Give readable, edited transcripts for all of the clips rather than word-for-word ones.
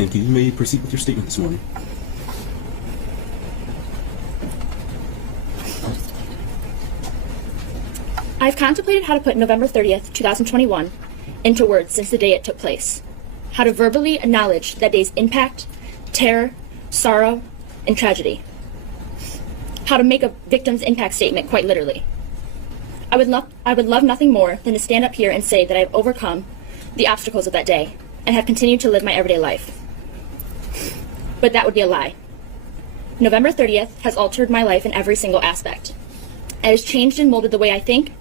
Thank you. You may proceed with your statement this morning. I've contemplated how to put November 30th, 2021 into words since the day it took place. How to verbally acknowledge that day's impact, terror, sorrow, and tragedy. How to make a victim's impact statement quite literally. I would love nothing more than to stand up here and say that I have overcome the obstacles of that day and have continued to live my everyday life. But that would be a lie. November 30th has altered my life in every single aspect. It has changed and molded the way I think,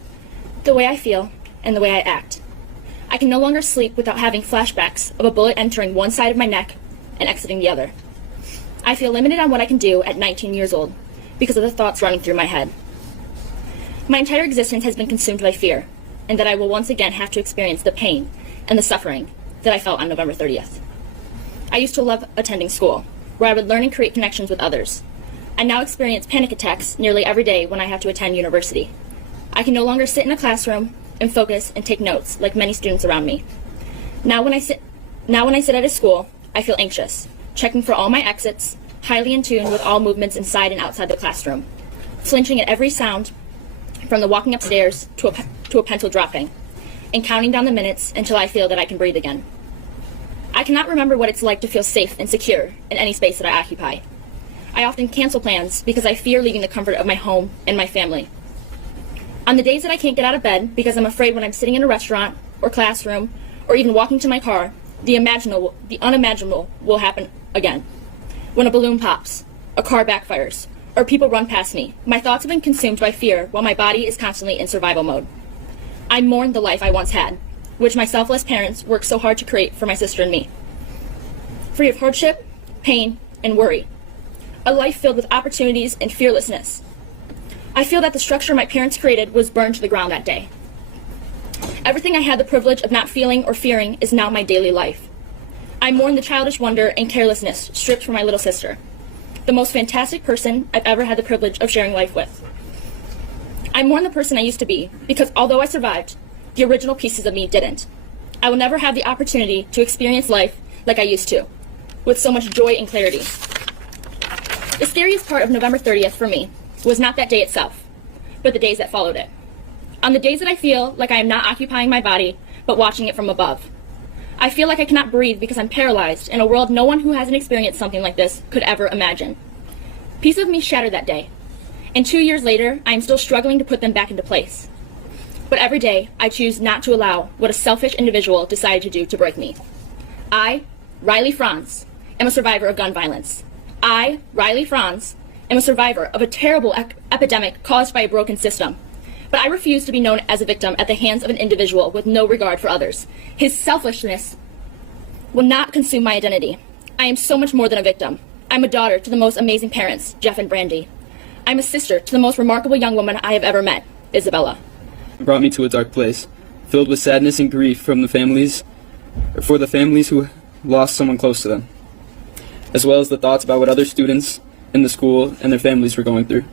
the way I feel, and the way I act. I can no longer sleep without having flashbacks of a bullet entering one side of my neck and exiting the other. I feel limited on what I can do at 19 years old because of the thoughts running through my head. My entire existence has been consumed by fear, and that I will once again have to experience the pain and the suffering that I felt on November 30th. I used to love attending school, where I would learn and create connections with others. I now experience panic attacks nearly every day when I have to attend university. I can no longer sit in a classroom and focus and take notes like many students around me. Now when I sit at a school, I feel anxious, checking for all my exits, highly in tune with all movements inside and outside the classroom, flinching at every sound from the walking upstairs to a pencil dropping, and counting down the minutes until I feel that I can breathe again. I cannot remember what it's like to feel safe and secure in any space that I occupy. I often cancel plans because I fear leaving the comfort of my home and my family. On the days that I can't get out of bed because I'm afraid when I'm sitting in a restaurant or classroom or even walking to my car, the unimaginable will happen again. When a balloon pops, a car backfires, or people run past me, my thoughts have been consumed by fear while my body is constantly in survival mode. I mourn the life I once had, which my selfless parents worked so hard to create for my sister and me. Free of hardship, pain, and worry. A life filled with opportunities and fearlessness. I feel that the structure my parents created was burned to the ground that day. Everything I had the privilege of not feeling or fearing is now my daily life. I mourn the childish wonder and carelessness stripped from my little sister, the most fantastic person I've ever had the privilege of sharing life with. I mourn the person I used to be, because although I survived, the original pieces of me didn't. I will never have the opportunity to experience life like I used to, with so much joy and clarity. The scariest part of November 30th for me was not that day itself, but the days that followed it. On the days that I feel like I am not occupying my body, but watching it from above. I feel like I cannot breathe because I'm paralyzed in a world no one who hasn't experienced something like this could ever imagine. Pieces of me shattered that day, and 2 years later, I am still struggling to put them back into place. But every day, I choose not to allow what a selfish individual decided to do to break me. I, Riley Franz, am a survivor of gun violence. I, Riley Franz, am a survivor of a terrible epidemic caused by a broken system. But I refuse to be known as a victim at the hands of an individual with no regard for others. His selfishness will not consume my identity. I am so much more than a victim. I'm a daughter to the most amazing parents, Jeff and Brandy. I'm a sister to the most remarkable young woman I have ever met, Isabella. It brought me to a dark place, filled with sadness and grief for the families who lost someone close to them, as well as the thoughts about what other students in the school and their families were going through.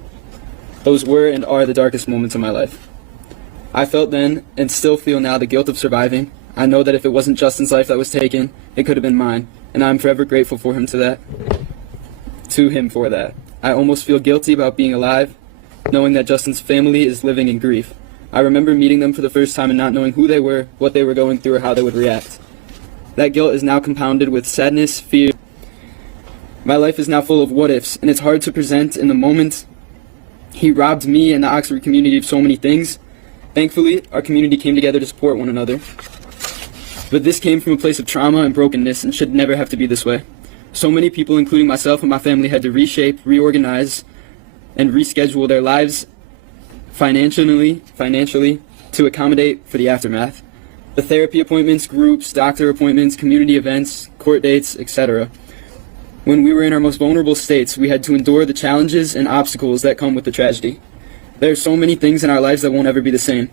Those were and are the darkest moments of my life. I felt then, and still feel now, the guilt of surviving. I know that if it wasn't Justin's life that was taken, it could have been mine, and I'm forever grateful for him to him for that. I almost feel guilty about being alive, knowing that Justin's family is living in grief. I remember meeting them for the first time and not knowing who they were, what they were going through, or how they would react. That guilt is now compounded with sadness, fear. My life is now full of what-ifs, and it's hard to present in the moment. He robbed me and the Oxford community of so many things. Thankfully, our community came together to support one another. But this came from a place of trauma and brokenness and should never have to be this way. So many people, including myself and my family, had to reshape, reorganize, and reschedule their lives financially to accommodate for the aftermath. The therapy appointments, groups, doctor appointments, community events, court dates, etc. When we were in our most vulnerable states, we had to endure the challenges and obstacles that come with the tragedy. There are so many things in our lives that won't ever be the same.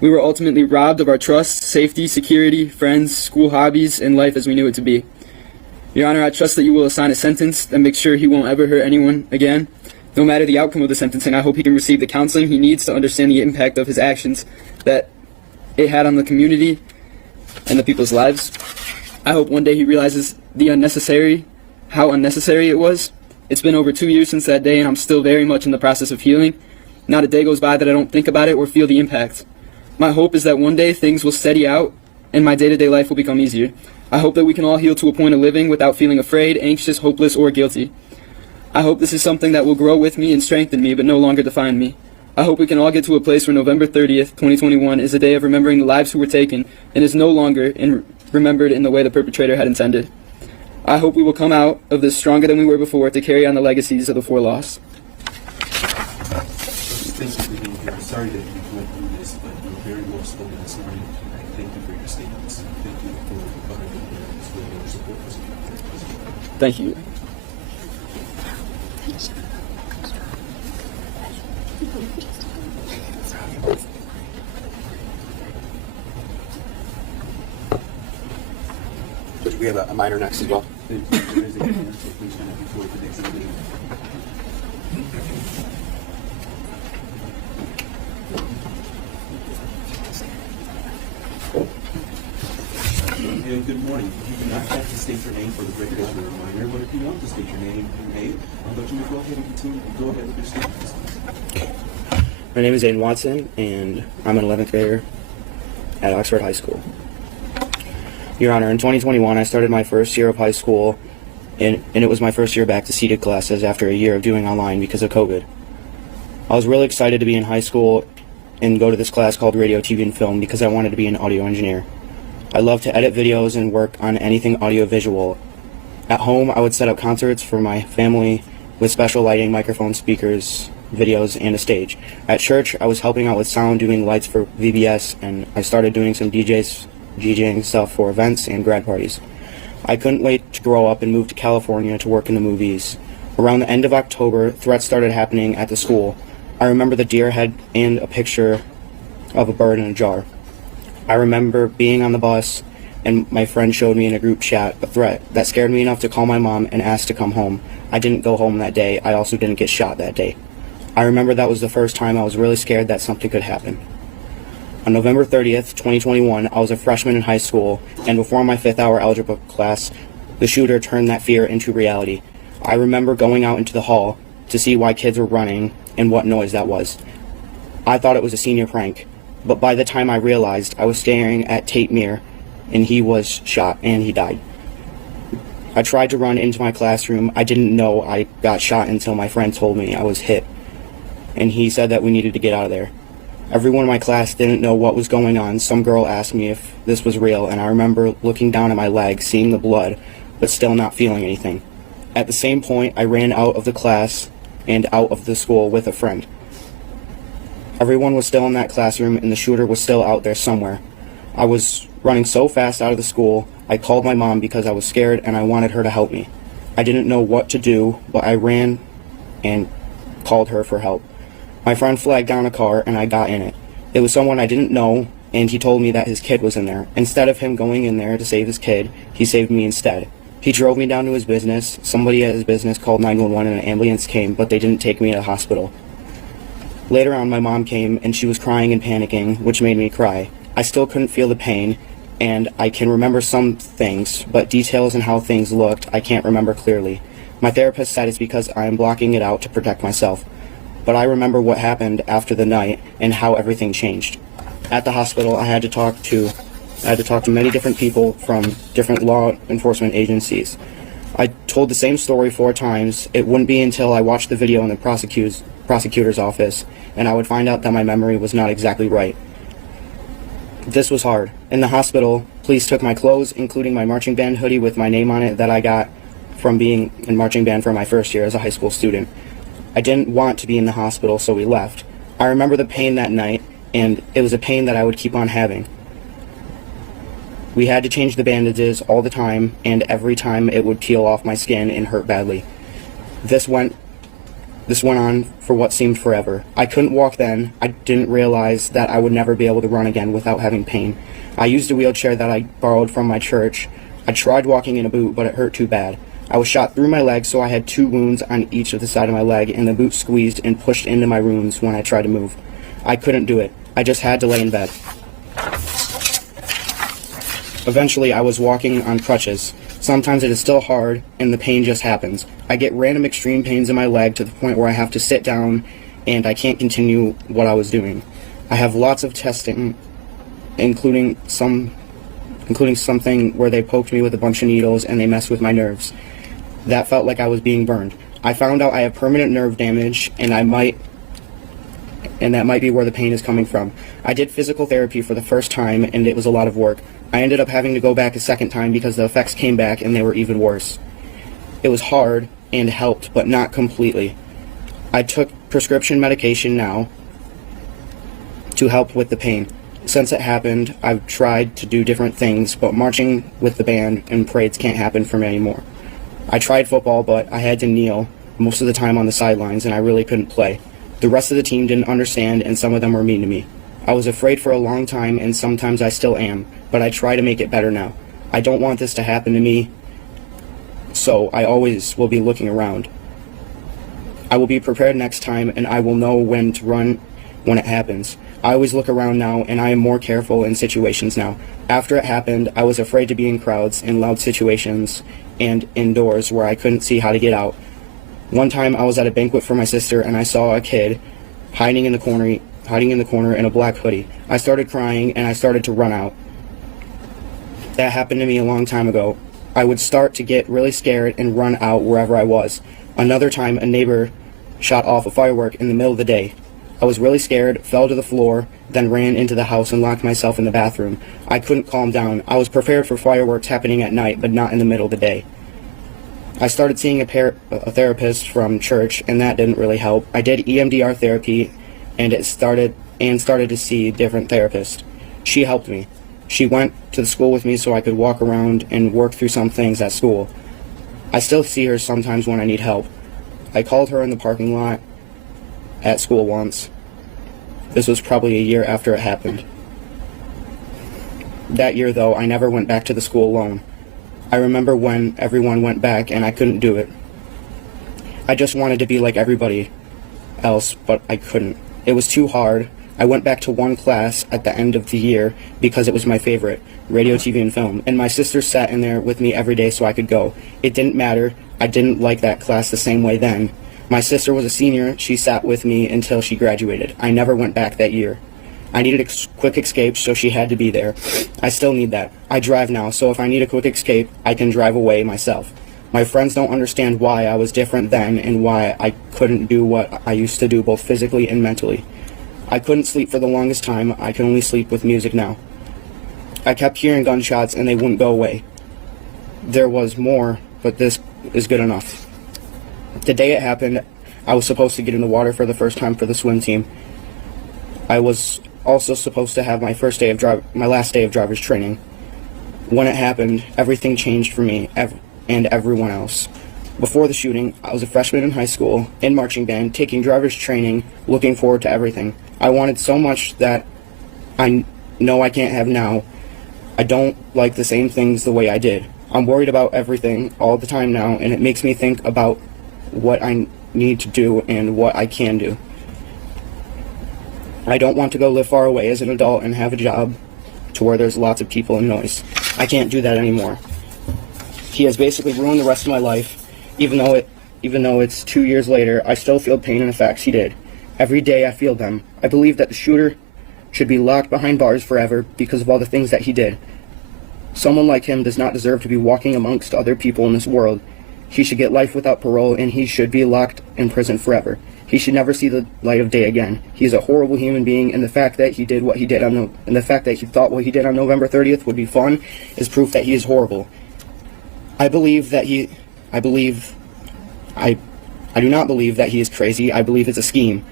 We were ultimately robbed of our trust, safety, security, friends, school hobbies, and life as we knew it to be. Your Honor, I trust that you will assign a sentence that makes sure he won't ever hurt anyone again. No matter the outcome of the sentencing, I hope he can receive the counseling he needs to understand the impact of his actions that it had on the community and the people's lives. I hope one day he realizes how unnecessary it was. It's been over 2 years since that day, and I'm still very much in the process of healing. Not a day goes by that I don't think about it or feel the impact. My hope is that one day things will steady out and my day-to-day life will become easier. I hope that we can all heal to a point of living without feeling afraid, anxious, hopeless, or guilty. I hope this is something that will grow with me and strengthen me, but no longer define me. I hope we can all get to a place where November 30th, 2021 is a day of remembering the lives who were taken and is no longer remembered in the way the perpetrator had intended. I hope we will come out of this stronger than we were before to carry on the legacies of the four lost. Thank you for being here. Sorry that you went through this, but you were very well spoken this morning. Thank you for your statements. Thank you for your support. Thank you. We have a minor next as well. Thank you. There is a minor, so please stand up before the next meeting. Good morning. You do not have to state your name for the record as a reminder, but if you want to state your name, you may. But you may go ahead and continue. Go ahead with your statements. My name is Aiden Watson, and I'm an 11th grader at Oxford High School. Your Honor, in 2021, I started my first year of high school, and it was my first year back to seated classes after a year of doing online because of COVID. I was really excited to be in high school and go to this class called Radio, TV, and Film because I wanted to be an audio engineer. I love to edit videos and work on anything audio-visual. At home, I would set up concerts for my family with special lighting, microphones, speakers, videos, and a stage. At church, I was helping out with sound, doing lights for VBS, and I started doing some DJing stuff for events and grad parties. I couldn't wait to grow up and move to California to work in the movies. Around the end of October, threats started happening at the school. I remember the deer head and a picture of a bird in a jar. I remember being on the bus and my friend showed me in a group chat a threat that scared me enough to call my mom and ask to come home. I didn't go home that day. I also didn't get shot that day. I remember that was the first time I was really scared that something could happen. On November 30th, 2021, I was a freshman in high school, and before my 5th hour algebra class, the shooter turned that fear into reality. I remember going out into the hall to see why kids were running and what noise that was. I thought it was a senior prank, but by the time I realized, I was staring at Tate Myre, and he was shot, and he died. I tried to run into my classroom. I didn't know I got shot until my friend told me I was hit, and he said that we needed to get out of there. Everyone in my class didn't know what was going on. Some girl asked me if this was real, and I remember looking down at my leg, seeing the blood, but still not feeling anything. At the same point, I ran out of the class and out of the school with a friend. Everyone was still in that classroom, and the shooter was still out there somewhere. I was running so fast out of the school, I called my mom because I was scared and I wanted her to help me. I didn't know what to do, but I ran and called her for help. My friend flagged down a car and I got in it. It was someone I didn't know, and he told me that his kid was in there. Instead of him going in there to save his kid, he saved me instead. He drove me down to his business. Somebody at his business called 911 and an ambulance came, but they didn't take me to the hospital. Later on, my mom came and she was crying and panicking, which made me cry. I still couldn't feel the pain, and I can remember some things, but details and how things looked, I can't remember clearly. My therapist said it's because I am blocking it out to protect myself. But I remember what happened after the night and how everything changed. At the hospital, I had to talk to many different people from different law enforcement agencies. I told the same story 4 times. It wouldn't be until I watched the video in the prosecutor's office and I would find out that my memory was not exactly right. This was hard. In the hospital, police took my clothes, including my marching band hoodie with my name on it that I got from being in marching band for my first year as a high school student. I didn't want to be in the hospital, so we left. I remember the pain that night, and it was a pain that I would keep on having. We had to change the bandages all the time, and every time it would peel off my skin and hurt badly. This went on for what seemed forever. I couldn't walk then. I didn't realize that I would never be able to run again without having pain. I used a wheelchair that I borrowed from my church. I tried walking in a boot, but it hurt too bad. I was shot through my leg, so I had 2 wounds on each of the side of my leg, and the boot squeezed and pushed into my wounds when I tried to move. I couldn't do it. I just had to lay in bed. Eventually, I was walking on crutches. Sometimes it is still hard, and the pain just happens. I get random extreme pains in my leg to the point where I have to sit down, and I can't continue what I was doing. I have lots of testing, including something where they poked me with a bunch of needles and they messed with my nerves. That felt like I was being burned. I found out I have permanent nerve damage, and that might be where the pain is coming from. I did physical therapy for the first time, and it was a lot of work. I ended up having to go back a second time because the effects came back and they were even worse. It was hard and helped, but not completely. I took prescription medication now to help with the pain. Since it happened, I've tried to do different things, but marching with the band and parades can't happen for me anymore. I tried football, but I had to kneel most of the time on the sidelines, and I really couldn't play. The rest of the team didn't understand, and some of them were mean to me. I was afraid for a long time, and sometimes I still am, but I try to make it better now. I don't want this to happen to me, so I always will be looking around. I will be prepared next time, and I will know when to run when it happens. I always look around now, and I am more careful in situations now. After it happened, I was afraid to be in crowds, in loud situations, and indoors where I couldn't see how to get out. One time I was at a banquet for my sister, and I saw a kid hiding in the corner in a black hoodie. I started crying, and I started to run out. That happened to me a long time ago. I would start to get really scared and run out wherever I was. Another time, a neighbor shot off a firework in the middle of the day. I was really scared, fell to the floor, then ran into the house and locked myself in the bathroom. I couldn't calm down. I was prepared for fireworks happening at night, but not in the middle of the day. I started seeing a therapist from church, and that didn't really help. I did EMDR therapy, and started to see different therapists. She helped me. She went to the school with me so I could walk around and work through some things at school. I still see her sometimes when I need help. I called her in the parking lot at school once. This was probably a year after it happened. That year, though, I never went back to the school alone. I remember when everyone went back and I couldn't do it. I just wanted to be like everybody else, but I couldn't. It was too hard. I went back to one class at the end of the year because it was my favorite, radio, TV, and film, and my sister sat in there with me every day so I could go. It didn't matter. I didn't like that class the same way then. My sister was a senior. She sat with me until she graduated. I never went back that year. I needed a quick escape, so she had to be there. I still need that. I drive now, so if I need a quick escape, I can drive away myself. My friends don't understand why I was different then and why I couldn't do what I used to do both physically and mentally. I couldn't sleep for the longest time. I can only sleep with music now. I kept hearing gunshots and they wouldn't go away. There was more, but this is good enough. The day it happened, I was supposed to get in the water for the first time for the swim team. I was also supposed to have my last day of driver's training. When it happened, everything changed for me and everyone else. Before the shooting, I was a freshman in high school, in marching band, taking driver's training, looking forward to everything. I wanted so much that I know I can't have now. I don't like the same things the way I did. I'm worried about everything all the time now, and it makes me think about what I need to do and what I can do. I don't want to go live far away as an adult and have a job to where there's lots of people and noise. I can't do that anymore. He has basically ruined the rest of my life. Even though it's 2 years later, I still feel pain and effects he did. Every day I feel them. I believe that the shooter should be locked behind bars forever because of all the things that he did. Someone like him does not deserve to be walking amongst other people in this world. He should get life without parole, and he should be locked in prison forever. He should never see the light of day again. He is a horrible human being, and the fact that he did what he did and the fact that he thought what he did on November 30th would be fun is proof that he is horrible. I do not believe that he is crazy. I believe it's a scheme.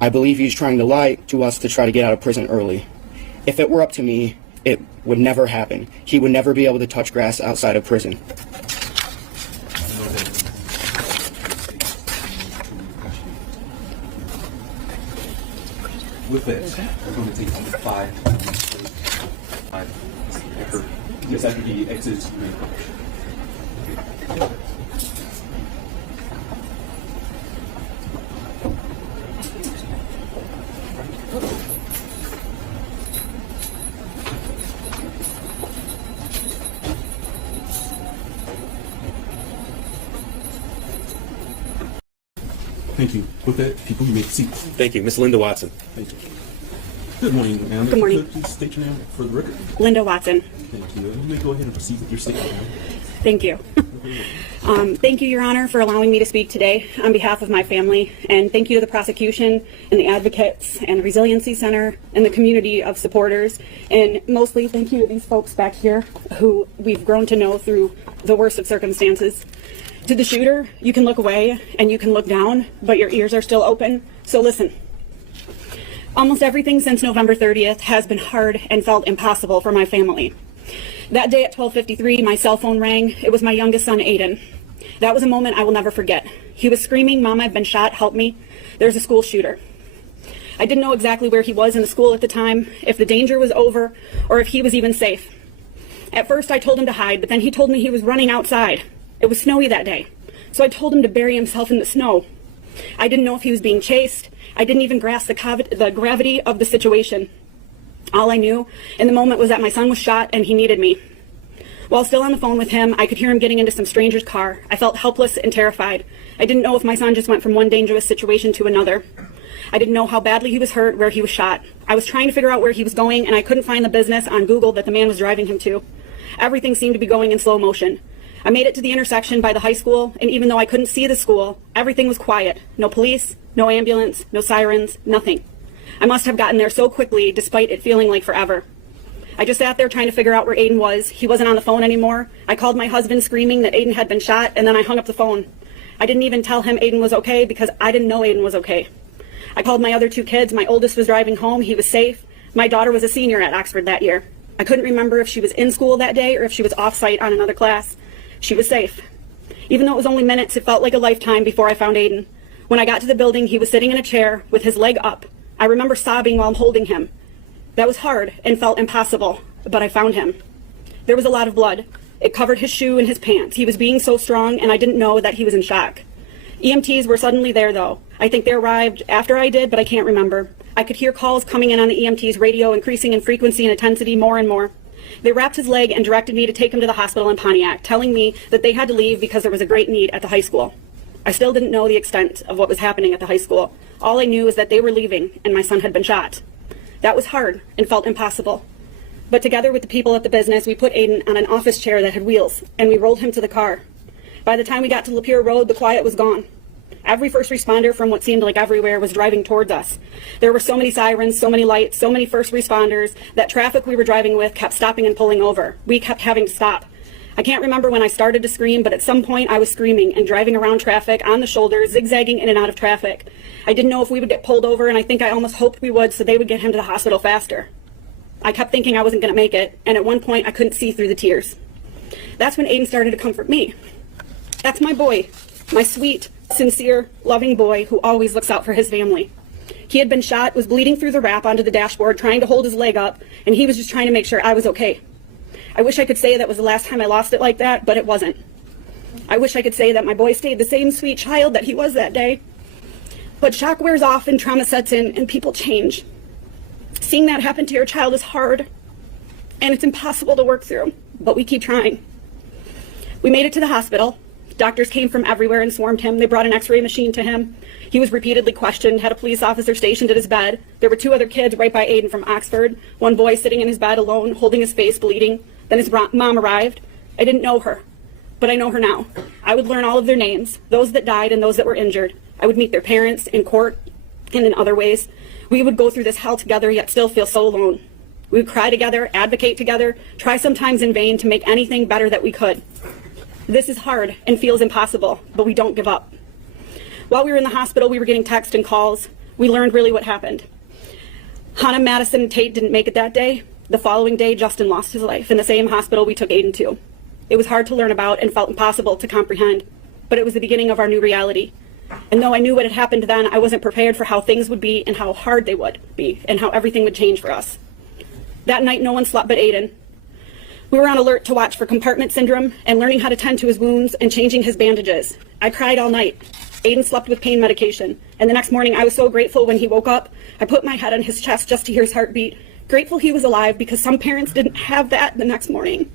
I believe he's trying to lie to us to try to get out of prison early. If it were up to me, it would never happen. He would never be able to touch grass outside of prison. With it, we're going to take 5. Just after he exits the main coach. Thank you. With that, people, you may seat. Thank you. Miss Linda Watson. Thank you. Good morning, ma'am. Good morning. Please state your name for the record. Linda Watson. Thank you. You may go ahead and proceed with your statement, ma'am. Thank you. Thank you, Your Honor, for allowing me to speak today on behalf of my family. And thank you to the prosecution and the advocates and the Resiliency Center and the community of supporters. And mostly thank you to these folks back here who we've grown to know through the worst of circumstances. To the shooter, you can look away and you can look down, but your ears are still open. So listen. Almost everything since November 30th has been hard and felt impossible for my family. That day at 12:53, my cell phone rang. It was my youngest son, Aiden. That was a moment I will never forget. He was screaming, "Mom, I've been shot, help me. There's a school shooter." I didn't know exactly where he was in the school at the time, if the danger was over, or if he was even safe. At first, I told him to hide, but then he told me he was running outside. It was snowy that day, so I told him to bury himself in the snow. I didn't know if he was being chased. I didn't even grasp the gravity of the situation. All I knew in the moment was that my son was shot and he needed me. While still on the phone with him, I could hear him getting into some stranger's car. I felt helpless and terrified. I didn't know if my son just went from one dangerous situation to another. I didn't know how badly he was hurt, where he was shot. I was trying to figure out where he was going, and I couldn't find the business on Google that the man was driving him to. Everything seemed to be going in slow motion. I made it to the intersection by the high school, and even though I couldn't see the school, everything was quiet. No police, no ambulance, no sirens, nothing. I must have gotten there so quickly, despite it feeling like forever. I just sat there trying to figure out where Aiden was. He wasn't on the phone anymore. I called my husband screaming that Aiden had been shot, and then I hung up the phone. I didn't even tell him Aiden was okay because I didn't know Aiden was okay. I called my other two kids. My oldest was driving home. He was safe. My daughter was a senior at Oxford that year. I couldn't remember if she was in school that day or if she was off-site on another class. She was safe. Even though it was only minutes, it felt like a lifetime before I found Aiden. When I got to the building, he was sitting in a chair with his leg up. I remember sobbing while holding him. That was hard and felt impossible, but I found him. There was a lot of blood. It covered his shoe and his pants. He was being so strong, and I didn't know that he was in shock. EMTs were suddenly there, though. I think they arrived after I did, but I can't remember. I could hear calls coming in on the EMT's radio, increasing in frequency and intensity more and more. They wrapped his leg and directed me to take him to the hospital in Pontiac, telling me that they had to leave because there was a great need at the high school. I still didn't know the extent of what was happening at the high school. All I knew is that they were leaving and my son had been shot. That was hard and felt impossible. But together with the people at the business, we put Aiden on an office chair that had wheels, and we rolled him to the car. By the time we got to Lapeer Road, the quiet was gone. Every first responder from what seemed like everywhere was driving towards us. There were so many sirens, so many lights, so many first responders that traffic we were driving with kept stopping and pulling over. We kept having to stop. I can't remember when I started to scream, but at some point I was screaming and driving around traffic on the shoulder, zigzagging in and out of traffic. I didn't know if we would get pulled over, and I think I almost hoped we would so they would get him to the hospital faster. I kept thinking I wasn't going to make it, and at one point I couldn't see through the tears. That's when Aiden started to comfort me. That's my boy, my sweet, sincere, loving boy who always looks out for his family. He had been shot, was bleeding through the wrap onto the dashboard, trying to hold his leg up, and he was just trying to make sure I was okay. I wish I could say that was the last time I lost it like that, but it wasn't. I wish I could say that my boy stayed the same sweet child that he was that day. But shock wears off and trauma sets in and people change. Seeing that happen to your child is hard, and it's impossible to work through, but we keep trying. We made it to the hospital. Doctors came from everywhere and swarmed him. They brought an x-ray machine to him. He was repeatedly questioned, had a police officer stationed at his bed. There were two other kids right by Aiden from Oxford, one boy sitting in his bed alone, holding his face, bleeding. Then his mom arrived. I didn't know her, but I know her now. I would learn all of their names, those that died and those that were injured. I would meet their parents in court and in other ways. We would go through this hell together, yet still feel so alone. We would cry together, advocate together, try sometimes in vain to make anything better that we could. This is hard and feels impossible, but we don't give up. While we were in the hospital, we were getting texts and calls. We learned really what happened. Hana, Madisyn, and Tate didn't make it that day. The following day, Justin lost his life in the same hospital we took Aiden to. It was hard to learn about and felt impossible to comprehend, but it was the beginning of our new reality. And though I knew what had happened then, I wasn't prepared for how things would be and how hard they would be and how everything would change for us. That night, no one slept but Aiden. We were on alert to watch for compartment syndrome and learning how to tend to his wounds and changing his bandages. I cried all night. Aiden slept with pain medication, and the next morning I was so grateful when he woke up. I put my head on his chest just to hear his heartbeat, grateful he was alive because some parents didn't have that the next morning.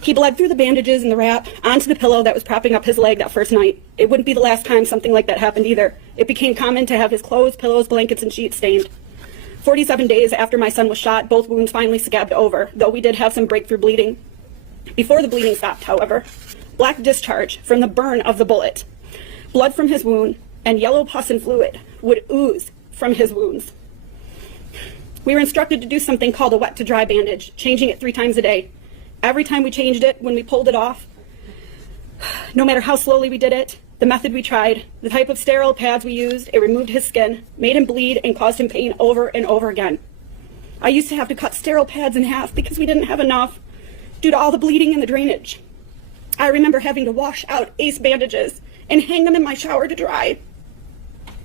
He bled through the bandages and the wrap onto the pillow that was propping up his leg that first night. It wouldn't be the last time something like that happened either. It became common to have his clothes, pillows, blankets, and sheets stained. 47 days after my son was shot, both wounds finally scabbed over, though we did have some breakthrough bleeding. Before the bleeding stopped, however, black discharge from the burn of the bullet, blood from his wound, and yellow pus and fluid would ooze from his wounds. We were instructed to do something called a wet to dry bandage, changing it 3 times a day. Every time we changed it, when we pulled it off, no matter how slowly we did it, the method we tried, the type of sterile pads we used, it removed his skin, made him bleed, and caused him pain over and over again. I used to have to cut sterile pads in half because we didn't have enough due to all the bleeding and the drainage. I remember having to wash out ace bandages and hang them in my shower to dry.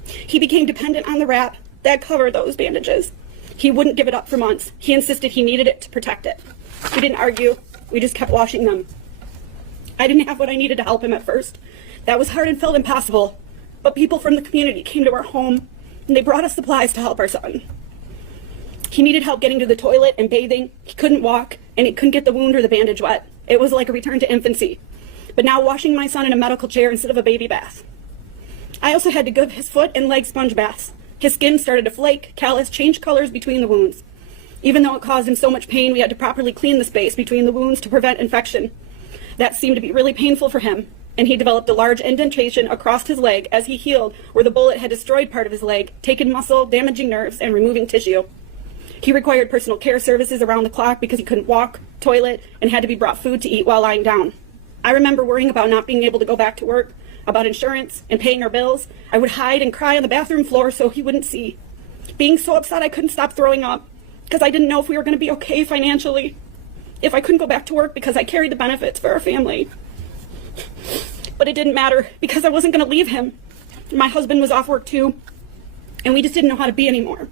He became dependent on the wrap that covered those bandages. He wouldn't give it up for months. He insisted he needed it to protect it. We didn't argue. We just kept washing them. I didn't have what I needed to help him at first. That was hard and felt impossible. But people from the community came to our home, and they brought us supplies to help our son. He needed help getting to the toilet and bathing. He couldn't walk, and he couldn't get the wound or the bandage wet. It was like a return to infancy. But now washing my son in a medical chair instead of a baby bath. I also had to give his foot and leg sponge baths. His skin started to flake, callus, change colors between the wounds. Even though it caused him so much pain, we had to properly clean the space between the wounds to prevent infection. That seemed to be really painful for him, and he developed a large indentation across his leg as he healed, where the bullet had destroyed part of his leg, taken muscle, damaging nerves, and removing tissue. He required personal care services around the clock because he couldn't walk, toilet, and had to be brought food to eat while lying down. I remember worrying about not being able to go back to work, about insurance, and paying our bills. I would hide and cry on the bathroom floor so he wouldn't see. Being so upset I couldn't stop throwing up, because I didn't know if we were going to be okay financially, if I couldn't go back to work because I carried the benefits for our family. But it didn't matter because I wasn't going to leave him. My husband was off work too, and we just didn't know how to be anymore.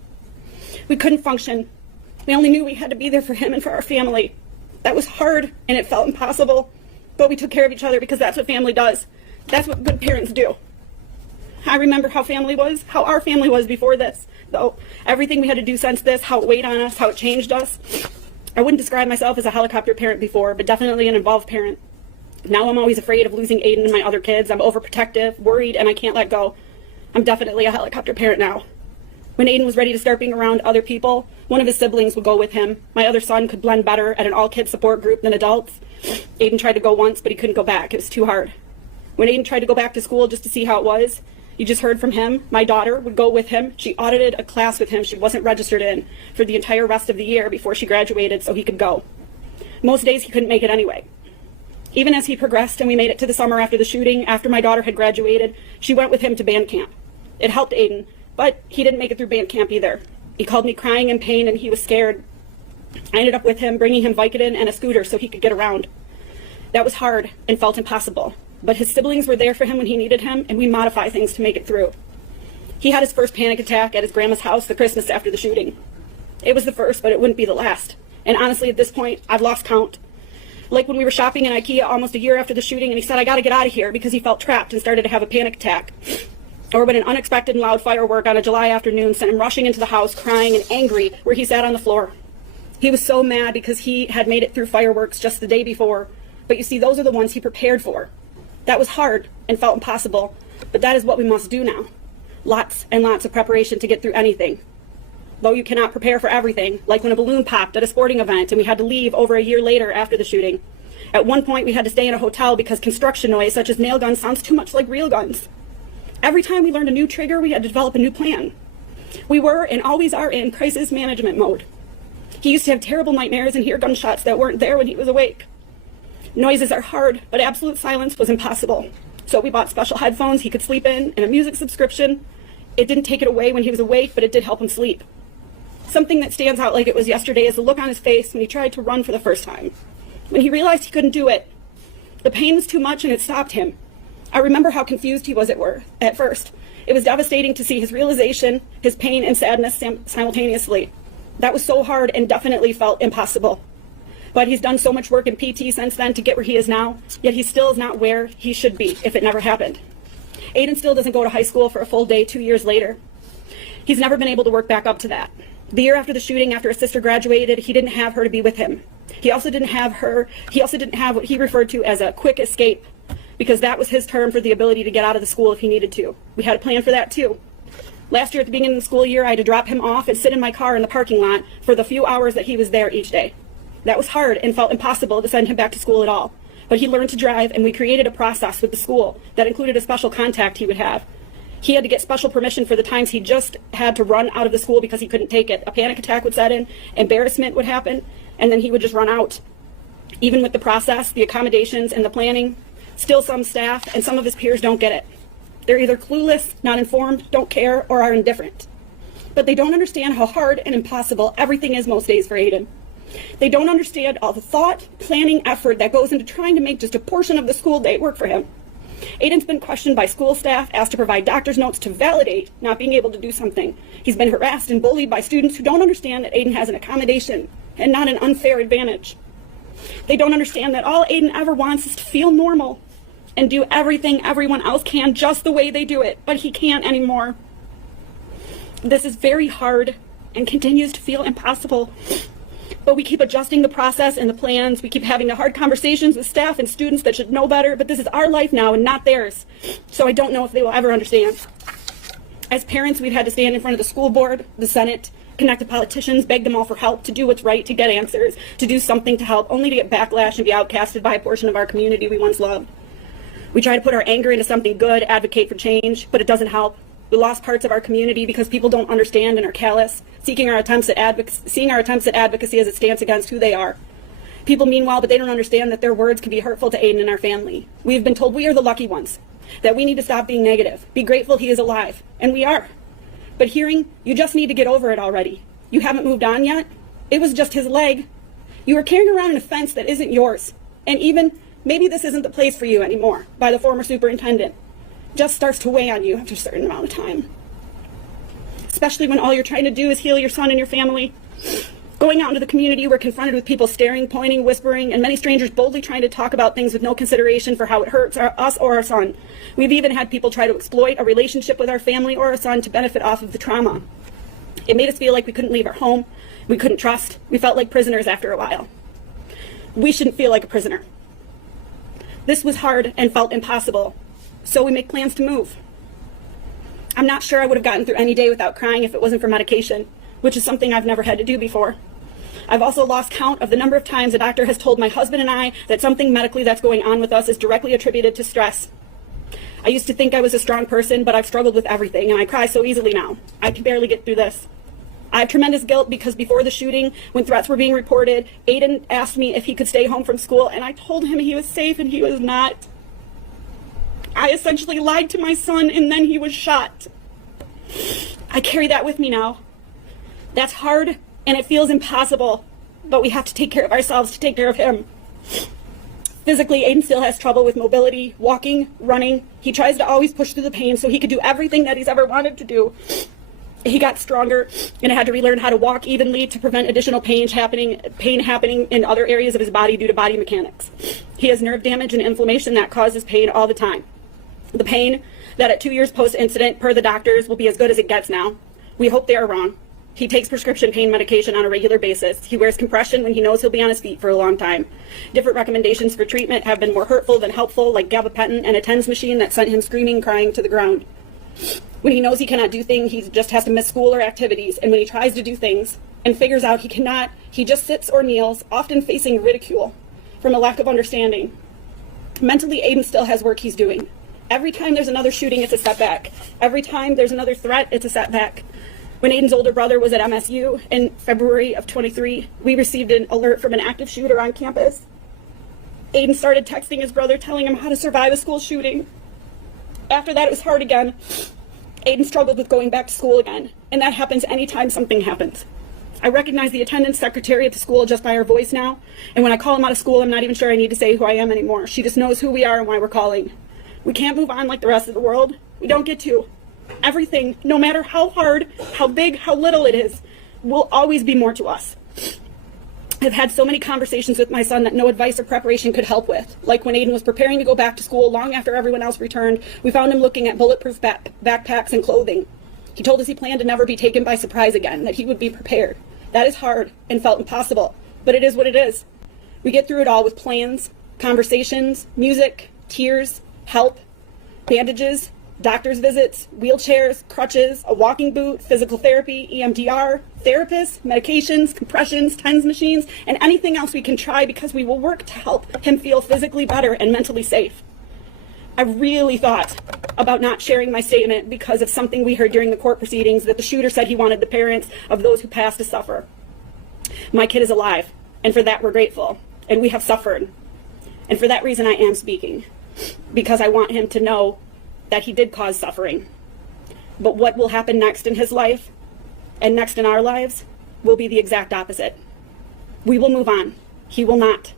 We couldn't function. We only knew we had to be there for him and for our family. That was hard and it felt impossible, but we took care of each other because that's what family does. That's what good parents do. I remember how our family was before this, though. Everything we had to do since this, how it weighed on us, how it changed us. I wouldn't describe myself as a helicopter parent before, but definitely an involved parent. Now I'm always afraid of losing Aiden and my other kids. I'm overprotective, worried, and I can't let go. I'm definitely a helicopter parent now. When Aiden was ready to start being around other people, one of his siblings would go with him. My other son could blend better at an all-kids support group than adults. Aiden tried to go once, but he couldn't go back. It was too hard. When Aiden tried to go back to school just to see how it was, you just heard from him. My daughter would go with him. She audited a class with him she wasn't registered in for the entire rest of the year before she graduated so he could go. Most days he couldn't make it anyway. Even as he progressed and we made it to the summer after the shooting, after my daughter had graduated, she went with him to band camp. It helped Aiden, but he didn't make it through band camp either. He called me crying in pain and he was scared. I ended up with him, bringing him Vicodin and a scooter so he could get around. That was hard and felt impossible, but his siblings were there for him when he needed him, and we modified things to make it through. He had his first panic attack at his grandma's house the Christmas after the shooting. It was the first, but it wouldn't be the last. And honestly, at this point, I've lost count. Like when we were shopping in IKEA almost a year after the shooting, and he said, "I gotta get out of here," because he felt trapped and started to have a panic attack. Or when an unexpected and loud firework on a July afternoon sent him rushing into the house, crying and angry, where he sat on the floor. He was so mad because he had made it through fireworks just the day before. But you see, those are the ones he prepared for. That was hard and felt impossible, but that is what we must do now. Lots and lots of preparation to get through anything. Though you cannot prepare for everything, like when a balloon popped at a sporting event and we had to leave over a year later after the shooting. At one point, we had to stay in a hotel because construction noise, such as nail guns, sounds too much like real guns. Every time we learned a new trigger, we had to develop a new plan. We were and always are in crisis management mode. He used to have terrible nightmares and hear gunshots that weren't there when he was awake. Noises are hard, but absolute silence was impossible. So we bought special headphones he could sleep in and a music subscription. It didn't take it away when he was awake, but it did help him sleep. Something that stands out like it was yesterday is the look on his face when he tried to run for the first time. When he realized he couldn't do it, the pain was too much and it stopped him. I remember how confused he was at first. It was devastating to see his realization, his pain and sadness simultaneously. That was so hard and definitely felt impossible. But he's done so much work in PT since then to get where he is now, yet he still is not where he should be if it never happened. Aiden still doesn't go to high school for a full day 2 years later. He's never been able to work back up to that. The year after the shooting, after his sister graduated, he didn't have her to be with him. He also didn't have what he referred to as a quick escape, because that was his term for the ability to get out of the school if he needed to. We had a plan for that too. Last year at the beginning of the school year, I had to drop him off and sit in my car in the parking lot for the few hours that he was there each day. That was hard and felt impossible to send him back to school at all. But he learned to drive, and we created a process with the school that included a special contact he would have. He had to get special permission for the times he just had to run out of the school because he couldn't take it. A panic attack would set in, embarrassment would happen, and then he would just run out. Even with the process, the accommodations, and the planning, still some staff and some of his peers don't get it. They're either clueless, not informed, don't care, or are indifferent. But they don't understand how hard and impossible everything is most days for Aiden. They don't understand all the thought, planning, effort that goes into trying to make just a portion of the school day work for him. Aiden's been questioned by school staff, asked to provide doctor's notes to validate not being able to do something. He's been harassed and bullied by students who don't understand that Aiden has an accommodation and not an unfair advantage. They don't understand that all Aiden ever wants is to feel normal and do everything everyone else can just the way they do it, but he can't anymore. This is very hard and continues to feel impossible. But we keep adjusting the process and the plans. We keep having the hard conversations with staff and students that should know better, but this is our life now and not theirs. So I don't know if they will ever understand. As parents, we've had to stand in front of the school board, the Senate, connect to politicians, beg them all for help, to do what's right, to get answers, to do something to help, only to get backlash and be outcasted by a portion of our community we once loved. We try to put our anger into something good, advocate for change, but it doesn't help. We lost parts of our community because people don't understand and are callous, seeing our attempts at advocacy as it stands against who they are. People meanwhile, but they don't understand that their words can be hurtful to Aiden and our family. We've been told we are the lucky ones, that we need to stop being negative, be grateful he is alive, and we are. But hearing, you just need to get over it already. You haven't moved on yet? It was just his leg. You are carrying around an offense that isn't yours, and even, maybe this isn't the place for you anymore, by the former superintendent. Just starts to weigh on you after a certain amount of time. Especially when all you're trying to do is heal your son and your family. Going out into the community, we're confronted with people staring, pointing, whispering, and many strangers boldly trying to talk about things with no consideration for how it hurts us or our son. We've even had people try to exploit a relationship with our family or our son to benefit off of the trauma. It made us feel like we couldn't leave our home, we couldn't trust, we felt like prisoners after a while. We shouldn't feel like a prisoner. This was hard and felt impossible. So we make plans to move. I'm not sure I would have gotten through any day without crying if it wasn't for medication, which is something I've never had to do before. I've also lost count of the number of times a doctor has told my husband and I that something medically that's going on with us is directly attributed to stress. I used to think I was a strong person, but I've struggled with everything, and I cry so easily now. I can barely get through this. I have tremendous guilt because before the shooting, when threats were being reported, Aiden asked me if he could stay home from school, and I told him he was safe, and he was not. I essentially lied to my son, and then he was shot. I carry that with me now. That's hard, and it feels impossible, but we have to take care of ourselves to take care of him. Physically, Aiden still has trouble with mobility, walking, running. He tries to always push through the pain so he could do everything that he's ever wanted to do. He got stronger and had to relearn how to walk evenly to prevent additional pain happening in other areas of his body due to body mechanics. He has nerve damage and inflammation that causes pain all the time. The pain that at 2 years post-incident, per the doctors, will be as good as it gets now. We hope they are wrong. He takes prescription pain medication on a regular basis. He wears compression when he knows he'll be on his feet for a long time. Different recommendations for treatment have been more hurtful than helpful, like gabapentin and a TENS machine that sent him screaming, crying to the ground. When he knows he cannot do things, he just has to miss school or activities, and when he tries to do things and figures out he cannot, he just sits or kneels, often facing ridicule from a lack of understanding. Mentally, Aiden still has work he's doing. Every time there's another shooting, it's a setback. Every time there's another threat, it's a setback. When Aiden's older brother was at MSU in February of 23, we received an alert from an active shooter on campus. Aiden started texting his brother, telling him how to survive a school shooting. After that, it was hard again. Aiden struggled with going back to school again, and that happens anytime something happens. I recognize the attendance secretary at the school just by her voice now, and when I call him out of school, I'm not even sure I need to say who I am anymore. She just knows who we are and why we're calling. We can't move on like the rest of the world. We don't get to. Everything, no matter how hard, how big, how little it is, will always be more to us. I've had so many conversations with my son that no advice or preparation could help with. Like when Aiden was preparing to go back to school long after everyone else returned, we found him looking at bulletproof backpacks and clothing. He told us he planned to never be taken by surprise again, that he would be prepared. That is hard and felt impossible, but it is what it is. We get through it all with plans, conversations, music, tears, help, bandages, doctor's visits, wheelchairs, crutches, a walking boot, physical therapy, EMDR, therapists, medications, compressions, TENS machines, and anything else we can try, because we will work to help him feel physically better and mentally safe. I really thought about not sharing my statement because of something we heard during the court proceedings, that the shooter said he wanted the parents of those who passed to suffer. My kid is alive, and for that we're grateful, and we have suffered. And for that reason I am speaking, because I want him to know that he did cause suffering. But what will happen next in his life and next in our lives will be the exact opposite. We will move on. He will not.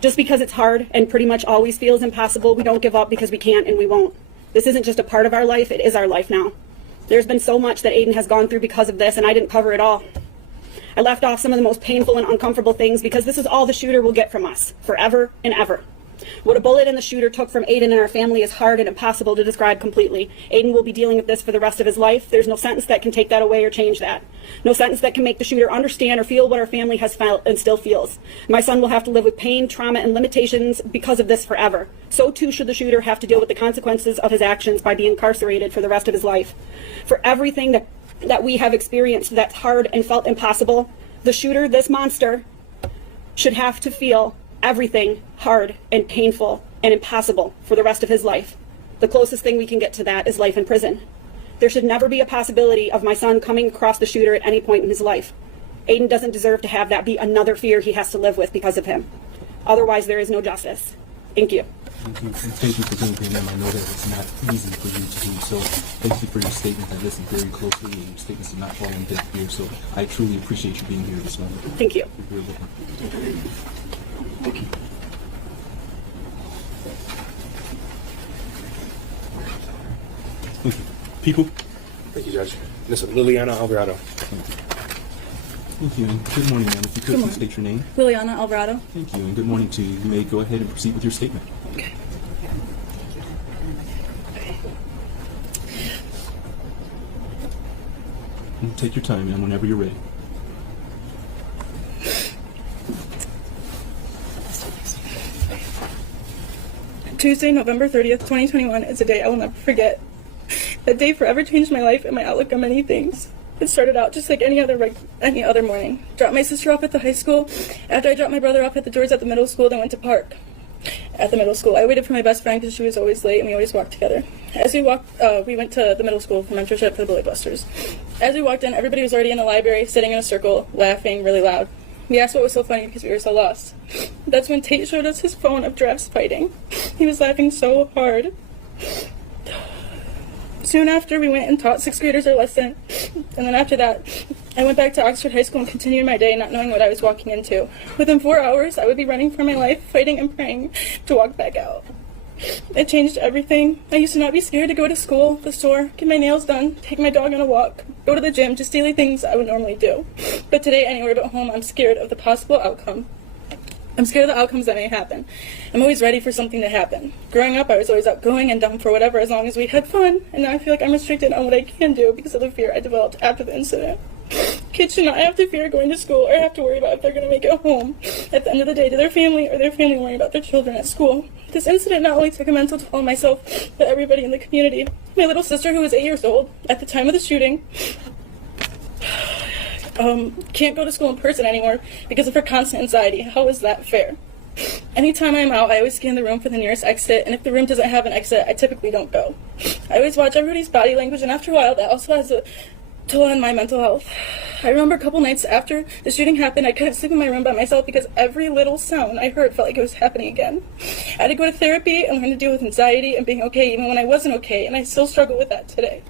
Just because it's hard and pretty much always feels impossible, we don't give up because we can't and we won't. This isn't just a part of our life, it is our life now. There's been so much that Aiden has gone through because of this, and I didn't cover it all. I left off some of the most painful and uncomfortable things because this is all the shooter will get from us, forever and ever. What a bullet and the shooter took from Aiden and our family is hard and impossible to describe completely. Aiden will be dealing with this for the rest of his life. There's no sentence that can take that away or change that. No sentence that can make the shooter understand or feel what our family has felt and still feels. My son will have to live with pain, trauma, and limitations because of this forever. So too should the shooter have to deal with the consequences of his actions by being incarcerated for the rest of his life. For everything that we have experienced that's hard and felt impossible, the shooter, this monster, should have to feel everything hard and painful and impossible for the rest of his life. The closest thing we can get to that is life in prison. There should never be a possibility of my son coming across the shooter at any point in his life. Aiden doesn't deserve to have that be another fear he has to live with because of him. Otherwise, there is no justice. Thank you. Thank you. And thank you for being here, ma'am. I know that it's not easy for you to do so. Thank you for your statement. I listened very closely, and your statements did not fall on deaf ears. So I truly appreciate you being here this morning. Thank you. You're welcome. People. Thank you, Judge. Miss Liliana Alvarado. Thank you, and good morning, ma'am. If you could please state your name. Liliana Alvarado. Thank you, and good morning to you. You may go ahead and proceed with your statement. Okay. And take your time, ma'am, whenever you're ready. Tuesday, November 30th, 2021 is a day I will never forget. That day forever changed my life and my outlook on many things. It started out just like any other morning. Dropped my sister off at the high school. After I dropped my brother off at the doors at the middle school, then went to park. At the middle school, I waited for my best friend because she was always late and we always walked together. As we walked, we went to the middle school for mentorship for the Bully Busters. As we walked in, everybody was already in the library, sitting in a circle, laughing really loud. We asked what was so funny because we were so lost. That's when Tate showed us his phone of drafts fighting. He was laughing so hard. Soon after, we went and taught 6th graders our lesson. And then after that, I went back to Oxford High School and continued my day not knowing what I was walking into. Within 4 hours, I would be running for my life, fighting and praying to walk back out. It changed everything. I used to not be scared to go to school, the store, get my nails done, take my dog on a walk, go to the gym, just daily things I would normally do. But today, anywhere but home, I'm scared of the possible outcome. I'm scared of the outcomes that may happen. I'm always ready for something to happen. Growing up, I was always outgoing and down for whatever as long as we had fun, and now I feel like I'm restricted on what I can do because of the fear I developed after the incident. Kids should not have to fear going to school or have to worry about if they're going to make it home at the end of the day to their family or their family worrying about their children at school. This incident not only took a mental toll on myself, but everybody in the community. My little sister, who was 8 years old at the time of the shooting, can't go to school in person anymore because of her constant anxiety. How is that fair? Anytime I'm out, I always scan the room for the nearest exit, and if the room doesn't have an exit, I typically don't go. I always watch everybody's body language, and after a while, that also has a toll on my mental health. I remember a couple nights after the shooting happened, I couldn't sleep in my room by myself because every little sound I heard felt like it was happening again. I had to go to therapy and learn to deal with anxiety and being okay even when I wasn't okay, and I still struggle with that today.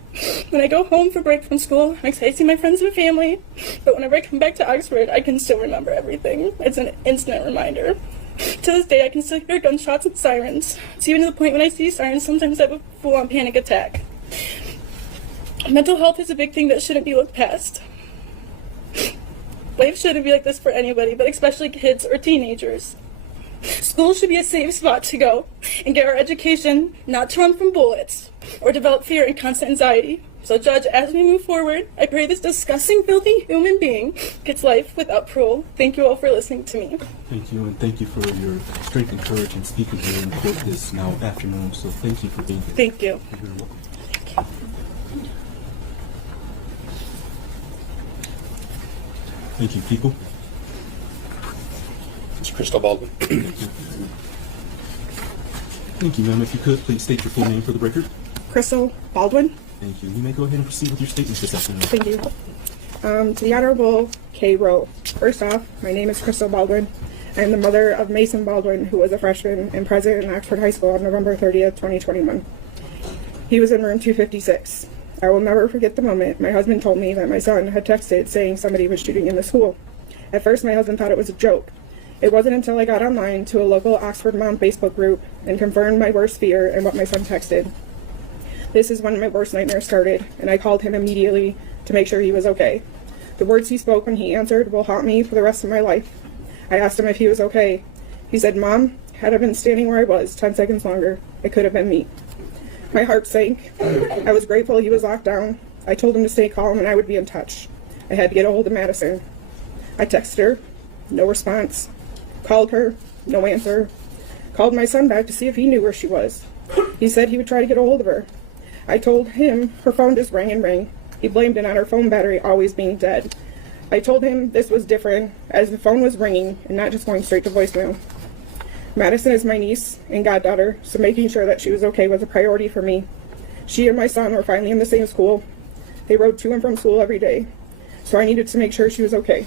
When I go home for break from school, I'm excited to see my friends and family, but whenever I come back to Oxford, I can still remember everything. It's an instant reminder. To this day, I can still hear gunshots and sirens. It's even to the point when I see sirens, sometimes I have a full-on panic attack. Mental health is a big thing that shouldn't be looked past. Life shouldn't be like this for anybody, but especially kids or teenagers. School should be a safe spot to go and get our education, not to run from bullets or develop fear and constant anxiety. So, Judge, as we move forward, I pray this disgusting, filthy human being gets life without parole. Thank you all for listening to me. Thank you, and thank you for your strength and courage in speaking here in court this now afternoon. So thank you for being here. Thank you. You're very welcome. Thank you, people. Ms. Crystal Baldwin. Thank you, ma'am. If you could, please state your full name for the record. Crystal Baldwin. Thank you. You may go ahead and proceed with your statements this afternoon. Thank you. To the Honorable K. Rowe. First off, my name is Crystal Baldwin. I am the mother of Madisyn Baldwin, who was a freshman and present in Oxford High School on November 30th, 2021. He was in room 256. I will never forget the moment my husband told me that my son had texted saying somebody was shooting in the school. At first, my husband thought it was a joke. It wasn't until I got online to a local Oxford Mom Facebook group and confirmed my worst fear and what my son texted. This is when my worst nightmare started, and I called him immediately to make sure he was okay. The words he spoke when he answered will haunt me for the rest of my life. I asked him if he was okay. He said, "Mom, had I been standing where I was 10 seconds longer, it could have been me." My heart sank. I was grateful he was locked down. I told him to stay calm and I would be in touch. I had to get a hold of Madisyn. I texted her, no response. Called her, no answer. Called my son back to see if he knew where she was. He said he would try to get a hold of her. I told him her phone just rang and rang. He blamed it on her phone battery always being dead. I told him this was different, as the phone was ringing and not just going straight to voicemail. Madisyn is my niece and goddaughter, so making sure that she was okay was a priority for me. She and my son were finally in the same school. They rode to and from school every day, so I needed to make sure she was okay.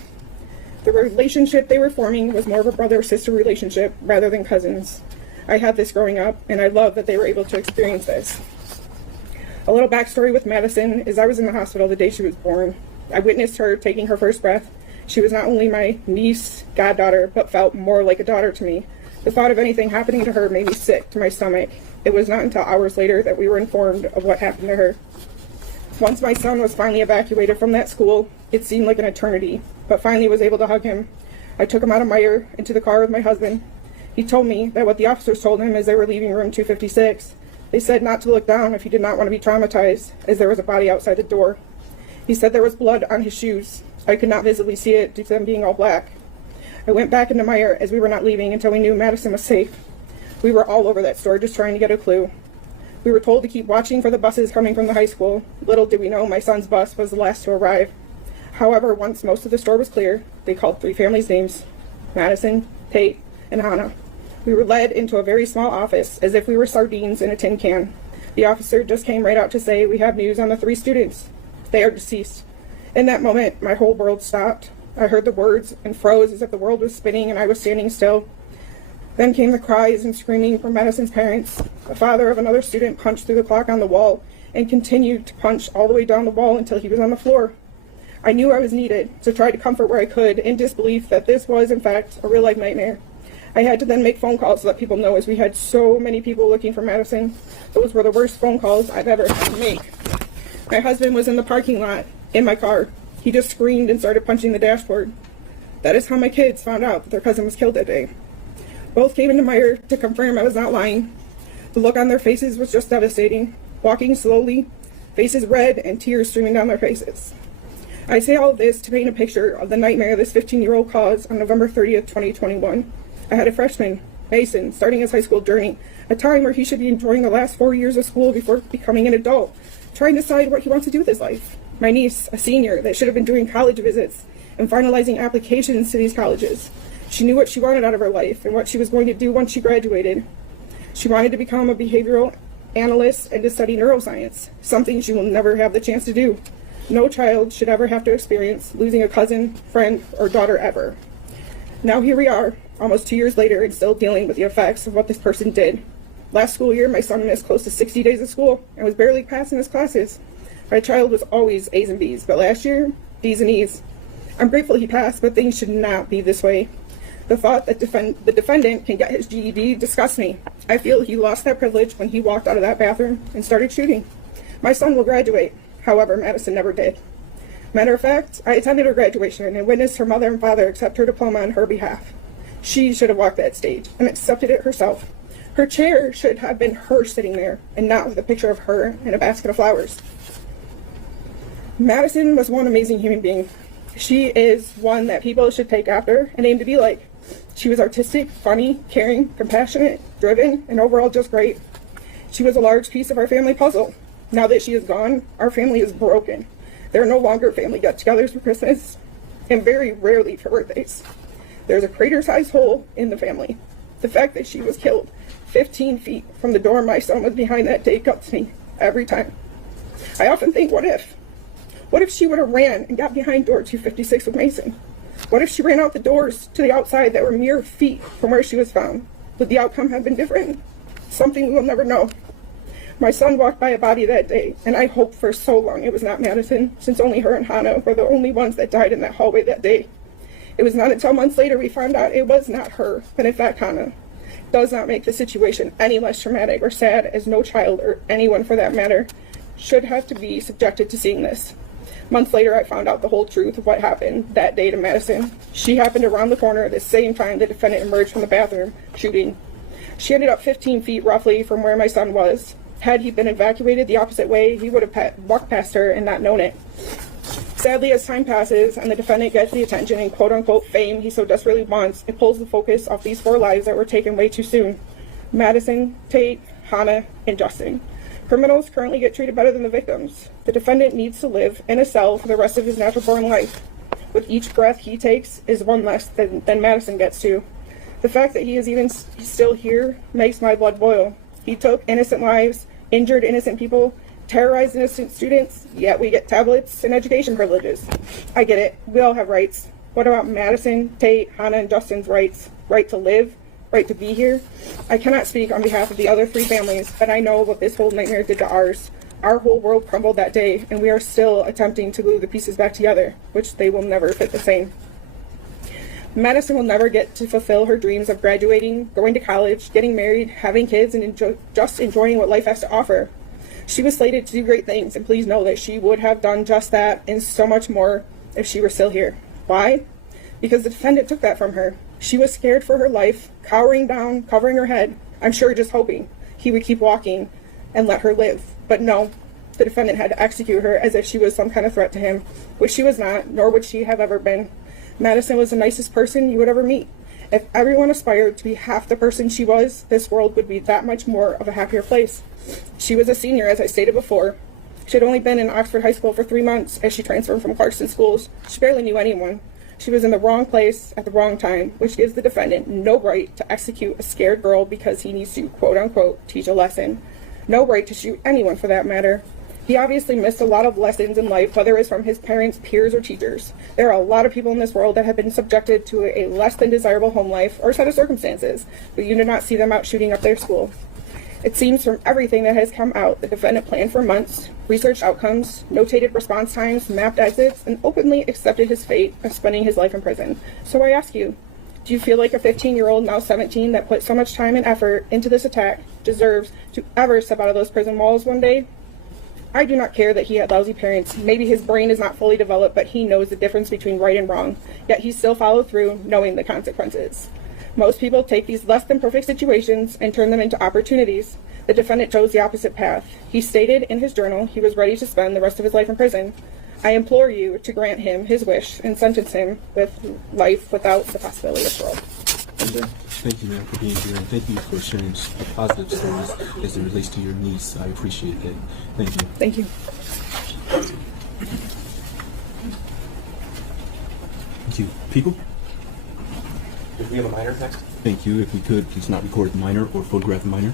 The relationship they were forming was more of a brother-sister relationship rather than cousins. I had this growing up, and I love that they were able to experience this. A little backstory with Madisyn is I was in the hospital the day she was born. I witnessed her taking her first breath. She was not only my niece, goddaughter, but felt more like a daughter to me. The thought of anything happening to her made me sick to my stomach. It was not until hours later that we were informed of what happened to her. Once my son was finally evacuated from that school, it seemed like an eternity, but finally was able to hug him. I took him out of Myre into the car with my husband. He told me that what the officers told him as they were leaving room 256, they said not to look down if he did not want to be traumatized, as there was a body outside the door. He said there was blood on his shoes. I could not visibly see it due to them being all black. I went back into Myre as we were not leaving until we knew Madisyn was safe. We were all over that store just trying to get a clue. We were told to keep watching for the buses coming from the high school. Little did we know my son's bus was the last to arrive. However, once most of the store was clear, they called 3 families' names: Madisyn, Tate, and Hana. We were led into a very small office as if we were sardines in a tin can. The officer just came right out to say, "We have news on the 3 students. They are deceased." In that moment, my whole world stopped. I heard the words and froze as if the world was spinning and I was standing still. Then came the cries and screaming from Madisyn's parents. The father of another student punched through the clock on the wall and continued to punch all the way down the wall until he was on the floor. I knew I was needed, so tried to comfort where I could in disbelief that this was, in fact, a real-life nightmare. I had to then make phone calls to let people know, as we had so many people looking for Madisyn. Those were the worst phone calls I've ever had to make. My husband was in the parking lot, in my car. He just screamed and started punching the dashboard. That is how my kids found out that their cousin was killed that day. Both came into Myre to confirm I was not lying. The look on their faces was just devastating. Walking slowly, faces red and tears streaming down their faces. I say all of this to paint a picture of the nightmare this 15-year-old caused on November 30th, 2021. I had a freshman, Mason, starting his high school journey, a time where he should be enjoying the last 4 years of school before becoming an adult, trying to decide what he wants to do with his life. My niece, a senior, that should have been doing college visits and finalizing applications to these colleges. She knew what she wanted out of her life and what she was going to do once she graduated. She wanted to become a behavioral analyst and to study neuroscience, something she will never have the chance to do. No child should ever have to experience losing a cousin, friend, or daughter ever. Now here we are, almost 2 years later, and still dealing with the effects of what this person did. Last school year, my son missed close to 60 days of school and was barely passing his classes. My child was always A's and B's, but last year, D's and E's. I'm grateful he passed, but things should not be this way. The thought that the defendant can get his GED disgusts me. I feel he lost that privilege when he walked out of that bathroom and started shooting. My son will graduate. However, Madisyn never did. Matter of fact, I attended her graduation and witnessed her mother and father accept her diploma on her behalf. She should have walked that stage and accepted it herself. Her chair should have been her sitting there and not with a picture of her and a basket of flowers. Madisyn was one amazing human being. She is one that people should take after and aim to be like. She was artistic, funny, caring, compassionate, driven, and overall just great. She was a large piece of our family puzzle. Now that she is gone, our family is broken. There are no longer family get-togethers for Christmas, and very rarely for birthdays. There's a crater-sized hole in the family. The fact that she was killed 15 feet from the door my son was behind that day cuts me every time. I often think, what if? What if she would have ran and got behind door 256 with Mason? What if she ran out the doors to the outside that were mere feet from where she was found? Would the outcome have been different? Something we will never know. My son walked by a body that day, and I hoped for so long it was not Madisyn, since only her and Hana were the only ones that died in that hallway that day. It was not until months later we found out it was not her, but in fact Hana. Does not make the situation any less traumatic or sad, as no child, or anyone for that matter, should have to be subjected to seeing this. Months later, I found out the whole truth of what happened that day to Madisyn. She happened around the corner at the same time the defendant emerged from the bathroom, shooting. She ended up 15 feet roughly from where my son was. Had he been evacuated the opposite way, he would have walked past her and not known it. Sadly, as time passes and the defendant gets the attention and quote-unquote fame he so desperately wants, it pulls the focus off these 4 lives that were taken way too soon. Madisyn, Tate, Hana, and Justin. Criminals currently get treated better than the victims. The defendant needs to live in a cell for the rest of his natural-born life. With each breath he takes is one less than Madisyn gets to. The fact that he is even still here makes my blood boil. He took innocent lives, injured innocent people, terrorized innocent students, yet we get tablets and education privileges. I get it. We all have rights. What about Madisyn, Tate, Hana, and Justin's rights? Right to live? Right to be here? I cannot speak on behalf of the other 3 families, but I know what this whole nightmare did to ours. Our whole world crumbled that day, and we are still attempting to glue the pieces back together, which they will never fit the same. Madisyn will never get to fulfill her dreams of graduating, going to college, getting married, having kids, and just enjoying what life has to offer. She was slated to do great things, and please know that she would have done just that and so much more if she were still here. Why? Because the defendant took that from her. She was scared for her life, cowering down, covering her head, I'm sure just hoping he would keep walking and let her live. But no, the defendant had to execute her as if she was some kind of threat to him, which she was not, nor would she have ever been. Madisyn was the nicest person you would ever meet. If everyone aspired to be half the person she was, this world would be that much more of a happier place. She was a senior, as I stated before. She had only been in Oxford High School for 3 months as she transferred from Clarkston schools. She barely knew anyone. She was in the wrong place at the wrong time, which gives the defendant no right to execute a scared girl because he needs to, quote-unquote, teach a lesson. No right to shoot anyone for that matter. He obviously missed a lot of lessons in life, whether it's from his parents, peers, or teachers. There are a lot of people in this world that have been subjected to a less than desirable home life or set of circumstances, but you do not see them out shooting up their school. It seems from everything that has come out, the defendant planned for months, researched outcomes, notated response times, mapped exits, and openly accepted his fate of spending his life in prison. So I ask you, do you feel like a 15-year-old, now 17, that put so much time and effort into this attack deserves to ever step out of those prison walls one day? I do not care that he had lousy parents. Maybe his brain is not fully developed, but he knows the difference between right and wrong, yet he still followed through, knowing the consequences. Most people take these less than perfect situations and turn them into opportunities. The defendant chose the opposite path. He stated in his journal he was ready to spend the rest of his life in prison. I implore you to grant him his wish and sentence him with life without the possibility of parole. Thank you, ma'am, for being here, and thank you for sharing positive stories as it relates to your niece. I appreciate that. Thank you. Thank you. Thank you. People? If we have a minor next. Thank you. If we could, please not record the minor or photograph the minor.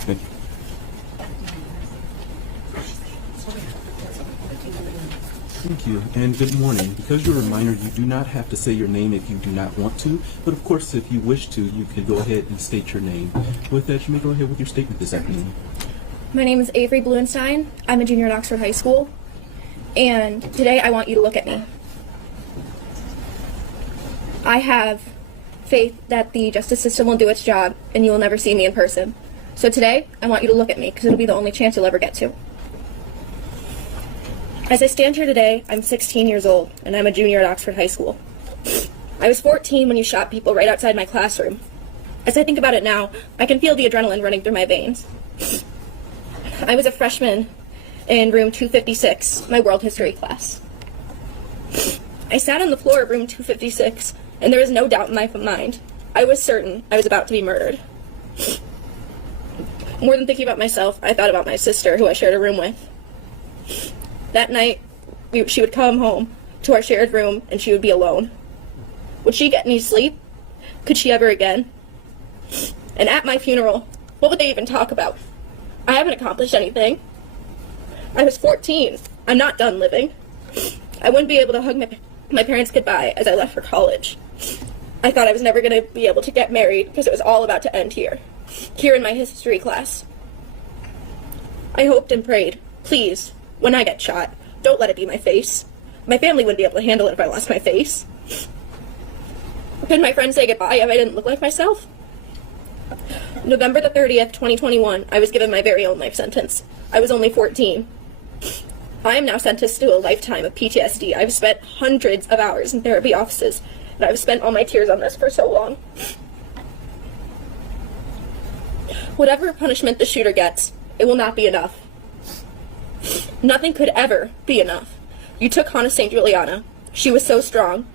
Thank you. Thank you, and good morning. Because you're a minor, you do not have to say your name if you do not want to, but of course, if you wish to, you can go ahead and state your name. With that, you may go ahead with your statement this afternoon. My name is Avery Bluenstein. I'm a junior at Oxford High School, and today I want you to look at me. I have faith that the justice system will do its job, and you will never see me in person. So today, I want you to look at me, because it'll be the only chance you'll ever get to. As I stand here today, I'm 16 years old, and I'm a junior at Oxford High School. I was 14 when you shot people right outside my classroom. As I think about it now, I can feel the adrenaline running through my veins. I was a freshman in room 256, my world history class. I sat on the floor of room 256, and there was no doubt in my mind. I was certain I was about to be murdered. More than thinking about myself, I thought about my sister, who I shared a room with. That night, she would come home to our shared room, and she would be alone. Would she get any sleep? Could she ever again? And at my funeral, what would they even talk about? I haven't accomplished anything. I was 14. I'm not done living. I wouldn't be able to hug my parents goodbye as I left for college. I thought I was never going to be able to get married because it was all about to end here in my history class. I hoped and prayed, please, when I get shot, don't let it be my face. My family wouldn't be able to handle it if I lost my face. Could my friends say goodbye if I didn't look like myself? November the 30th, 2021, I was given my very own life sentence. I was only 14. I am now sentenced to a lifetime of PTSD. I've spent hundreds of hours in therapy offices, and I've spent all my tears on this for so long. Whatever punishment the shooter gets, it will not be enough. Nothing could ever be enough. You took Hana St. Juliana. She was so strong.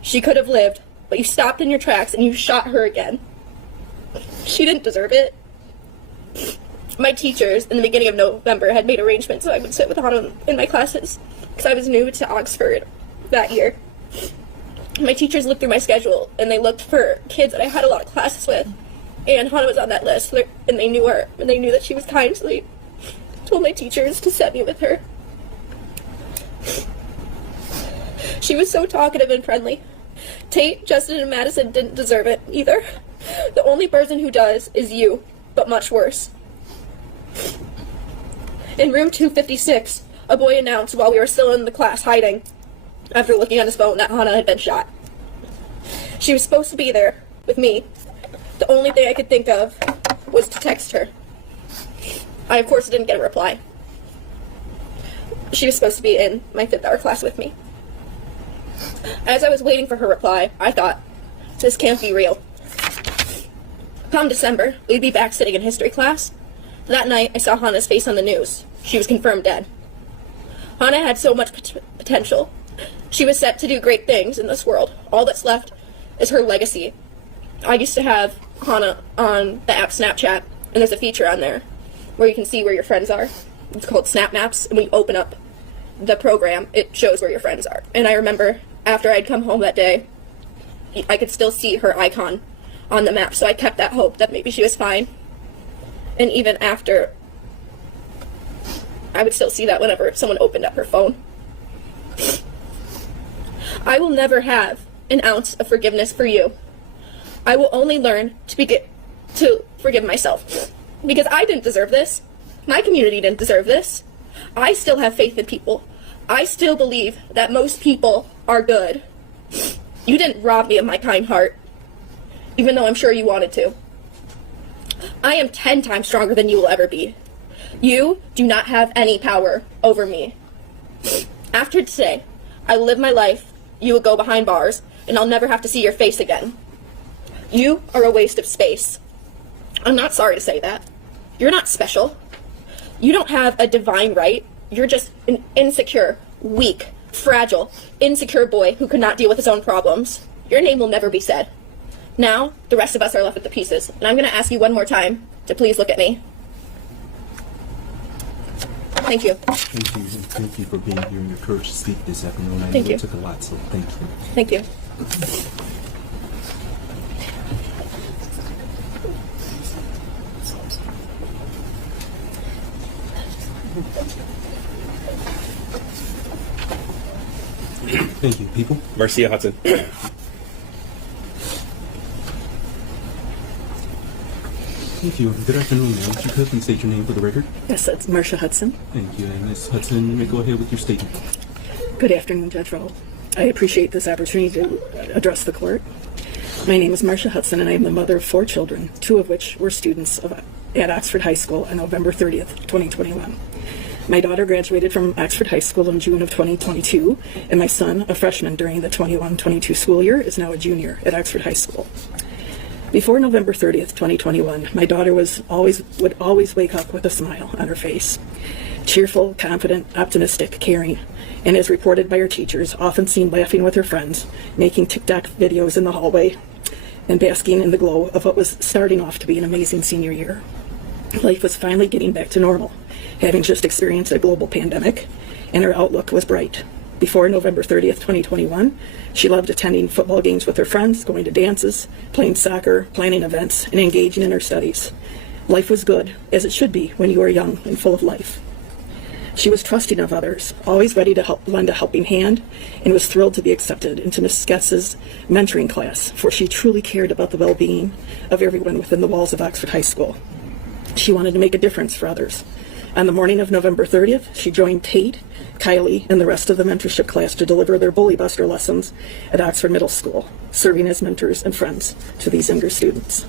She could have lived, but you stopped in your tracks and you shot her again. She didn't deserve it. My teachers, in the beginning of November, had made arrangements so I would sit with Hana in my classes, because I was new to Oxford that year. My teachers looked through my schedule, and they looked for kids that I had a lot of classes with, and Hana was on that list, and they knew her, and they knew that she was kind, so they told my teachers to set me with her. She was so talkative and friendly. Tate, Justin, and Madisyn didn't deserve it either. The only person who does is you, but much worse. In room 256, a boy announced while we were still in the class hiding, after looking on his phone, that Hana had been shot. She was supposed to be there with me. The only thing I could think of was to text her. I, of course, didn't get a reply. She was supposed to be in my 5th hour class with me. As I was waiting for her reply, I thought, this can't be real. Come December, we'd be back sitting in history class. That night, I saw Hana's face on the news. She was confirmed dead. Hana had so much potential. She was set to do great things in this world. All that's left is her legacy. I used to have Hana on the app Snapchat, and there's a feature on there where you can see where your friends are. It's called Snap Maps, and when you open up the program, it shows where your friends are. And I remember after I'd come home that day, I could still see her icon on the map, so I kept that hope that maybe she was fine. And even after, I would still see that whenever someone opened up her phone. I will never have an ounce of forgiveness for you. I will only learn to forgive myself. Because I didn't deserve this. My community didn't deserve this. I still have faith in people. I still believe that most people are good. You didn't rob me of my kind heart, even though I'm sure you wanted to. I am 10 times stronger than you will ever be. You do not have any power over me. After today, I will live my life, you will go behind bars, and I'll never have to see your face again. You are a waste of space. I'm not sorry to say that. You're not special. You don't have a divine right. You're just an insecure, weak, fragile, insecure boy who could not deal with his own problems. Your name will never be said. Now, the rest of us are left with the pieces, and I'm going to ask you one more time to please look at me. Thank you. Thank you, and thank you for being here and your courage to speak this afternoon. I Thank know you. it took a lot, so thank you. Thank you. Thank you, people. Marcia Hudson. Thank you. Good afternoon, ma'am. Would you could please state your name for the record? Yes, that's Marcia Hudson. Thank you. And Ms. Hudson, you may go ahead with your statement. Good afternoon, Judge Roll. I appreciate this opportunity to address the court. My name is Marcia Hudson, and I am the mother of 4 children, 2 of which were students at Oxford High School on November 30th, 2021. My daughter graduated from Oxford High School in June of 2022, and my son, a freshman during the 21-22 school year, is now a junior at Oxford High School. Before November 30th, 2021, my daughter would always wake up with a smile on her face. Cheerful, confident, optimistic, caring, and as reported by her teachers, often seen laughing with her friends, making TikTok videos in the hallway, and basking in the glow of what was starting off to be an amazing senior year. Life was finally getting back to normal, having just experienced a global pandemic, and her outlook was bright. Before November 30th, 2021, she loved attending football games with her friends, going to dances, playing soccer, planning events, and engaging in her studies. Life was good, as it should be when you are young and full of life. She was trusting of others, always ready to lend a helping hand, and was thrilled to be accepted into Miss Guess's mentoring class, for she truly cared about the well-being of everyone within the walls of Oxford High School. She wanted to make a difference for others. On the morning of November 30th, she joined Tate, Kylie, and the rest of the mentorship class to deliver their Bully Buster lessons at Oxford Middle School, serving as mentors and friends to these younger students.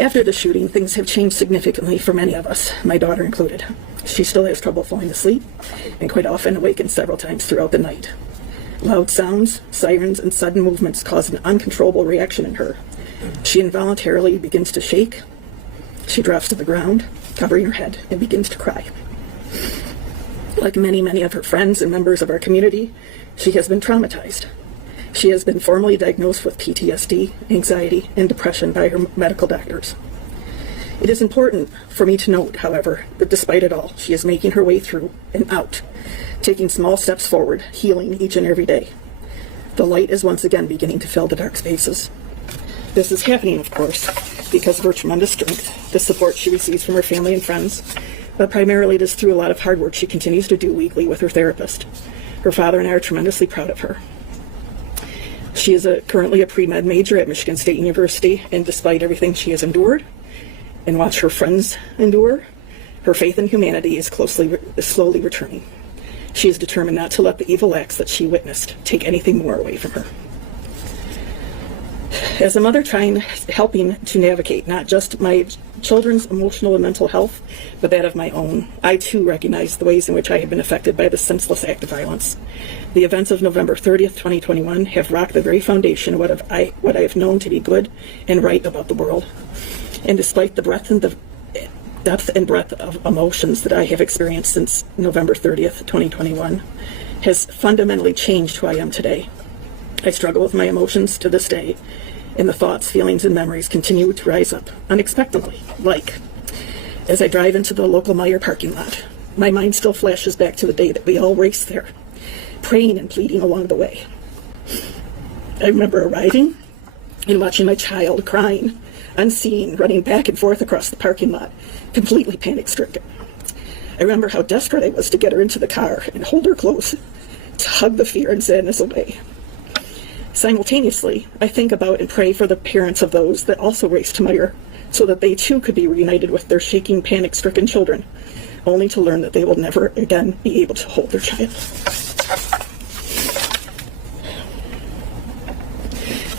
After the shooting, things have changed significantly for many of us, my daughter included. She still has trouble falling asleep and quite often awakens several times throughout the night. Loud sounds, sirens, and sudden movements cause an uncontrollable reaction in her. She involuntarily begins to shake. She drops to the ground, covering her head, and begins to cry. Like many of her friends and members of our community, she has been traumatized. She has been formally diagnosed with PTSD, anxiety, and depression by her medical doctors. It is important for me to note, however, that despite it all, she is making her way through and out, taking small steps forward, healing each and every day. The light is once again beginning to fill the dark spaces. This is happening, of course, because of her tremendous strength, the support she receives from her family and friends, but primarily it is through a lot of hard work she continues to do weekly with her therapist. Her father and I are tremendously proud of her. She is currently a pre-med major at Michigan State University, and despite everything she has endured and watched her friends endure, her faith in humanity is slowly returning. She is determined not to let the evil acts that she witnessed take anything more away from her. As a mother helping to navigate not just my children's emotional and mental health, but that of my own, I too recognize the ways in which I have been affected by this senseless act of violence. The events of November 30th, 2021 have rocked the very foundation of what I have known to be good and right about the world. And despite the depth and breadth of emotions that I have experienced since November 30th, 2021, has fundamentally changed who I am today. I struggle with my emotions to this day, and the thoughts, feelings, and memories continue to rise up unexpectedly, like as I drive into the local Myre parking lot. My mind still flashes back to the day that we all raced there, praying and pleading along the way. I remember arriving and watching my child crying, unseen, running back and forth across the parking lot, completely panic-stricken. I remember how desperate I was to get her into the car and hold her close, to hug the fear and sadness away. Simultaneously, I think about and pray for the parents of those that also raced to Myre, so that they too could be reunited with their shaking, panic-stricken children, only to learn that they will never again be able to hold their child.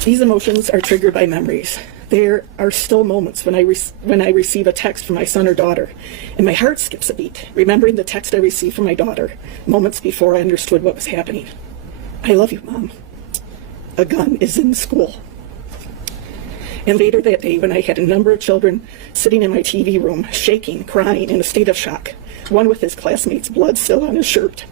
These emotions are triggered by memories. There are still moments when I receive a text from my son or daughter, and my heart skips a beat, remembering the text I received from my daughter moments before I understood what was happening. I love you, Mom. A gun is in school. And later that day, when I had a number of children sitting in my TV room, shaking, crying, in a state of shock, one with his classmates' blood still on his shirt,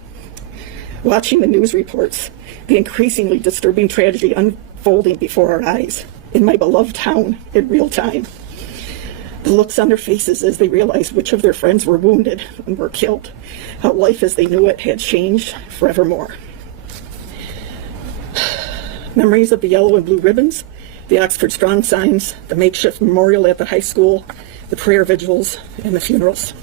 watching the news reports, the increasingly disturbing tragedy unfolding before our eyes, in my beloved town in real time. The looks on their faces as they realized which of their friends were wounded and were killed, how life as they knew it had changed forevermore. Memories of the yellow and blue ribbons, the Oxford Strong signs, the makeshift memorial at the high school, the prayer vigils, and the funerals.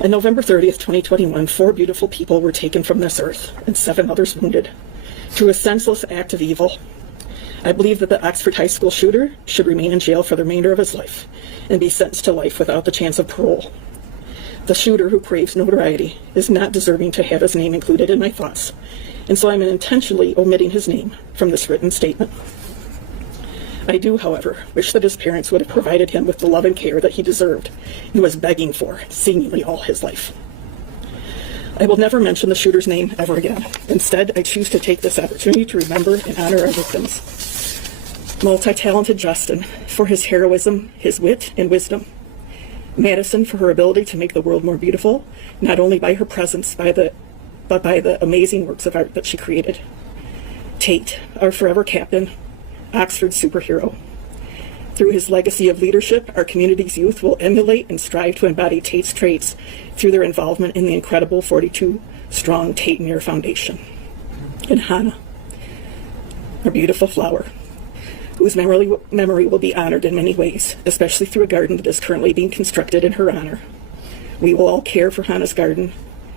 On November 30th, 2021, 4 beautiful people were taken from this earth and 7 others wounded through a senseless act of evil. I believe that the Oxford High School shooter should remain in jail for the remainder of his life and be sentenced to life without the chance of parole. The shooter, who craves notoriety, is not deserving to have his name included in my thoughts, and so I'm intentionally omitting his name from this written statement. I do, however, wish that his parents would have provided him with the love and care that he deserved and was begging for seemingly all his life. I will never mention the shooter's name ever again. Instead, I choose to take this opportunity to remember and honor our victims. Multi-talented Justin for his heroism, his wit, and wisdom. Madisyn for her ability to make the world more beautiful, not only by her presence, but by the amazing works of art that she created. Tate, our forever captain, Oxford superhero. Through his legacy of leadership, our community's youth will emulate and strive to embody Tate's traits through their involvement in the incredible 42-strong Tate Myre Foundation. And Hana, our beautiful flower, whose memory will be honored in many ways, especially through a garden that is currently being constructed in her honor. We will all care for Hana's garden.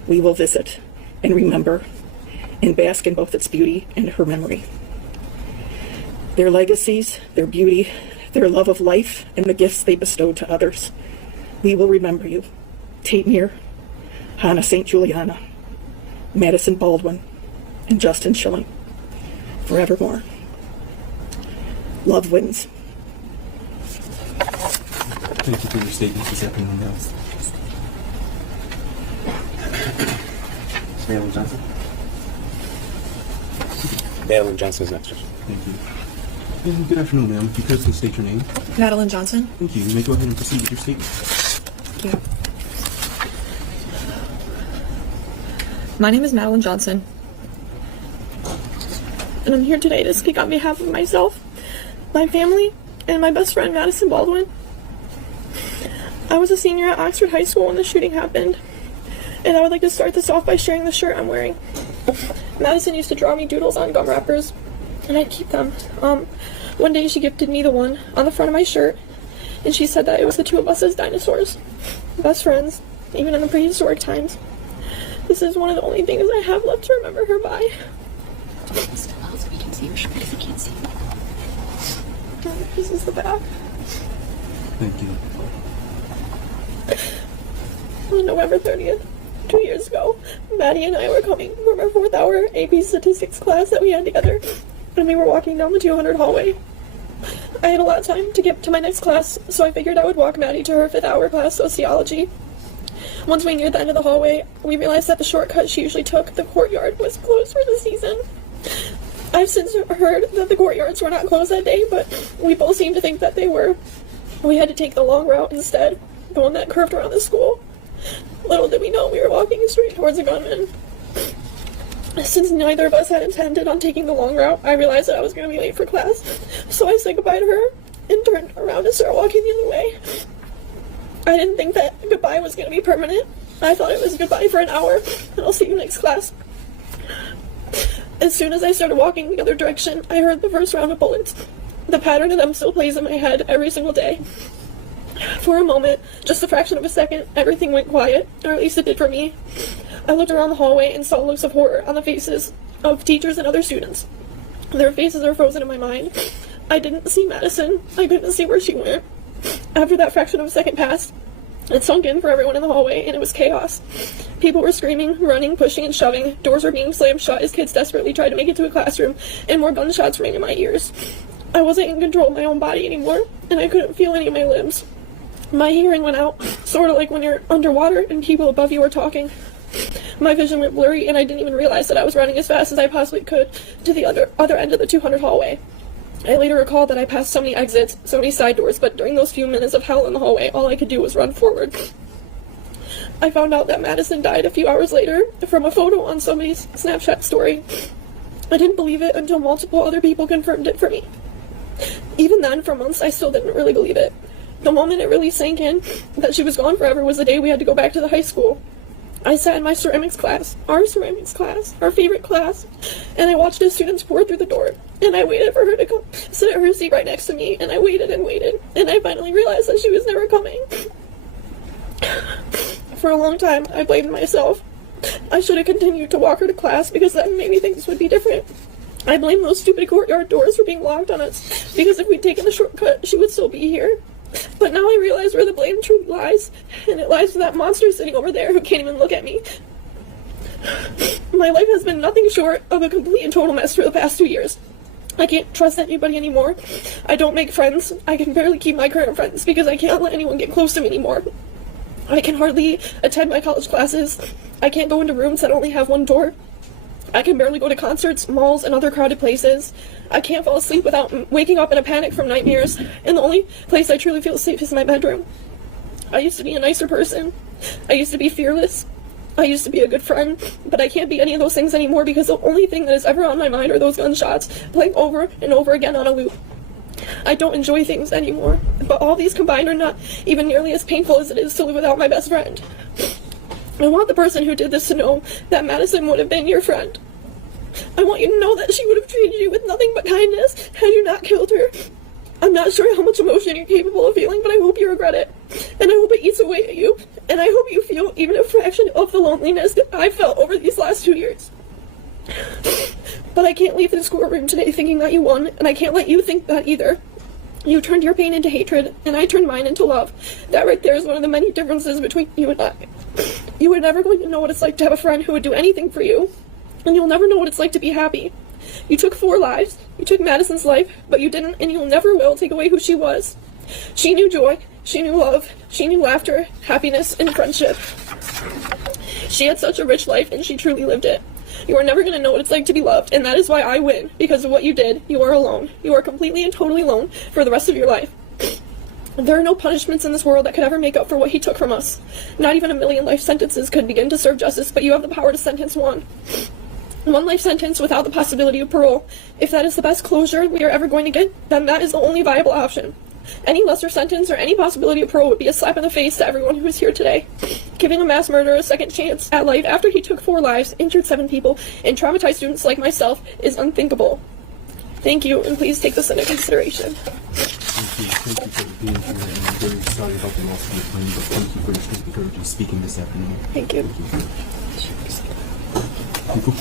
We will visit and remember and bask in both its beauty and her memory. Their legacies, their beauty, their love of life, and the gifts they bestowed to others. We will remember you. Tate Myre, Hana St. Juliana, Madisyn Baldwin, and Justin Schilling. Forevermore. Love wins. Thank you for your statement this afternoon, guys. Madeline Johnson. Madeline Johnson is next. Thank you. And good afternoon, ma'am. If you could please state your name. Madisyn Johnson. Thank you. You may go ahead and proceed with your statement. Thank you. My name is Madisyn Johnson, and I'm here today to speak on behalf of myself, my family, and my best friend, Madisyn Baldwin. I was a senior at Oxford High School when the shooting happened, and I would like to start this off by sharing the shirt I'm wearing. Madisyn used to draw me doodles on gum wrappers, and I'd keep them. One day she gifted me the one on the front of my shirt, and she said that it was the two of us as dinosaurs, best friends, even in the prehistoric times. This is one of the only things I have left to remember her by. So we can see your shirt because I can't see. This is the back. Thank you. On November 30th, 2 years ago, Maddie and I were coming from our 4th hour AP statistics class that we had together, and we were walking down the 200 hallway. I had a lot of time to get to my next class, so I figured I would walk Maddie to her 5th hour class, sociology. Once we neared the end of the hallway, we realized that the shortcut she usually took, the courtyard, was closed for the season. I've since heard that the courtyards were not closed that day, but we both seemed to think that they were. We had to take the long route instead, the one that curved around the school. Little did we know we were walking straight towards a gunman. Since neither of us had intended on taking the long route, I realized that I was going to be late for class, so I said goodbye to her and turned around to start walking the other way. I didn't think that goodbye was going to be permanent. I thought it was goodbye for an hour, and I'll see you next class. As soon as I started walking the other direction, I heard the first round of bullets. The pattern of them still plays in my head every single day. For a moment, just a fraction of a second, everything went quiet, or at least it did for me. I looked around the hallway and saw looks of horror on the faces of teachers and other students. Their faces are frozen in my mind. I didn't see Madisyn. I couldn't see where she went. After that fraction of a second passed, it sunk in for everyone in the hallway, and it was chaos. People were screaming, running, pushing, and shoving. Doors were being slammed shut as kids desperately tried to make it to a classroom, and more gunshots rang in my ears. I wasn't in control of my own body anymore, and I couldn't feel any of my limbs. My hearing went out, sort of like when you're underwater and people above you are talking. My vision went blurry, and I didn't even realize that I was running as fast as I possibly could to the other end of the 200 hallway. I later recalled that I passed so many exits, so many side doors, but during those few minutes of hell in the hallway, all I could do was run forward. I found out that Madisyn died a few hours later from a photo on somebody's Snapchat story. I didn't believe it until multiple other people confirmed it for me. Even then, for months, I still didn't really believe it. The moment it really sank in that she was gone forever was the day we had to go back to the high school. I sat in my ceramics class, our favorite class, and I watched as students poured through the door, and I waited for her to come sit at her seat right next to me, and I waited, and I finally realized that she was never coming. For a long time, I blamed myself. I should have continued to walk her to class because then maybe things would be different. I blamed those stupid courtyard doors for being locked on us because if we'd taken the shortcut, she would still be here. But now I realize where the blame truly lies, and it lies with that monster sitting over there who can't even look at me. My life has been nothing short of a complete and total mess for the past 2 years. I can't trust anybody anymore. I don't make friends. I can barely keep my current friends because I can't let anyone get close to me anymore. I can hardly attend my college classes. I can't go into rooms that only have one door. I can barely go to concerts, malls, and other crowded places. I can't fall asleep without waking up in a panic from nightmares, and the only place I truly feel safe is my bedroom. I used to be a nicer person. I used to be fearless. I used to be a good friend, but I can't be any of those things anymore because the only thing that is ever on my mind are those gunshots playing over and over again on a loop. I don't enjoy things anymore, but all these combined are not even nearly as painful as it is to live without my best friend. I want the person who did this to know that Madisyn would have been your friend. I want you to know that she would have treated you with nothing but kindness had you not killed her. I'm not sure how much emotion you're capable of feeling, but I hope you regret it. And I hope it eats away at you. And I hope you feel even a fraction of the loneliness that I felt over these last 2 years. But I can't leave this courtroom today thinking that you won, and I can't let you think that either. You turned your pain into hatred, and I turned mine into love. That right there is one of the many differences between you and I. You are never going to know what it's like to have a friend who would do anything for you, and you'll never know what it's like to be happy. You took 4 lives, you took Madisyn's life, but you didn't, and you'll never will take away who she was. She knew joy, she knew love, she knew laughter, happiness, and friendship. She had such a rich life, and she truly lived it. You are never going to know what it's like to be loved, and that is why I win. Because of what you did, you are alone. You are completely and totally alone for the rest of your life. There are no punishments in this world that could ever make up for what he took from us. Not even 1,000,000 life sentences could begin to serve justice, but you have the power to sentence one. 1 life sentence without the possibility of parole. If that is the best closure we are ever going to get, then that is the only viable option. Any lesser sentence or any possibility of parole would be a slap in the face to everyone who is here today. Giving a mass murderer a second chance at life after he took 4 lives, injured 7 people, and traumatized students like myself is unthinkable. Thank you, and please take this into consideration. Thank you for being here, and I'm very sorry about the loss of your friend, but thank you for your strength and courage in speaking this afternoon. Thank you. Thank you.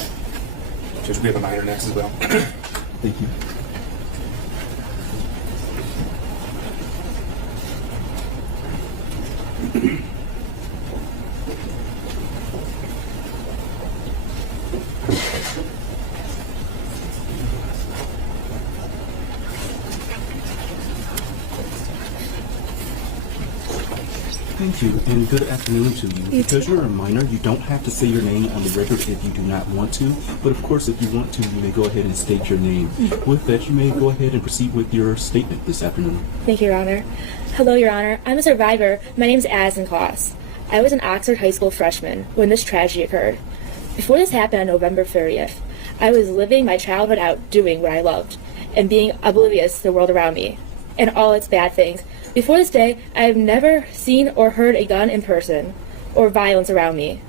Judge, we have a minor next as well. Thank you. Thank you, and good afternoon to you. Because you're a minor, you don't have to say your name on the record if you do not want to, but of course, if you want to, you may go ahead and state your name. With that, you may go ahead and proceed with your statement this afternoon. Thank you, Your Honor. Hello, Your Honor. I'm a survivor. My name's Madisyn Baldwin. I was an Oxford High School freshman when this tragedy occurred. Before this happened on November 30th, I was living my childhood out doing what I loved and being oblivious to the world around me and all its bad things. Before this day, I have never seen or heard a gun in person or violence around me.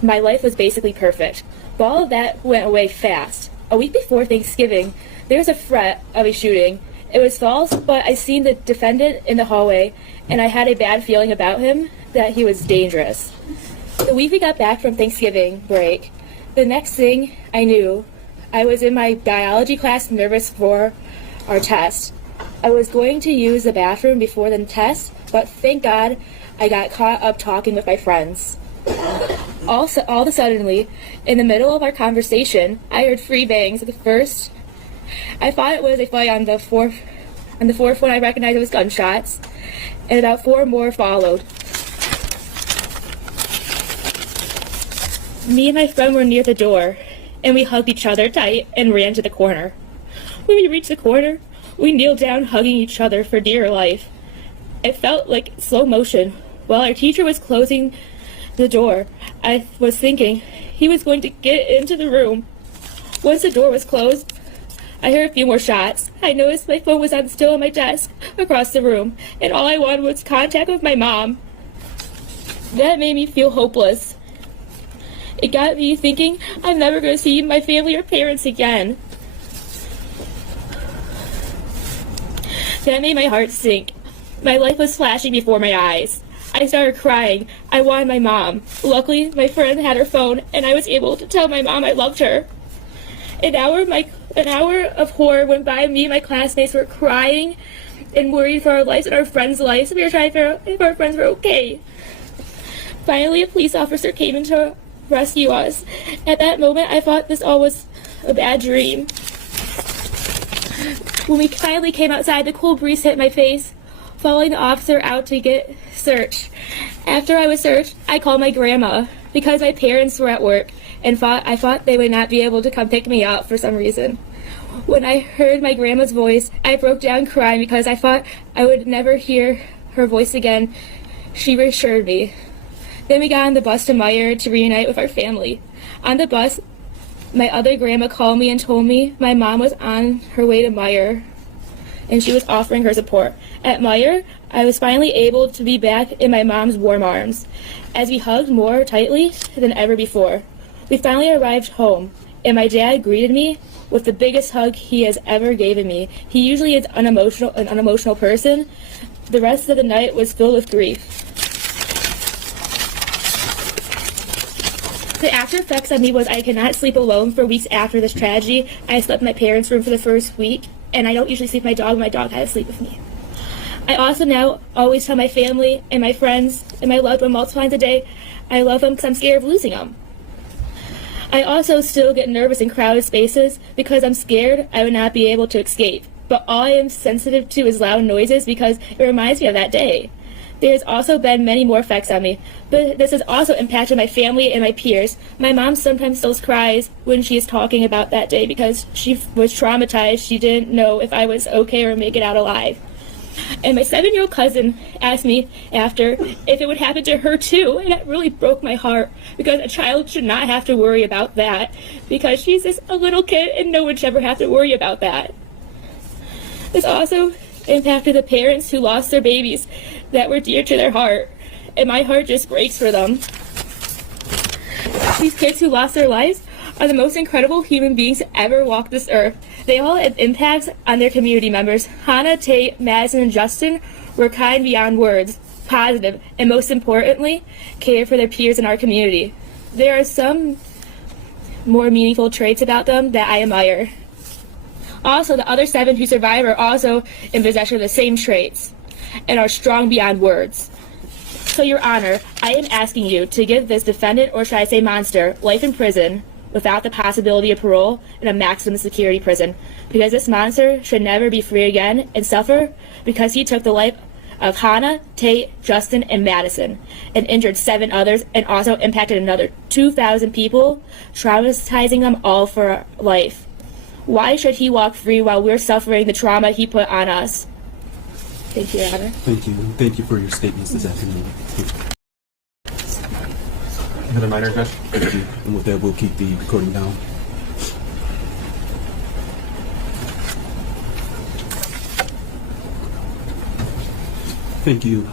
My life was basically perfect, but all of that went away fast. A week before Thanksgiving, there was a threat of a shooting. It was false, but I seen the defendant in the hallway, and I had a bad feeling about him, that he was dangerous. The week we got back from Thanksgiving break, the next thing I knew, I was in my biology class nervous for our test. I was going to use the bathroom before the test, but thank God I got caught up talking with my friends. All of a sudden, in the middle of our conversation, I heard 3 bangs. At first, I thought it was a fight on the fourth one. I recognized it was gunshots, and about 4 more followed. Me and my friend were near the door, and we hugged each other tight and ran to the corner. When we reached the corner, we kneeled down, hugging each other for dear life. It felt like slow motion. While our teacher was closing the door, I was thinking he was going to get into the room. Once the door was closed, I heard a few more shots. I noticed my phone was still on my desk across the room, and all I wanted was contact with my mom. That made me feel hopeless. It got me thinking I'm never going to see my family or parents again. That made my heart sink. My life was flashing before my eyes. I started crying. I wanted my mom. Luckily, my friend had her phone, and I was able to tell my mom I loved her. An hour of horror went by. Me and my classmates were crying and worried for our lives and our friends' lives. We were trying to figure out if our friends were okay. Finally, a police officer came in to rescue us. At that moment, I thought this all was a bad dream. When we finally came outside, the cool breeze hit my face, following the officer out to get searched. After I was searched, I called my grandma. because my parents were at work and I thought they would not be able to come pick me up for some reason. When I heard my grandma's voice, I broke down crying because I thought I would never hear her voice again. She reassured me. Then we got on the bus to Myre to reunite with our family. On the bus, my other grandma called me and told me my mom was on her way to Myre and she was offering her support. At Myre, I was finally able to be back in my mom's warm arms as we hugged more tightly than ever before. We finally arrived home and my dad greeted me with the biggest hug he has ever given me. He usually is an unemotional person. The rest of the night was filled with grief. The after effects on me was I could not sleep alone for weeks after this tragedy. I slept in my parents' room for the first week, and I don't usually sleep with my dog when my dog had to sleep with me. I also now always tell my family and my friends and my loved one multiple times a day I love them because I'm scared of losing them. I also still get nervous in crowded spaces because I'm scared I would not be able to escape. But all I am sensitive to is loud noises because it reminds me of that day. There's also been many more effects on me, but this has also impacted my family and my peers. My mom sometimes still cries when she is talking about that day because she was traumatized. She didn't know if I was okay or make it out alive. And my 7-year-old cousin asked me after if it would happen to her too, and it really broke my heart because a child should not have to worry about that because she's just a little kid and no one should ever have to worry about that. This also impacted the parents who lost their babies that were dear to their heart, and my heart just breaks for them. These kids who lost their lives are the most incredible human beings to ever walk this earth. They all had impacts on their community members. Hana, Tate, Madisyn, and Justin were kind beyond words, positive, and most importantly, cared for their peers in our community. There are some more meaningful traits about them that I admire. Also, the other 7 who survived are also in possession of the same traits and are strong beyond words. So, Your Honor, I am asking you to give this defendant, or should I say monster, life in prison without the possibility of parole in a maximum security prison, because this monster should never be free again and suffer because he took the life of Hana, Tate, Justin, and Madisyn and injured 7 others and also impacted another 2,000 people, traumatizing them all for life. Why should he walk free while we're suffering the trauma he put on us? Thank you, Your Honor. Thank you. Thank you for your statements this afternoon. Another minor judge. Thank you. And with that, we'll keep the recording down. Thank you.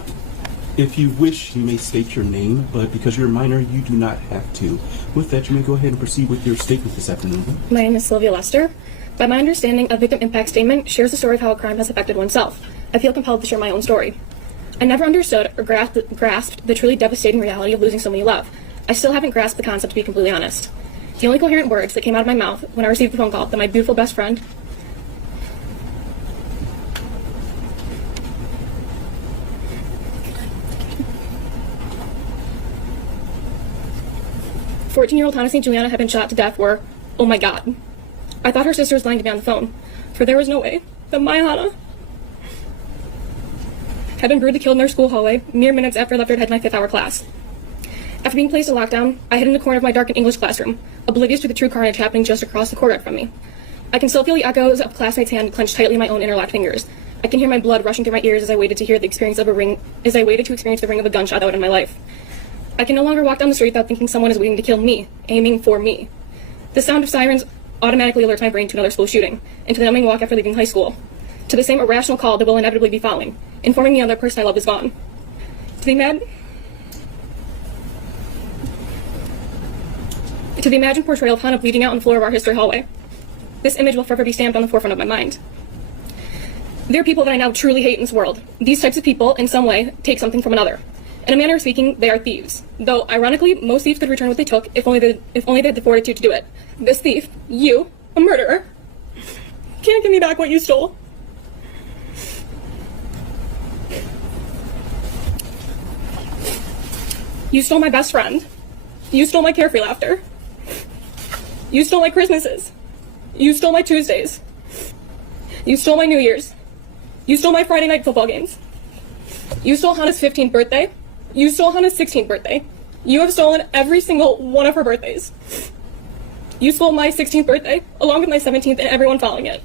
If you wish, you may state your name, but because you're a minor, you do not have to. With that, you may go ahead and proceed with your statement this afternoon. My name is Sylvia Lester. By my understanding, a victim impact statement shares the story of how a crime has affected oneself. I feel compelled to share my own story. I never understood or grasped the truly devastating reality of losing someone you love. I still haven't grasped the concept, to be completely honest. The only coherent words that came out of my mouth when I received the phone call that my beautiful best friend 14-year-old Hana St. Juliana had been shot to death were, oh my God. I thought her sister was lying to me on the phone, for there was no way that my Hana had been brutally killed in their school hallway mere minutes after I left her to head to my 5th-hour class. After being placed in lockdown, I hid in the corner of my darkened English classroom, oblivious to the true carnage happening just across the courtyard from me. I can still feel the echoes of a classmate's hand clenched tightly in my own interlocked fingers. I can hear my blood rushing through my ears as I waited to experience the ring of a gunshot that would end my life. I can no longer walk down the street without thinking someone is waiting to kill me, aiming for me. The sound of sirens automatically alerts my brain to another school shooting, and to the numbing walk after leaving high school, to the same irrational call that will inevitably be following, informing me the other person I love is gone. To the imagined portrayal of Hana bleeding out on the floor of our history hallway. This image will forever be stamped on the forefront of my mind. There are people that I now truly hate in this world. These types of people, in some way, take something from another. In a manner of speaking, they are thieves. Though, ironically, most thieves could return what they took if only they had the fortitude to do it. This thief, you, a murderer, can't give me back what you stole. You stole my best friend. You stole my carefree laughter. You stole my Christmases. You stole my Tuesdays. You stole my New Year's. You stole my Friday night football games. You stole Hana's 15th birthday. You stole Hana's 16th birthday. You have stolen every single one of her birthdays. You stole my 16th birthday, along with my 17th and everyone following it.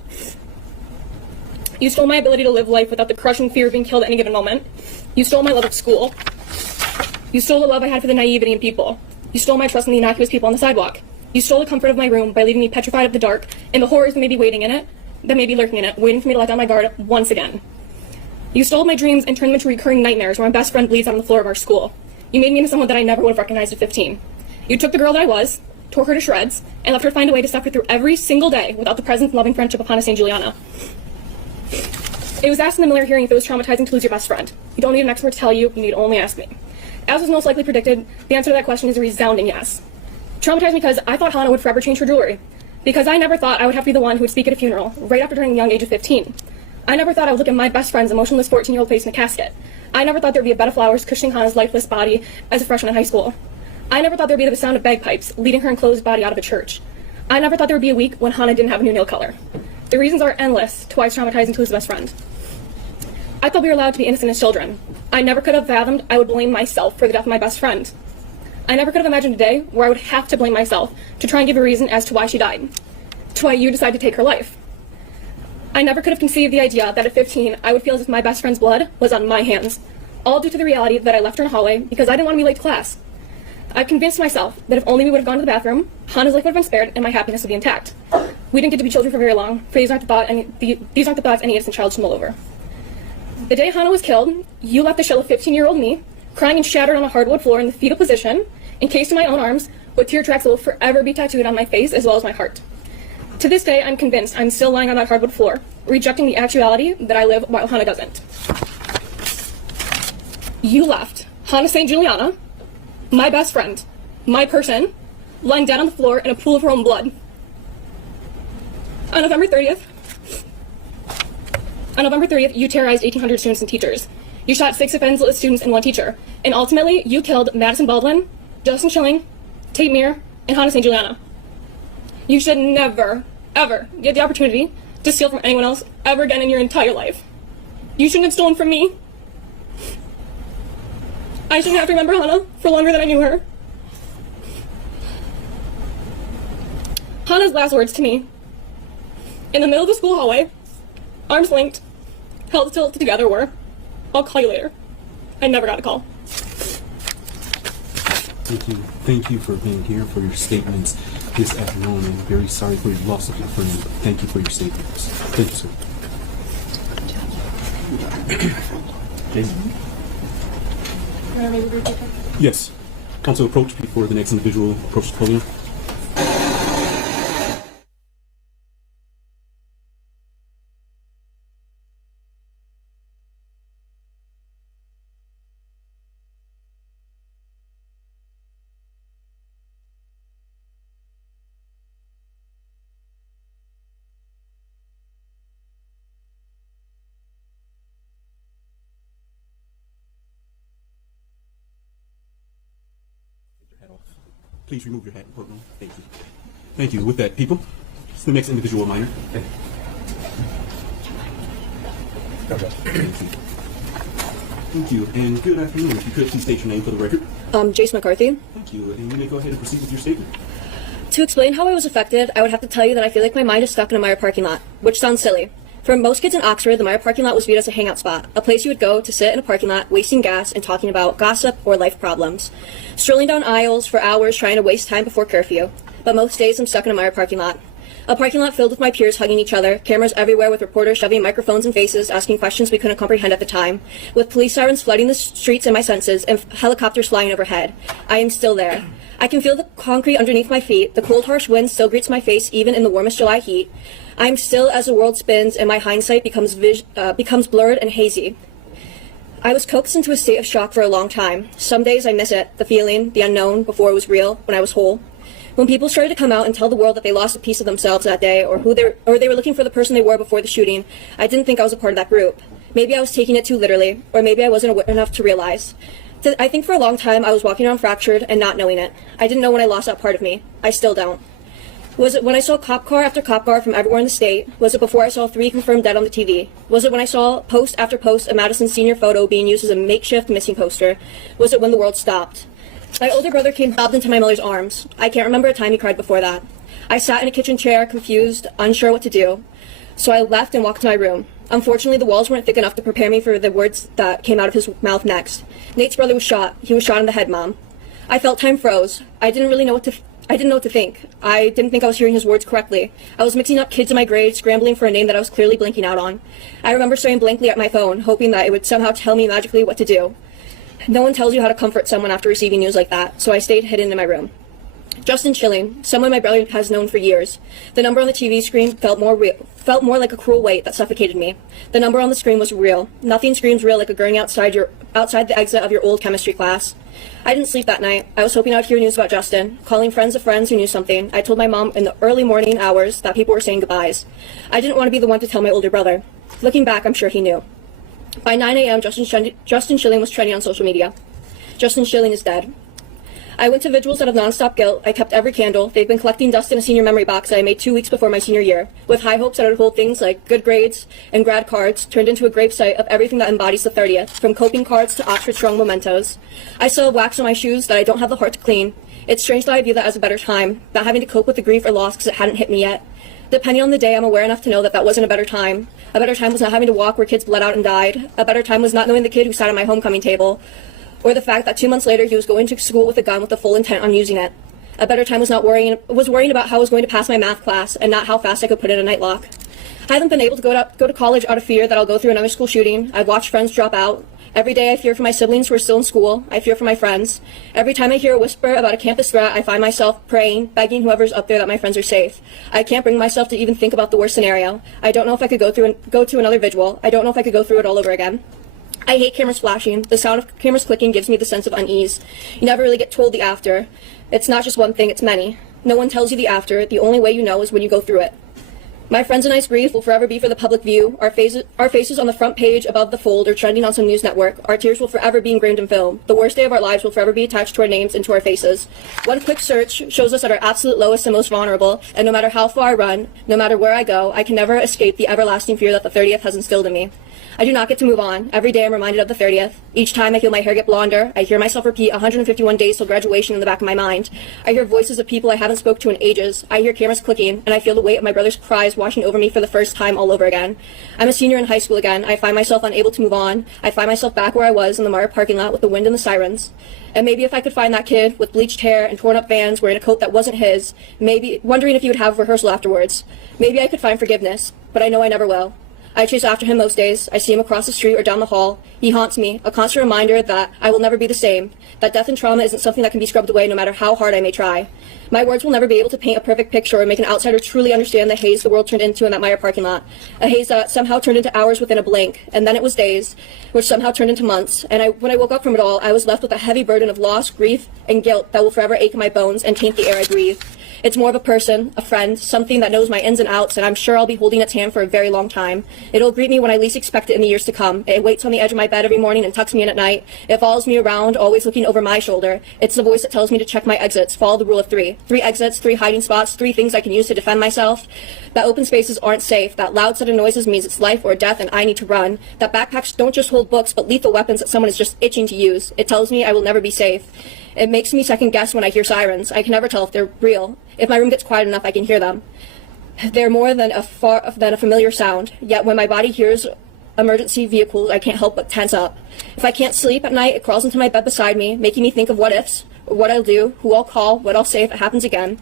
You stole my ability to live life without the crushing fear of being killed at any given moment. You stole my love of school. You stole the love I had for the naivety in people. You stole my trust in the innocuous people on the sidewalk. You stole the comfort of my room by leaving me petrified of the dark and the horrors that may be waiting in it, that may be lurking in it, waiting for me to let down my guard once again. You stole my dreams and turned them into recurring nightmares where my best friend bleeds out on the floor of our school. You made me into someone that I never would have recognized at 15. You took the girl that I was, tore her to shreds, and left her to find a way to suffer through every single day without the presence and loving friendship of Hana St. Juliana. It was asked in the Miller hearing if it was traumatizing to lose your best friend. You don't need an expert to tell you, you need only ask me. As was most likely predicted, the answer to that question is a resounding yes. Traumatized because I thought Hana would forever change her jewelry. Because I never thought I would have to be the one who would speak at a funeral, right after turning the young age of 15. I never thought I would look at my best friend's emotionless 14-year-old face in a casket. I never thought there would be a bed of flowers cushioning Hana's lifeless body as a freshman in high school. I never thought there would be the sound of bagpipes leading her enclosed body out of a church. I never thought there would be a week when Hana didn't have a new nail color. The reasons are endless to why it's traumatizing to lose a best friend. I thought we were allowed to be innocent as children. I never could have fathomed I would blame myself for the death of my best friend. I never could have imagined a day where I would have to blame myself to try and give a reason as to why she died, to why you decided to take her life. I never could have conceived the idea that at 15 I would feel as if my best friend's blood was on my hands, all due to the reality that I left her in a hallway because I didn't want to be late to class. I convinced myself that if only we would have gone to the bathroom, Hana's life would have been spared and my happiness would be intact. We didn't get to be children for very long, for these aren't the thoughts any innocent child should mull over. The day Hana was killed, you left the shell of 15-year-old me, crying and shattered on a hardwood floor in the fetal position, encased in my own arms, with tear tracks that will forever be tattooed on my face as well as my heart. To this day, I'm convinced I'm still lying on that hardwood floor, rejecting the actuality that I live while Hana doesn't. You left Hana St. Juliana, my best friend, my person, lying dead on the floor in a pool of her own blood. On November 30th, you terrorized 1,800 students and teachers. You shot 6 offenseless students and 1 teacher. And ultimately, you killed Madisyn Baldwin, Justin Schilling, Tate Myre, and Hana St. Juliana. You should never, ever get the opportunity to steal from anyone else ever again in your entire life. You shouldn't have stolen from me. I shouldn't have to remember Hana for longer than I knew her. Hana's last words to me, in the middle of the school hallway, arms linked, held still together, were, "I'll call you later." I never got a call. Thank you. Thank you for being here, for your statements this afternoon. I'm very sorry for your loss of your friend. Thank you for your statements. Thank you, sir. Yes. Council approach before the next individual approaches the podium. Please remove your hat in courtroom. Thank you. Thank you. With that, people, it's the next individual minor. Thank you. Thank you. And good afternoon. If you could please state your name for the record. Jace McCarthy. Thank you. And you may go ahead and proceed with your statement. To explain how I was affected, I would have to tell you that I feel like my mind is stuck in a Myre parking lot, which sounds silly. For most kids in Oxford, the Myre parking lot was viewed as a hangout spot, a place you would go to sit in a parking lot, wasting gas and talking about gossip or life problems. Strolling down aisles for hours trying to waste time before curfew. But most days I'm stuck in a Myre parking lot. A parking lot filled with my peers hugging each other, cameras everywhere with reporters shoving microphones in faces, asking questions we couldn't comprehend at the time, with police sirens flooding the streets in my senses, and helicopters flying overhead. I am still there. I can feel the concrete underneath my feet, the cold harsh wind still greets my face even in the warmest July heat. I am still as the world spins and my hindsight becomes blurred and hazy. I was coaxed into a state of shock for a long time. Some days I miss it, the feeling, the unknown, before it was real, when I was whole. When people started to come out and tell the world that they lost a piece of themselves that day, or they were looking for the person they were before the shooting, I didn't think I was a part of that group. Maybe I was taking it too literally, or maybe I wasn't aware enough to realize. I think for a long time I was walking around fractured and not knowing it. I didn't know when I lost that part of me. I still don't. Was it when I saw cop car after cop car from everywhere in the state? Was it before I saw 3 confirmed dead on the TV? Was it when I saw post after post of Madisyn's senior photo being used as a makeshift missing poster? Was it when the world stopped? My older brother came sobbed into my mother's arms. I can't remember a time he cried before that. I sat in a kitchen chair, confused, unsure what to do. So I left and walked to my room. Unfortunately, the walls weren't thick enough to prepare me for the words that came out of his mouth next. Nate's brother was shot. He was shot in the head, Mom. I felt time froze. I didn't know what to think. I didn't think I was hearing his words correctly. I was mixing up kids in my grade, scrambling for a name that I was clearly blanking out on. I remember staring blankly at my phone, hoping that it would somehow tell me magically what to do. No one tells you how to comfort someone after receiving news like that, so I stayed hidden in my room. Justin Schilling, someone my brother has known for years. The number on the TV screen felt more like a cruel weight that suffocated me. The number on the screen was real. Nothing screams real like a gurney outside the exit of your old chemistry class. I didn't sleep that night. I was hoping I would hear news about Justin. Calling friends of friends who knew something, I told my mom in the early morning hours that people were saying goodbyes. I didn't want to be the one to tell my older brother. Looking back, I'm sure he knew. By 9 a.m., Justin Schilling was trending on social media. Justin Schilling is dead. I went to vigils out of nonstop guilt. I kept every candle. They've been collecting dust in a senior memory box that I made 2 weeks before my senior year, with high hopes that I would hold things like good grades and grad cards turned into a gravesite of everything that embodies the 30th, from coping cards to Oxford strong mementos. I still have wax on my shoes that I don't have the heart to clean. It's strange that I view that as a better time, not having to cope with the grief or loss because it hadn't hit me yet. Depending on the day, I'm aware enough to know that that wasn't a better time. A better time was not having to walk where kids bled out and died. A better time was not knowing the kid who sat at my homecoming table, or the fact that 2 months later he was going to school with a gun with the full intent on using it. A better time was worrying about how I was going to pass my math class and not how fast I could put in a night lock. I haven't been able to go to college out of fear that I'll go through another school shooting. I've watched friends drop out. Every day I fear for my siblings who are still in school. I fear for my friends. Every time I hear a whisper about a campus threat, I find myself praying, begging whoever's up there that my friends are safe. I can't bring myself to even think about the worst scenario. I don't know if I could go to another vigil. I don't know if I could go through it all over again. I hate cameras flashing. The sound of cameras clicking gives me the sense of unease. You never really get told the after. It's not just one thing, it's many. No one tells you the after. The only way you know is when you go through it. My friends and I's grief will forever be for the public view. Our faces on the front page above the fold or trending on some news network. Our tears will forever be ingrained in film. The worst day of our lives will forever be attached to our names and to our faces. One quick search shows us at our absolute lowest and most vulnerable, and no matter how far I run, no matter where I go, I can never escape the everlasting fear that the 30th has instilled in me. I do not get to move on. Every day I'm reminded of the 30th. Each time I feel my hair get blonder, I hear myself repeat 151 days till graduation in the back of my mind. I hear voices of people I haven't spoke to in ages. I hear cameras clicking, and I feel the weight of my brother's cries washing over me for the first time all over again. I'm a senior in high school again. I find myself unable to move on. I find myself back where I was in the Myre parking lot with the wind and the sirens. And maybe if I could find that kid with bleached hair and torn up Vans wearing a coat that wasn't his, maybe wondering if he would have rehearsal afterwards. Maybe I could find forgiveness, but I know I never will. I chase after him most days. I see him across the street or down the hall. He haunts me, a constant reminder that I will never be the same, that death and trauma isn't something that can be scrubbed away no matter how hard I may try. My words will never be able to paint a perfect picture or make an outsider truly understand the haze the world turned into in that Myre parking lot. A haze that somehow turned into hours within a blink, and then it was days, which somehow turned into months. And when I woke up from it all, I was left with a heavy burden of loss, grief, and guilt that will forever ache in my bones and taint the air I breathe. It's more of a person, a friend, something that knows my ins and outs, and I'm sure I'll be holding its hand for a very long time. It'll greet me when I least expect it in the years to come. It waits on the edge of my bed every morning and tucks me in at night. It follows me around, always looking over my shoulder. It's the voice that tells me to check my exits, follow the rule of 3. 3 exits, 3 hiding spots, 3 things I can use to defend myself. That open spaces aren't safe. That loud set of noises means it's life or death and I need to run. That backpacks don't just hold books, but lethal weapons that someone is just itching to use. It tells me I will never be safe. It makes me second guess when I hear sirens. I can never tell if they're real. If my room gets quiet enough, I can hear them. They're more than a familiar sound. Yet when my body hears emergency vehicles, I can't help but tense up. If I can't sleep at night, it crawls into my bed beside me, making me think of what ifs, or what I'll do, who I'll call, what I'll say if it happens again.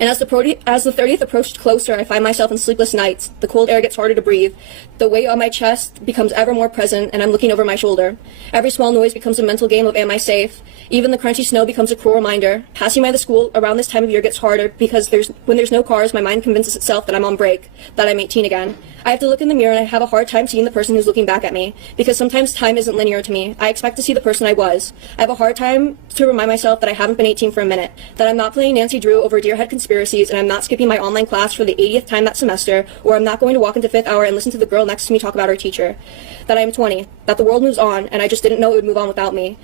And as the 30th approached closer, I find myself in sleepless nights. The cold air gets harder to breathe. The weight on my chest becomes ever more present, and I'm looking over my shoulder. Every small noise becomes a mental game of am I safe? Even the crunchy snow becomes a cruel reminder. Passing by the school around this time of year gets harder because when there's no cars, my mind convinces itself that I'm on break, that I'm 18 again. I have to look in the mirror and I have a hard time seeing the person who's looking back at me, because sometimes time isn't linear to me. I expect to see the person I was. I have a hard time to remind myself that I haven't been 18 for a minute, that I'm not playing Nancy Drew over deer head conspiracies, and I'm not skipping my online class for the 80th time that semester, or I'm not going to walk into 5th hour and listen to the girl next to me talk about her teacher. That I am 20, that the world moves on, and I just didn't know it would move on without me.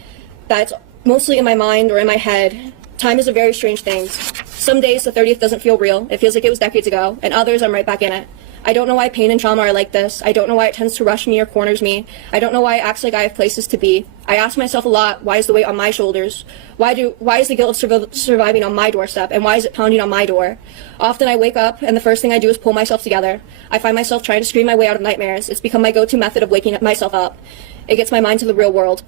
That it's mostly in my mind or in my head. Time is a very strange thing. Some days the 30th doesn't feel real. It feels like it was decades ago, and others I'm right back in it. I don't know why pain and trauma are like this. I don't know why it tends to rush me or corners me. I don't know why it acts like I have places to be. I ask myself a lot, why is the weight on my shoulders? Why is the guilt of surviving on my doorstep, and why is it pounding on my door? Often I wake up, and the first thing I do is pull myself together. I find myself trying to scream my way out of nightmares. It's become my go-to method of waking myself up. It gets my mind to the real world.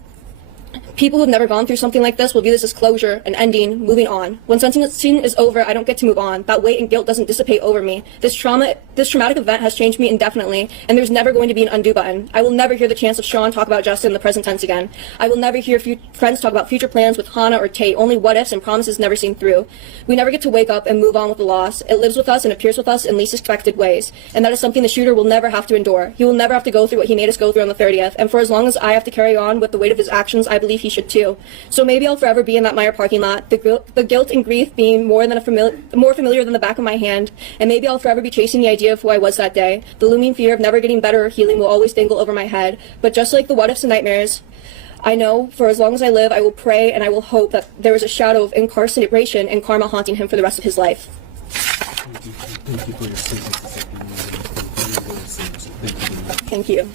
People who've never gone through something like this will view this as closure, an ending, moving on. When something is over, I don't get to move on. That weight and guilt doesn't dissipate over me. This traumatic event has changed me indefinitely, and there's never going to be an undo button. I will never hear the chance of Sean talk about Justin in the present tense again. I will never hear friends talk about future plans with Hana or Tate, only what ifs and promises never seen through. We never get to wake up and move on with the loss. It lives with us and appears with us in least expected ways, and that is something the shooter will never have to endure. He will never have to go through what he made us go through on the 30th, and for as long as I have to carry on with the weight of his actions, I believe he should too. So maybe I'll forever be in that Myre parking lot, the guilt and grief being more familiar than the back of my hand, and maybe I'll forever be chasing the idea of who I was that day. The looming fear of never getting better or healing will always dangle over my head, but just like the what ifs and nightmares, I know for as long as I live, I will pray and I will hope that there is a shadow of incarceration and karma haunting him for the rest of his life. Thank you for your statement this afternoon. Thank you.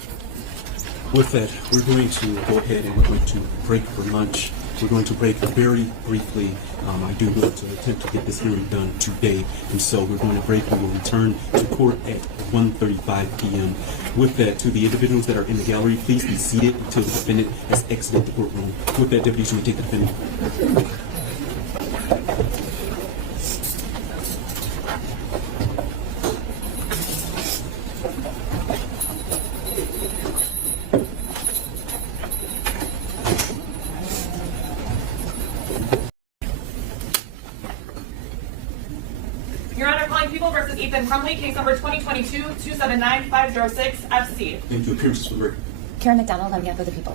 With that, we're going to go ahead and we're going to break for lunch. We're going to break very briefly. I do want to attempt to get this hearing done today, and so we're going to break. We will return to court at 1:35 p.m. With that, to the individuals that are in the gallery, please be seated until the defendant has exited the courtroom. With that, deputies, you may take the defendant. Your Honor, calling People versus Ethan Crumbley, case number 2022-279506, FC. Thank you. Appearances for the record. Karen McDonald on behalf of the people.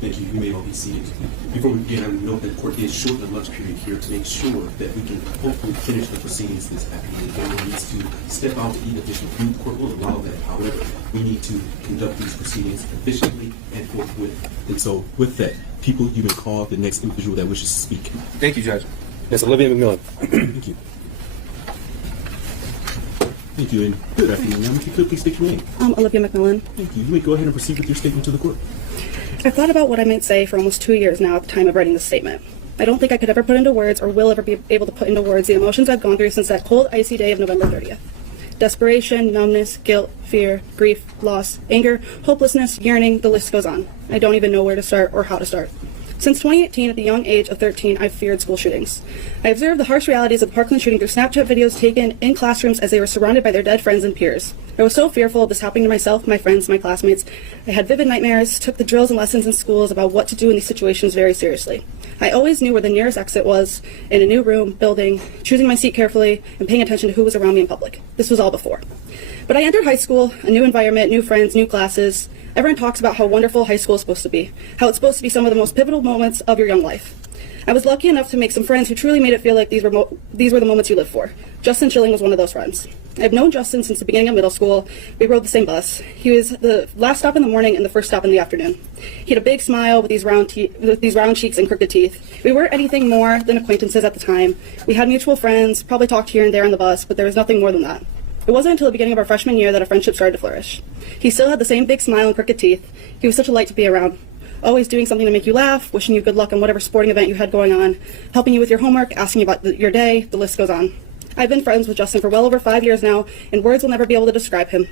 Thank you. You may all be seated. Before we begin, I would note that the court is short the lunch period here to make sure that we can hopefully finish the proceedings this afternoon. If anyone needs to step out to eat additional food, the court will allow that. However, we need to conduct these proceedings efficiently and forthwith. And so, with that, people, you may call the next individual that wishes to speak. Thank you, Judge. Ms. Olivia McMillan. Thank you. Thank you, and good afternoon, ma'am. If you could please state your name. Olivia McMillan. Thank you. You may go ahead and proceed with your statement to the court. I've thought about what I might say for almost 2 years now at the time of writing this statement. I don't think I could ever put into words or will ever be able to put into words the emotions I've gone through since that cold, icy day of November 30th. Desperation, numbness, guilt, fear, grief, loss, anger, hopelessness, yearning, the list goes on. I don't even know where to start or how to start. Since 2018, at the young age of 13, I've feared school shootings. I observed the harsh realities of the Parkland shooting through Snapchat videos taken in classrooms as they were surrounded by their dead friends and peers. I was so fearful of this happening to myself, my friends, my classmates. I had vivid nightmares, took the drills and lessons in schools about what to do in these situations very seriously. I always knew where the nearest exit was, in a new room, building, choosing my seat carefully, and paying attention to who was around me in public. This was all before. But I entered high school, a new environment, new friends, new classes. Everyone talks about how wonderful high school is supposed to be, how it's supposed to be some of the most pivotal moments of your young life. I was lucky enough to make some friends who truly made it feel like these were the moments you live for. Justin Schilling was one of those friends. I've known Justin since the beginning of middle school. We rode the same bus. He was the last stop in the morning and the first stop in the afternoon. He had a big smile with these round cheeks and crooked teeth. We weren't anything more than acquaintances at the time. We had mutual friends, probably talked here and there on the bus, but there was nothing more than that. It wasn't until the beginning of our freshman year that our friendship started to flourish. He still had the same big smile and crooked teeth. He was such a light to be around. Always doing something to make you laugh, wishing you good luck on whatever sporting event you had going on, helping you with your homework, asking you about your day, the list goes on. I've been friends with Justin for well over 5 years now, and words will never be able to describe him.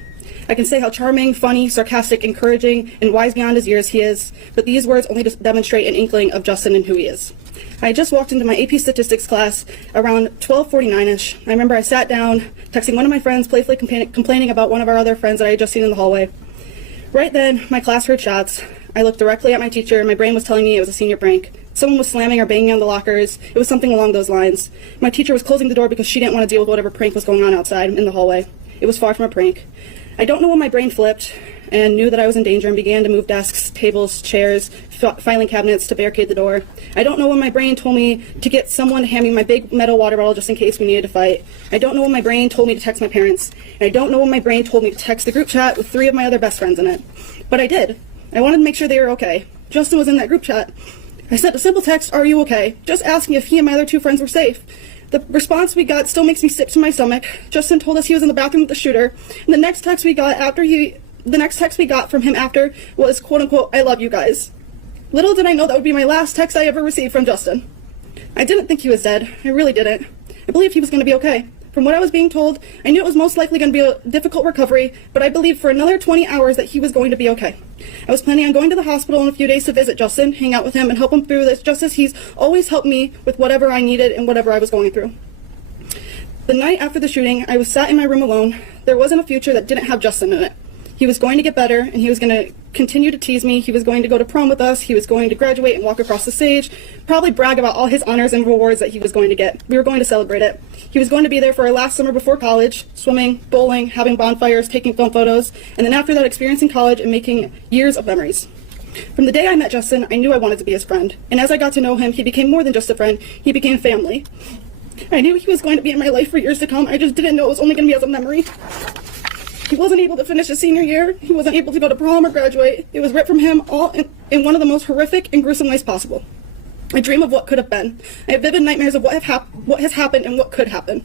I can say how charming, funny, sarcastic, encouraging, and wise beyond his years he is, but these words only demonstrate an inkling of Justin and who he is. I had just walked into my AP statistics class around 12:49-ish. I remember I sat down, texting one of my friends, playfully complaining about one of our other friends that I had just seen in the hallway. Right then, my class heard shots. I looked directly at my teacher, and my brain was telling me it was a senior prank. Someone was slamming or banging on the lockers. It was something along those lines. My teacher was closing the door because she didn't want to deal with whatever prank was going on outside in the hallway. It was far from a prank. I don't know when my brain flipped and knew that I was in danger and began to move desks, tables, chairs, filing cabinets to barricade the door. I don't know when my brain told me to get someone to hand me my big metal water bottle just in case we needed to fight. I don't know when my brain told me to text my parents. And I don't know when my brain told me to text the group chat with 3 of my other best friends in it. But I did. I wanted to make sure they were okay. Justin was in that group chat. I sent a simple text, "Are you okay?" just asking if he and my other 2 friends were safe. The response we got still makes me sick to my stomach. Justin told us he was in the bathroom with the shooter, and the next text we got from him after was, quote unquote, "I love you guys." Little did I know that would be my last text I ever received from Justin. I didn't think he was dead. I really didn't. I believed he was going to be okay. From what I was being told, I knew it was most likely going to be a difficult recovery, but I believed for another 20 hours that he was going to be okay. I was planning on going to the hospital in a few days to visit Justin, hang out with him, and help him through this, just as he's always helped me with whatever I needed and whatever I was going through. The night after the shooting, I was sat in my room alone. There wasn't a future that didn't have Justin in it. He was going to get better, and he was going to continue to tease me. He was going to go to prom with us. He was going to graduate and walk across the stage, probably brag about all his honors and rewards that he was going to get. We were going to celebrate it. He was going to be there for our last summer before college, swimming, bowling, having bonfires, taking film photos, and then after that, experiencing college and making years of memories. From the day I met Justin, I knew I wanted to be his friend. And as I got to know him, he became more than just a friend. He became family. I knew he was going to be in my life for years to come. I just didn't know it was only going to be as a memory. He wasn't able to finish his senior year. He wasn't able to go to prom or graduate. It was ripped from him all in one of the most horrific and gruesome ways possible. I dream of what could have been. I have vivid nightmares of what has happened and what could happen.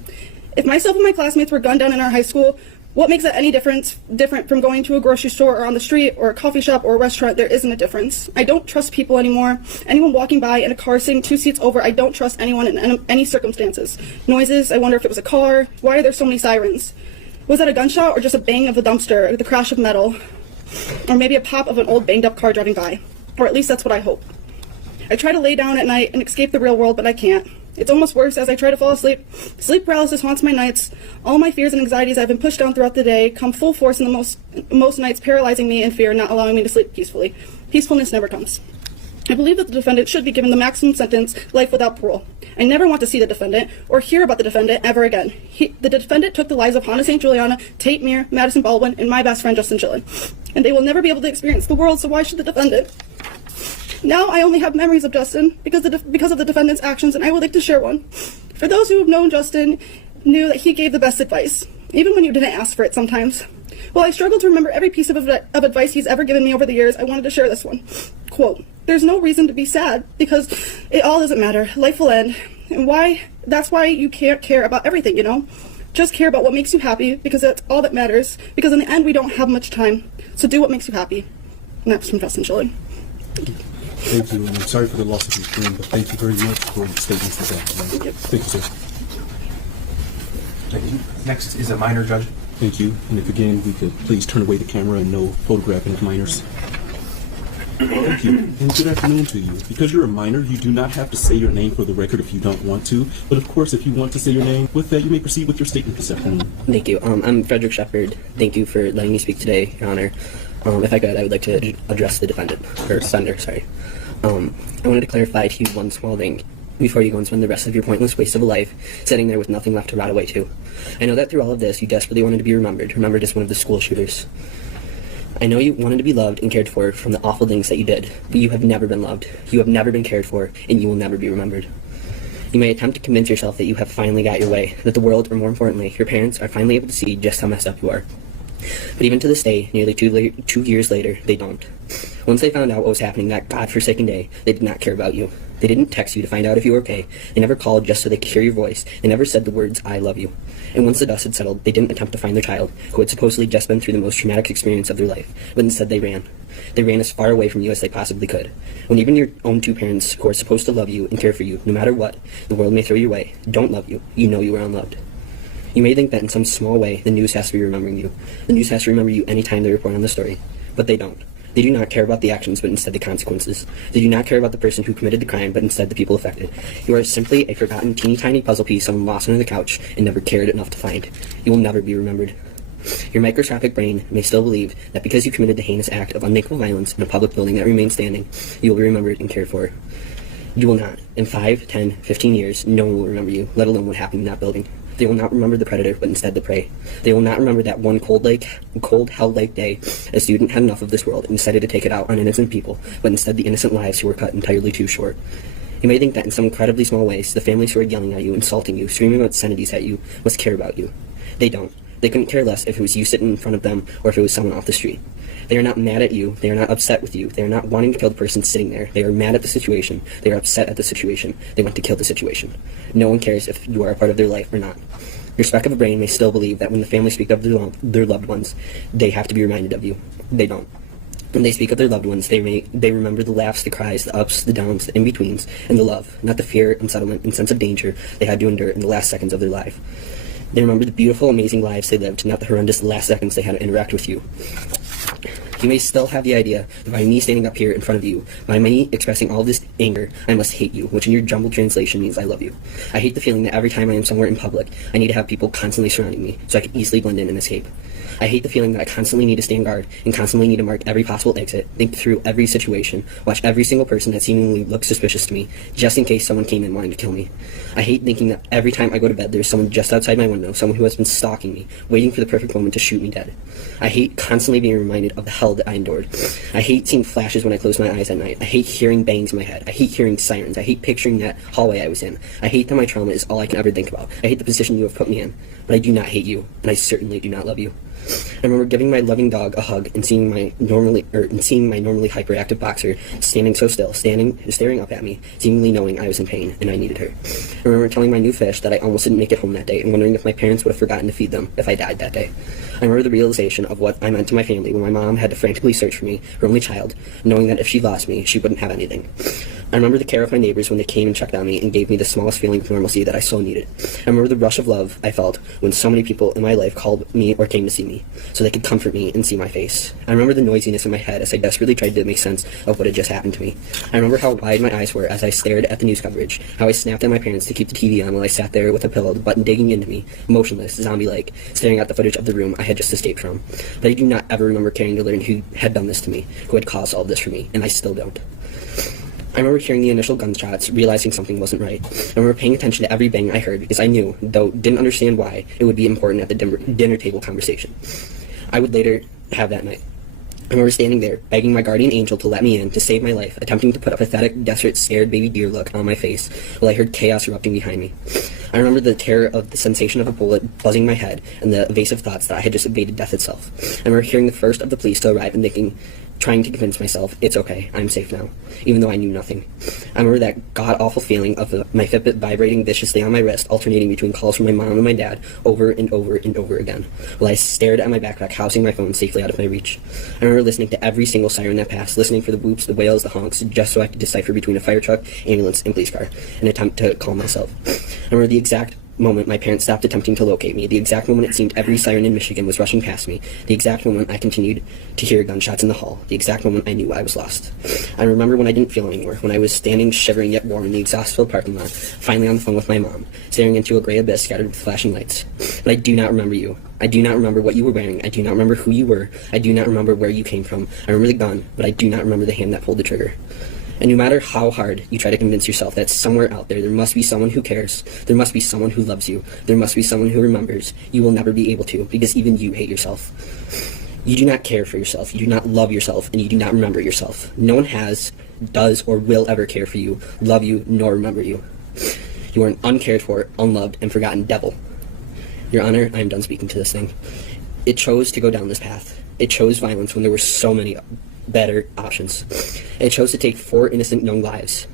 If myself and my classmates were gunned down in our high school, what makes it any different from going to a grocery store or on the street or a coffee shop or a restaurant? There isn't a difference. I don't trust people anymore. Anyone walking by in a car sitting 2 seats over, I don't trust anyone in any circumstances. Noises, I wonder if it was a car. Why are there so many sirens? Was that a gunshot or just a bang of the dumpster, or the crash of metal? Or maybe a pop of an old banged up car driving by. Or at least that's what I hope. I try to lay down at night and escape the real world, but I can't. It's almost worse as I try to fall asleep. Sleep paralysis haunts my nights. All my fears and anxieties I've been pushed down throughout the day come full force in the most nights, paralyzing me in fear, not allowing me to sleep peacefully. Peacefulness never comes. I believe that the defendant should be given the maximum sentence, life without parole. I never want to see the defendant or hear about the defendant ever again. The defendant took the lives of Hana St, Juliana, Tate Myre, Madisyn Baldwin, and my best friend Justin Schilling. And they will never be able to experience the world, so why should the defendant? Now I only have memories of Justin because of the defendant's actions, and I would like to share one. For those who have known Justin, knew that he gave the best advice, even when you didn't ask for it sometimes. While I struggle to remember every piece of advice he's ever given me over the years, I wanted to share this one. Quote, "There's no reason to be sad because it all doesn't matter. Life will end. And that's why you can't care about everything, you know? Just care about what makes you happy because that's all that matters. Because in the end, we don't have much time. So do what makes you happy." And that's from Justin Schilling. Thank you, and I'm sorry for the loss of your friend, but thank you very much for your statements this afternoon. Thank you, sir. Thank you. Next is a minor judge. Thank you, and if again we could please turn away the camera and no photographing of minors. Thank you, and good afternoon to you. Because you're a minor, you do not have to say your name for the record if you don't want to, but of course if you want to say your name, with that you may proceed with your statement this afternoon. Thank you. I'm Frederick Shepard. Thank you for letting me speak today, Your Honor. If I could, I would like to address the defendant, or offender, sorry. I wanted to clarify to you one small thing before you go and spend the rest of your pointless waste of a life sitting there with nothing left to rot away to. I know that through all of this, you desperately wanted to be remembered as one of the school shooters. I know you wanted to be loved and cared for from the awful things that you did, but you have never been loved, you have never been cared for, and you will never be remembered. You may attempt to convince yourself that you have finally got your way, that the world, or more importantly, your parents, are finally able to see just how messed up you are. But even to this day, nearly 2 years later, they don't. Once they found out what was happening that godforsaken day, they did not care about you. They didn't text you to find out if you were okay. They never called just so they could hear your voice. They never said the words, "I love you." And once the dust had settled, they didn't attempt to find their child, who had supposedly just been through the most traumatic experience of their life, but instead they ran. They ran as far away from you as they possibly could. When even your own two parents, who are supposed to love you and care for you, no matter what, the world may throw your way, don't love you, you know you are unloved. You may think that in some small way, the news has to be remembering you. The news has to remember you anytime they report on the story. But they don't. They do not care about the actions, but instead the consequences. They do not care about the person who committed the crime, but instead the people affected. You are simply a forgotten teeny tiny puzzle piece someone lost under the couch and never cared enough to find. You will never be remembered. Your microscopic brain may still believe that because you committed the heinous act of unthinkable violence in a public building that remains standing, you will be remembered and cared for. You will not. In 5, 10, 15 years, no one will remember you, let alone what happened in that building. They will not remember the predator, but instead the prey. They will not remember that one cold, hell-like day a student had enough of this world and decided to take it out on innocent people, but instead the innocent lives who were cut entirely too short. You may think that in some incredibly small ways, the families who are yelling at you, insulting you, screaming obscenities at you, must care about you. They don't. They couldn't care less if it was you sitting in front of them or if it was someone off the street. They are not mad at you. They are not upset with you. They are not wanting to kill the person sitting there. They are mad at the situation. They are upset at the situation. They want to kill the situation. No one cares if you are a part of their life or not. Your speck of a brain may still believe that when the family speak of their loved ones, they have to be reminded of you. They don't. When they speak of their loved ones, they remember the laughs, the cries, the ups, the downs, the in-betweens, and the love, not the fear, unsettlement, and sense of danger they had to endure in the last seconds of their life. They remember the beautiful, amazing lives they lived, not the horrendous last seconds they had to interact with you. You may still have the idea that by me standing up here in front of you, by me expressing all this anger, I must hate you, which in your jumbled translation means I love you. I hate the feeling that every time I am somewhere in public, I need to have people constantly surrounding me, so I can easily blend in and escape. I hate the feeling that I constantly need to stand guard and constantly need to mark every possible exit, think through every situation, watch every single person that seemingly looks suspicious to me, just in case someone came in wanting to kill me. I hate thinking that every time I go to bed there's someone just outside my window, someone who has been stalking me, waiting for the perfect moment to shoot me dead. I hate constantly being reminded of the hell that I endured. I hate seeing flashes when I close my eyes at night. I hate hearing bangs in my head. I hate hearing sirens. I hate picturing that hallway I was in. I hate that my trauma is all I can ever think about. I hate the position you have put me in. But I do not hate you, and I certainly do not love you. I remember giving my loving dog a hug and seeing my normally hyperactive boxer standing so still, staring up at me, seemingly knowing I was in pain and I needed her. I remember telling my new fish that I almost didn't make it home that day and wondering if my parents would have forgotten to feed them if I died that day. I remember the realization of what I meant to my family when my mom had to frantically search for me, her only child, knowing that if she lost me, she wouldn't have anything. I remember the care of my neighbors when they came and checked on me and gave me the smallest feeling of normalcy that I so needed. I remember the rush of love I felt when so many people in my life called me or came to see me, so they could comfort me and see my face. I remember the noisiness in my head as I desperately tried to make sense of what had just happened to me. I remember how wide my eyes were as I stared at the news coverage, how I snapped at my parents to keep the TV on while I sat there with a pillow, the button digging into me, motionless, zombie-like, staring at the footage of the room I had just escaped from. But I do not ever remember caring to learn who had done this to me, who had caused all of this for me, and I still don't. I remember hearing the initial gunshots, realizing something wasn't right. I remember paying attention to every bang I heard because I knew, though didn't understand why, it would be important at the dinner table conversation I would later have that night. I remember standing there, begging my guardian angel to let me in, to save my life, attempting to put a pathetic, desperate, scared baby deer look on my face while I heard chaos erupting behind me. I remember the terror of the sensation of a bullet buzzing my head and the evasive thoughts that I had just evaded death itself. I remember hearing the first of the police to arrive and trying to convince myself, it's okay, I'm safe now, even though I knew nothing. I remember that god-awful feeling of my Fitbit vibrating viciously on my wrist, alternating between calls from my mom and my dad over and over and over again, while I stared at my backpack, housing my phone safely out of my reach. I remember listening to every single siren that passed, listening for the whoops, the wails, the honks, just so I could decipher between a fire truck, ambulance, and police car, in an attempt to calm myself. I remember the exact moment my parents stopped attempting to locate me, the exact moment it seemed every siren in Michigan was rushing past me, the exact moment I continued to hear gunshots in the hall, the exact moment I knew I was lost. I remember when I didn't feel anymore, when I was standing shivering yet warm in the exhaust-filled parking lot, finally on the phone with my mom, staring into a gray abyss scattered with flashing lights. But I do not remember you. I do not remember what you were wearing. I do not remember who you were. I do not remember where you came from. I remember the gun, but I do not remember the hand that pulled the trigger. And no matter how hard you try to convince yourself that somewhere out there must be someone who cares, there must be someone who loves you, there must be someone who remembers, you will never be able to, because even you hate yourself. You do not care for yourself, you do not love yourself, and you do not remember yourself. No one has, does, or will ever care for you, love you, nor remember you. You are an uncared for, unloved, and forgotten devil. Your Honor, I am done speaking to this thing. It chose to go down this path. It chose violence when there were so many better options. It chose to take 4 innocent young lives.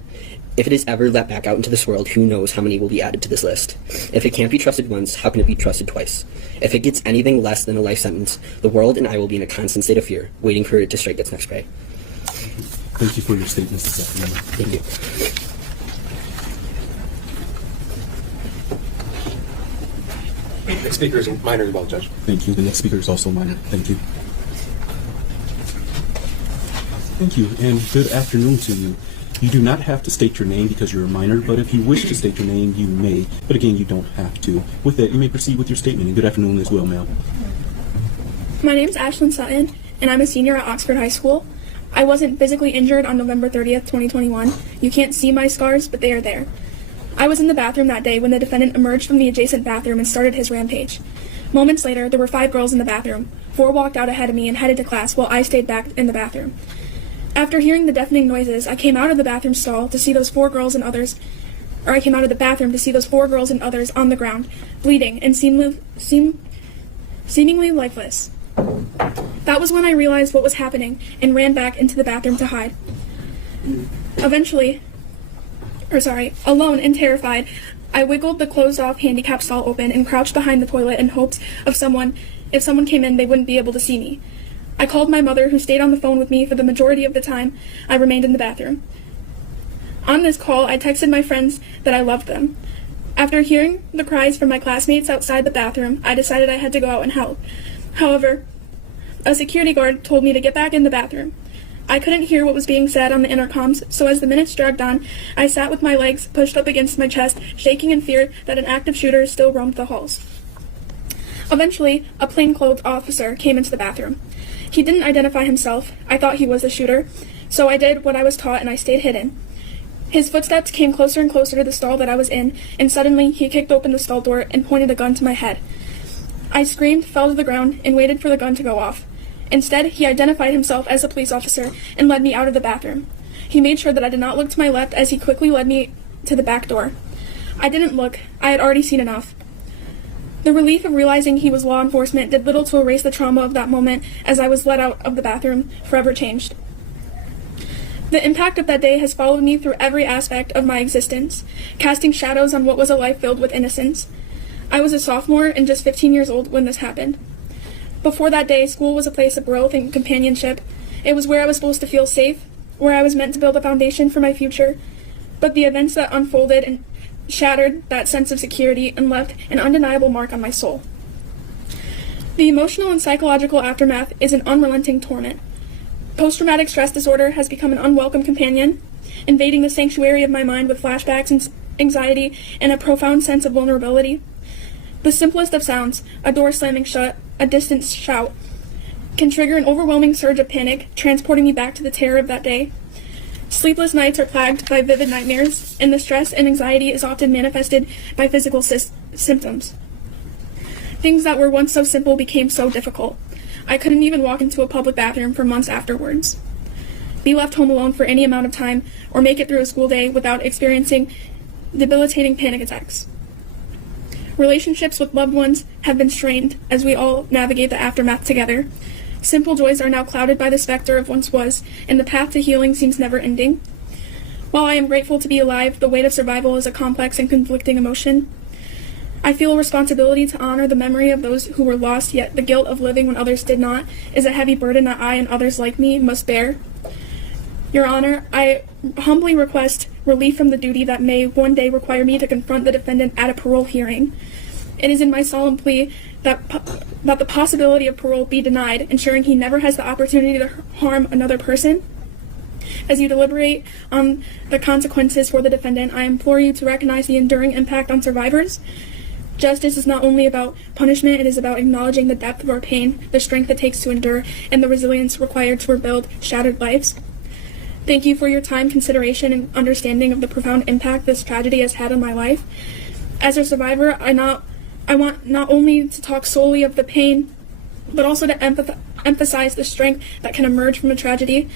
If it is ever let back out into this world, who knows how many will be added to this list. If it can't be trusted once, how can it be trusted twice? If it gets anything less than a life sentence, the world and I will be in a constant state of fear, waiting for it to strike its next prey. Thank you for your statements this afternoon. Thank Next speaker is minor as well, Judge. Thank you. The next speaker is also minor. Thank you. Thank you, and good afternoon to you. You do not have to state your name because you're a minor, but if you wish to state your name, you may. But again, you don't have to. With that, you may proceed with your statement, and good afternoon as well, ma'am. My name is Ashlyn Sutton, and I'm a senior at Oxford High School. I wasn't physically injured on November 30th, 2021. You can't see my scars, but they are there. I was in the bathroom that day when the defendant emerged from the adjacent bathroom and started his rampage. Moments later, there were 5 girls in the bathroom. 4 walked out ahead of me and headed to class while I stayed back in the bathroom. After hearing the deafening noises, I came out of the bathroom stall to see those 4 girls and others, or I came out of the bathroom to see those 4 girls and others on the ground, bleeding and seemingly lifeless. That was when I realized what was happening and ran back into the bathroom to hide. Alone and terrified, I wiggled the closed-off handicap stall open and crouched behind the toilet in hopes if someone came in, they wouldn't be able to see me. I called my mother, who stayed on the phone with me for the majority of the time I remained in the bathroom. On this call, I texted my friends that I loved them. After hearing the cries from my classmates outside the bathroom, I decided I had to go out and help. However, a security guard told me to get back in the bathroom. I couldn't hear what was being said on the intercoms, so as the minutes dragged on, I sat with my legs pushed up against my chest, shaking in fear that an active shooter still roamed the halls. Eventually, a plainclothes officer came into the bathroom. He didn't identify himself. I thought he was the shooter, so I did what I was taught and I stayed hidden. His footsteps came closer and closer to the stall that I was in, and suddenly he kicked open the stall door and pointed a gun to my head. I screamed, fell to the ground, and waited for the gun to go off. Instead, he identified himself as a police officer and led me out of the bathroom. He made sure that I did not look to my left as he quickly led me to the back door. I didn't look. I had already seen enough. The relief of realizing he was law enforcement did little to erase the trauma of that moment as I was let out of the bathroom, forever changed. The impact of that day has followed me through every aspect of my existence, casting shadows on what was a life filled with innocence. I was a sophomore and just 15 years old when this happened. Before that day, school was a place of growth and companionship. It was where I was supposed to feel safe, where I was meant to build a foundation for my future. But the events that unfolded and shattered that sense of security and left an undeniable mark on my soul. The emotional and psychological aftermath is an unrelenting torment. Post-traumatic stress disorder has become an unwelcome companion, invading the sanctuary of my mind with flashbacks and anxiety and a profound sense of vulnerability. The simplest of sounds, a door slamming shut, a distant shout, can trigger an overwhelming surge of panic, transporting me back to the terror of that day. Sleepless nights are plagued by vivid nightmares, and the stress and anxiety is often manifested by physical symptoms. Things that were once so simple became so difficult. I couldn't even walk into a public bathroom for months afterwards. Be left home alone for any amount of time, or make it through a school day without experiencing debilitating panic attacks. Relationships with loved ones have been strained as we all navigate the aftermath together. Simple joys are now clouded by the specter of once was, and the path to healing seems never ending. While I am grateful to be alive, the weight of survival is a complex and conflicting emotion. I feel a responsibility to honor the memory of those who were lost, yet the guilt of living when others did not is a heavy burden that I and others like me must bear. Your Honor, I humbly request relief from the duty that may one day require me to confront the defendant at a parole hearing. It is in my solemn plea that the possibility of parole be denied, ensuring he never has the opportunity to harm another person. As you deliberate on the consequences for the defendant, I implore you to recognize the enduring impact on survivors. Justice is not only about punishment, it is about acknowledging the depth of our pain, the strength it takes to endure, and the resilience required to rebuild shattered lives. Thank you for your time, consideration, and understanding of the profound impact this tragedy has had on my life. As a survivor, I want not only to talk solely of the pain, but also to emphasize the strength that can emerge from a tragedy.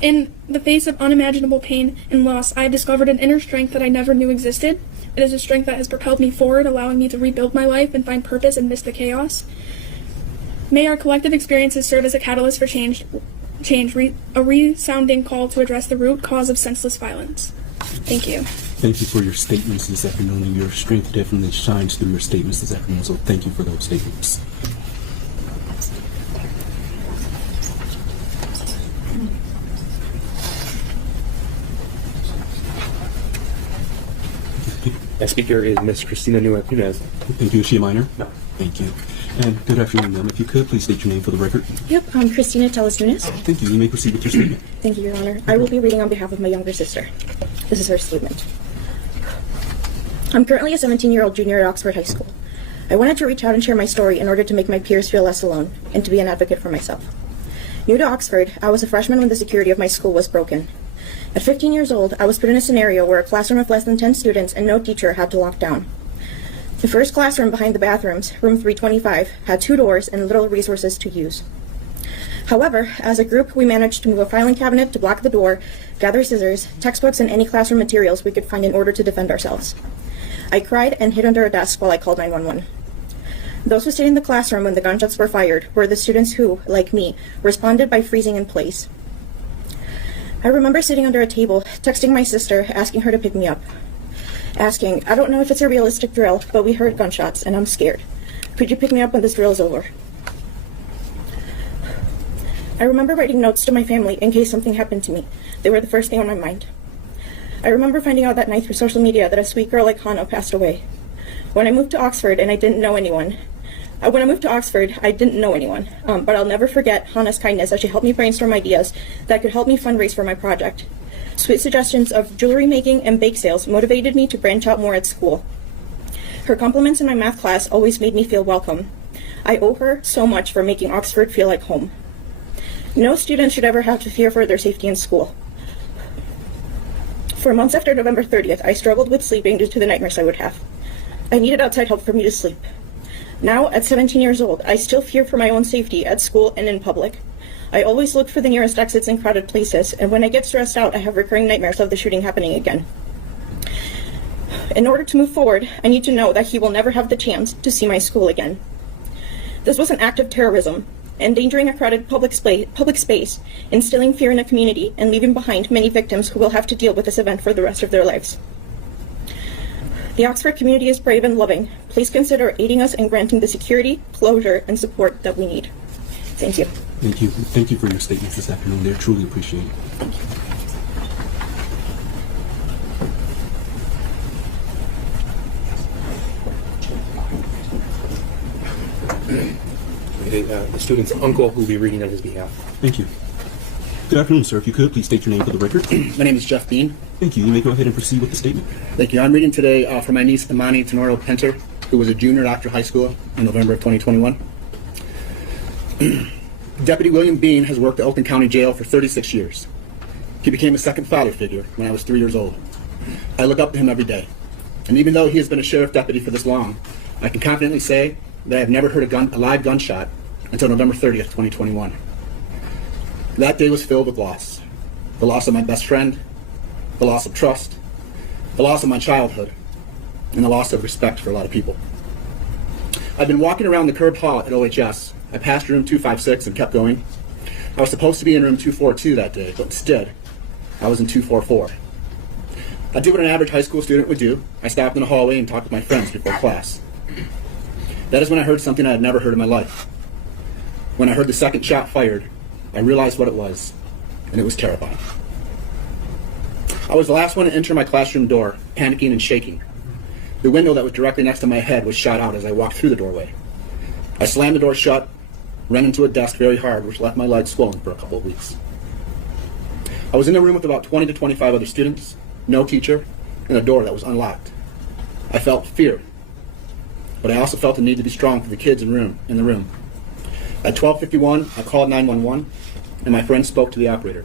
In the face of unimaginable pain and loss, I have discovered an inner strength that I never knew existed. It is a strength that has propelled me forward, allowing me to rebuild my life and find purpose amidst the chaos. May our collective experiences serve as a catalyst for change, a resounding call to address the root cause of senseless violence. Thank you. Thank you for your statements this afternoon, and your strength definitely shines through your statements this afternoon, so thank you for those statements. Next speaker is Miss Christina Nunez. Thank you. Is she a minor? No. Thank you. And good afternoon, ma'am. If you could, please state your name for the record. Yep, I'm Christina Nunes. Thank you. You may proceed with your statement. Thank you, Your Honor. I will be reading on behalf of my younger sister. This is her statement. I'm currently a 17-year-old junior at Oxford High School. I wanted to reach out and share my story in order to make my peers feel less alone and to be an advocate for myself. New to Oxford, I was a freshman when the security of my school was broken. At 15 years old, I was put in a scenario where a classroom of less than 10 students and no teacher had to lock down. The first classroom behind the bathrooms, room 325, had 2 doors and little resources to use. However, as a group, we managed to move a filing cabinet to block the door, gather scissors, textbooks, and any classroom materials we could find in order to defend ourselves. I cried and hid under a desk while I called 911. Those who stayed in the classroom when the gunshots were fired were the students who, like me, responded by freezing in place. I remember sitting under a table, texting my sister, asking her to pick me up. Asking, I don't know if it's a realistic drill, but we heard gunshots and I'm scared. Could you pick me up when this drill is over? I remember writing notes to my family in case something happened to me. They were the first thing on my mind. I remember finding out that night through social media that a sweet girl like Hana passed away. When I moved to Oxford and I didn't know anyone, but I'll never forget Hana's kindness as she helped me brainstorm ideas that could help me fundraise for my project. Sweet suggestions of jewelry making and bake sales motivated me to branch out more at school. Her compliments in my math class always made me feel welcome. I owe her so much for making Oxford feel like home. No student should ever have to fear for their safety in school. For months after November 30th, I struggled with sleeping due to the nightmares I would have. I needed outside help for me to sleep. Now, at 17 years old, I still fear for my own safety at school and in public. I always look for the nearest exits in crowded places, and when I get stressed out, I have recurring nightmares of the shooting happening again. In order to move forward, I need to know that he will never have the chance to see my school again. This was an act of terrorism, endangering a crowded public space, instilling fear in a community, and leaving behind many victims who will have to deal with this event for the rest of their lives. The Oxford community is brave and loving. Please consider aiding us in granting the security, closure, and support that we need. Thank you. Thank you. Thank you for your statements this afternoon. They're truly appreciated. The student's uncle who will be reading on his behalf. Thank you. Good afternoon, sir. If you could, please state your name for the record. My name is Jeff Bean. Thank you. You may go ahead and proceed with the statement. Thank you. I'm reading today for my niece, Imani Tenorio Penter, who was a junior at Oxford High School in November of 2021. Deputy William Bean has worked at Oakland County Jail for 36 years. He became a second father figure when I was 3 years old. I look up to him every day. And even though he has been a sheriff deputy for this long, I can confidently say that I have never heard a live gunshot until November 30th, 2021. That day was filled with loss. The loss of my best friend, the loss of trust, the loss of my childhood, and the loss of respect for a lot of people. I've been walking around the curved hall at OHS. I passed room 256 and kept going. I was supposed to be in room 242 that day, but instead, I was in 244. I did what an average high school student would do. I stopped in the hallway and talked with my friends before class. That is when I heard something I had never heard in my life. When I heard the second shot fired, I realized what it was, and it was terrifying. I was the last one to enter my classroom door, panicking and shaking. The window that was directly next to my head was shot out as I walked through the doorway. I slammed the door shut, ran into a desk very hard, which left my legs swollen for a couple of weeks. I was in a room with about 20 to 25 other students, no teacher, and a door that was unlocked. I felt fear, but I also felt the need to be strong for the kids in the room. At 12:51, I called 911, and my friend spoke to the operator.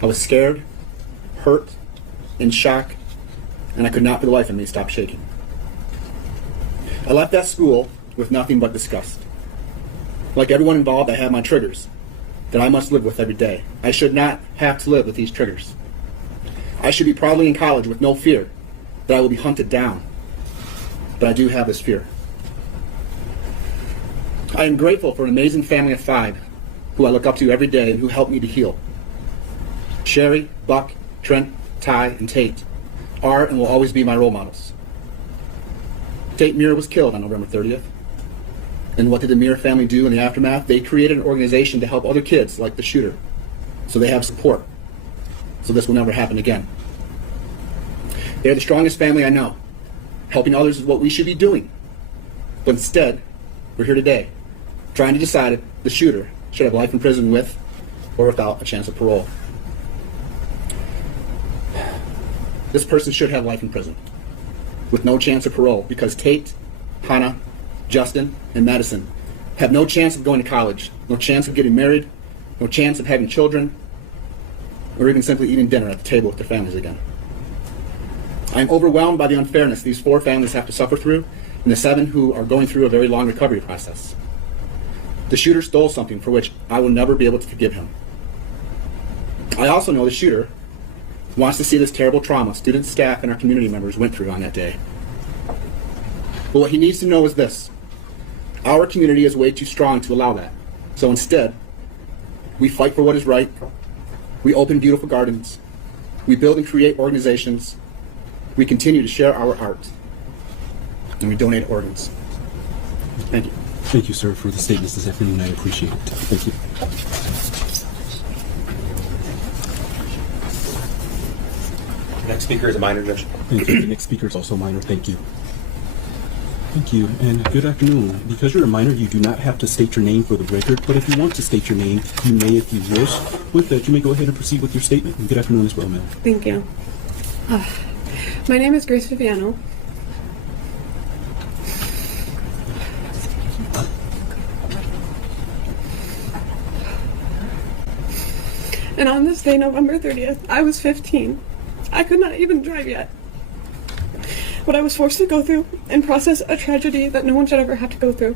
I was scared, hurt, in shock, and I could not for the life of me stop shaking. I left that school with nothing but disgust. Like everyone involved, I have my triggers that I must live with every day. I should not have to live with these triggers. I should be proudly in college with no fear that I will be hunted down. But I do have this fear. I am grateful for an amazing family of 5 who I look up to every day and who help me to heal. Sherry, Buck, Trent, Ty, and Tate are and will always be my role models. Tate Myre was killed on November 30th. And what did the Myre family do in the aftermath? They created an organization to help other kids like the shooter, so they have support, so this will never happen again. They are the strongest family I know. Helping others is what we should be doing. But instead, we're here today, trying to decide if the shooter should have life in prison with or without a chance of parole. This person should have life in prison with no chance of parole because Tate, Hana, Justin, and Madisyn have no chance of going to college, no chance of getting married, no chance of having children, or even simply eating dinner at the table with their families again. I am overwhelmed by the unfairness these 4 families have to suffer through, and the 7 who are going through a very long recovery process. The shooter stole something for which I will never be able to forgive him. I also know the shooter wants to see this terrible trauma students, staff, and our community members went through on that day. But what he needs to know is this. Our community is way too strong to allow that. So instead, we fight for what is right. We open beautiful gardens. We build and create organizations. We continue to share our art. And we donate organs. Thank you. Thank you, sir, for the statements this afternoon. I appreciate it. Thank you. The next speaker is a minor, Judge. Thank you. The next speaker is also a minor. Thank you. Thank you, and good afternoon. Because you're a minor, you do not have to state your name for the record, but if you want to state your name, you may if you wish. With that, you may go ahead and proceed with your statement. And good afternoon as well, ma'am. Thank you. My name is Grace Viviano. And on this day, November 30th, I was 15. I could not even drive yet. But I was forced to go through and process a tragedy that no one should ever have to go through.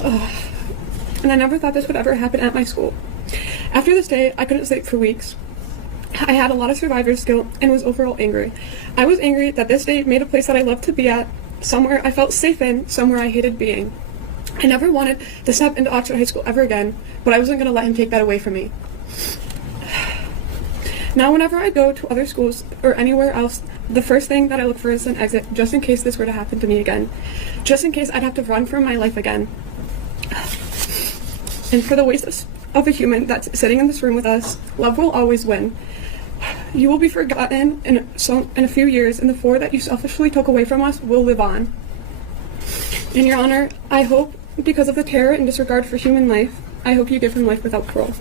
And I never thought this would ever happen at my school. After this day, I couldn't sleep for weeks. I had a lot of survivor's guilt and was overall angry. I was angry that this day made a place that I loved to be at, somewhere I felt safe in, somewhere I hated being. I never wanted to step into Oxford High School ever again, but I wasn't going to let him take that away from me. Now whenever I go to other schools or anywhere else, the first thing that I look for is an exit, just in case this were to happen to me again. Just in case I'd have to run for my life again. And for the waste of a human that's sitting in this room with us, love will always win. You will be forgotten in a few years, and the four that you selfishly took away from us will live on. In your honor, I hope, because of the terror and disregard for human life, I hope you give him life without parole.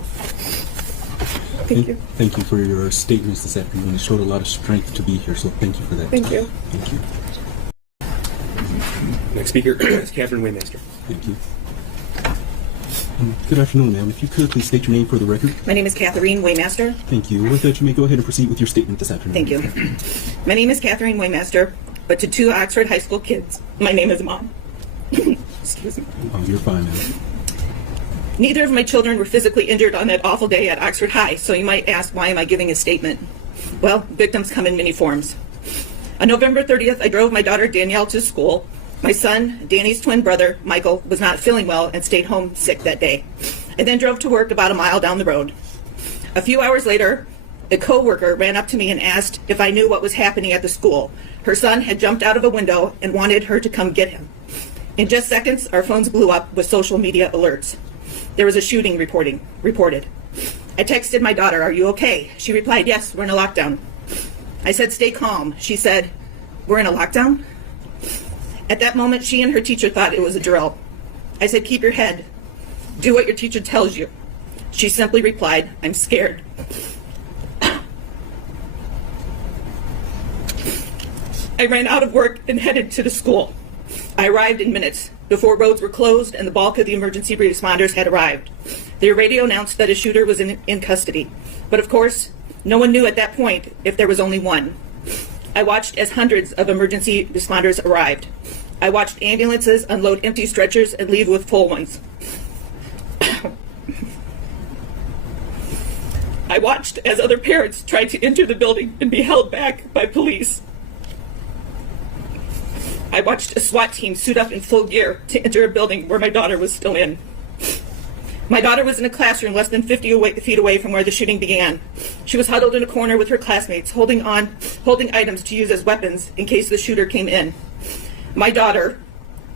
Thank you. Thank you for your statements this afternoon. It showed a lot of strength to be here, so thank you for that. Thank you. Thank you. Next speaker is Catherine Waymaster. Thank you. Good afternoon, ma'am. If you could, please state your name for the record. My name is Catherine Waymaster. Thank you. With that, you may go ahead and proceed with your statement this afternoon. Thank you. My name is Catherine Waymaster, but to two Oxford High School kids, my name is Mom. Excuse me. Oh, you're fine, ma'am. Neither of my children were physically injured on that awful day at Oxford High, so you might ask, why am I giving a statement? Well, victims come in many forms. On November 30th, I drove my daughter Danielle to school. My son, Danny's twin brother, Michael, was not feeling well and stayed home sick that day. I then drove to work about a mile down the road. A few hours later, a co-worker ran up to me and asked if I knew what was happening at the school. Her son had jumped out of a window and wanted her to come get him. In just seconds, our phones blew up with social media alerts. There was a shooting reported. I texted my daughter, "Are you okay?" She replied, "Yes, we're in a lockdown." I said, "Stay calm." She said, "We're in a lockdown?" At that moment, she and her teacher thought it was a drill. I said, "Keep your head. Do what your teacher tells you." She simply replied, "I'm scared." I ran out of work and headed to the school. I arrived in minutes, before roads were closed and the bulk of the emergency responders had arrived. Their radio announced that a shooter was in custody. But of course, no one knew at that point if there was only one. I watched as hundreds of emergency responders arrived. I watched ambulances unload empty stretchers and leave with full ones. I watched as other parents tried to enter the building and be held back by police. I watched a SWAT team suit up in full gear to enter a building where my daughter was still in. My daughter was in a classroom less than 50 feet away from where the shooting began. She was huddled in a corner with her classmates, holding items to use as weapons in case the shooter came in. My daughter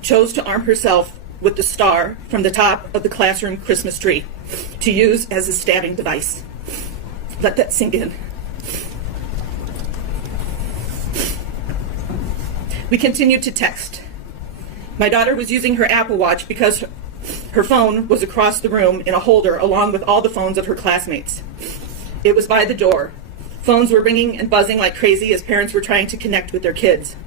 chose to arm herself with the star from the top of the classroom Christmas tree to use as a stabbing device. Let that sink in. We continued to text. My daughter was using her Apple Watch because her phone was across the room in a holder along with all the phones of her classmates. It was by the door. Phones were ringing and buzzing like crazy as parents were trying to connect with their kids.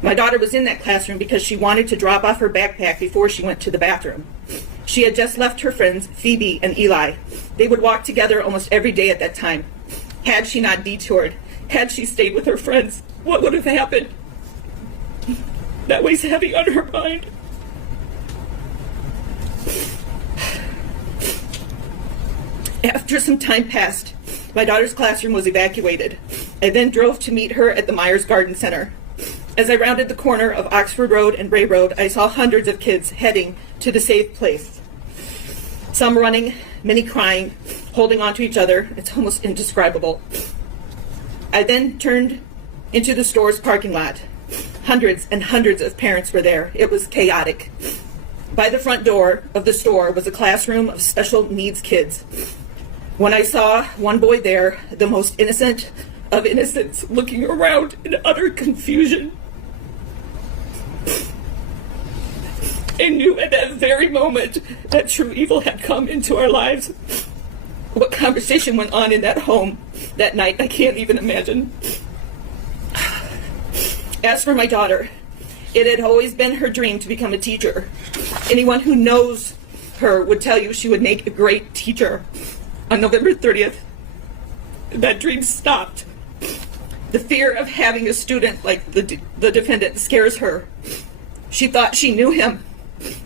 My daughter was in that classroom because she wanted to drop off her backpack before she went to the bathroom. She had just left her friends, Phoebe and Eli. They would walk together almost every day at that time. Had she not detoured, had she stayed with her friends, what would have happened? That weighs heavy on her mind. After some time passed, my daughter's classroom was evacuated. I then drove to meet her at the Myers Garden Center. As I rounded the corner of Oxford Road and Bray Road, I saw hundreds of kids heading to the safe place. Some running, many crying, holding on to each other. It's almost indescribable. I then turned into the store's parking lot. Hundreds and hundreds of parents were there. It was chaotic. By the front door of the store was a classroom of special needs kids. When I saw one boy there, the most innocent of innocents, looking around in utter confusion, I knew at that very moment that true evil had come into our lives. What conversation went on in that home that night, I can't even imagine. As for my daughter, it had always been her dream to become a teacher. Anyone who knows her would tell you she would make a great teacher. On November 30th, that dream stopped. The fear of having a student like the defendant scares her. She thought she knew him.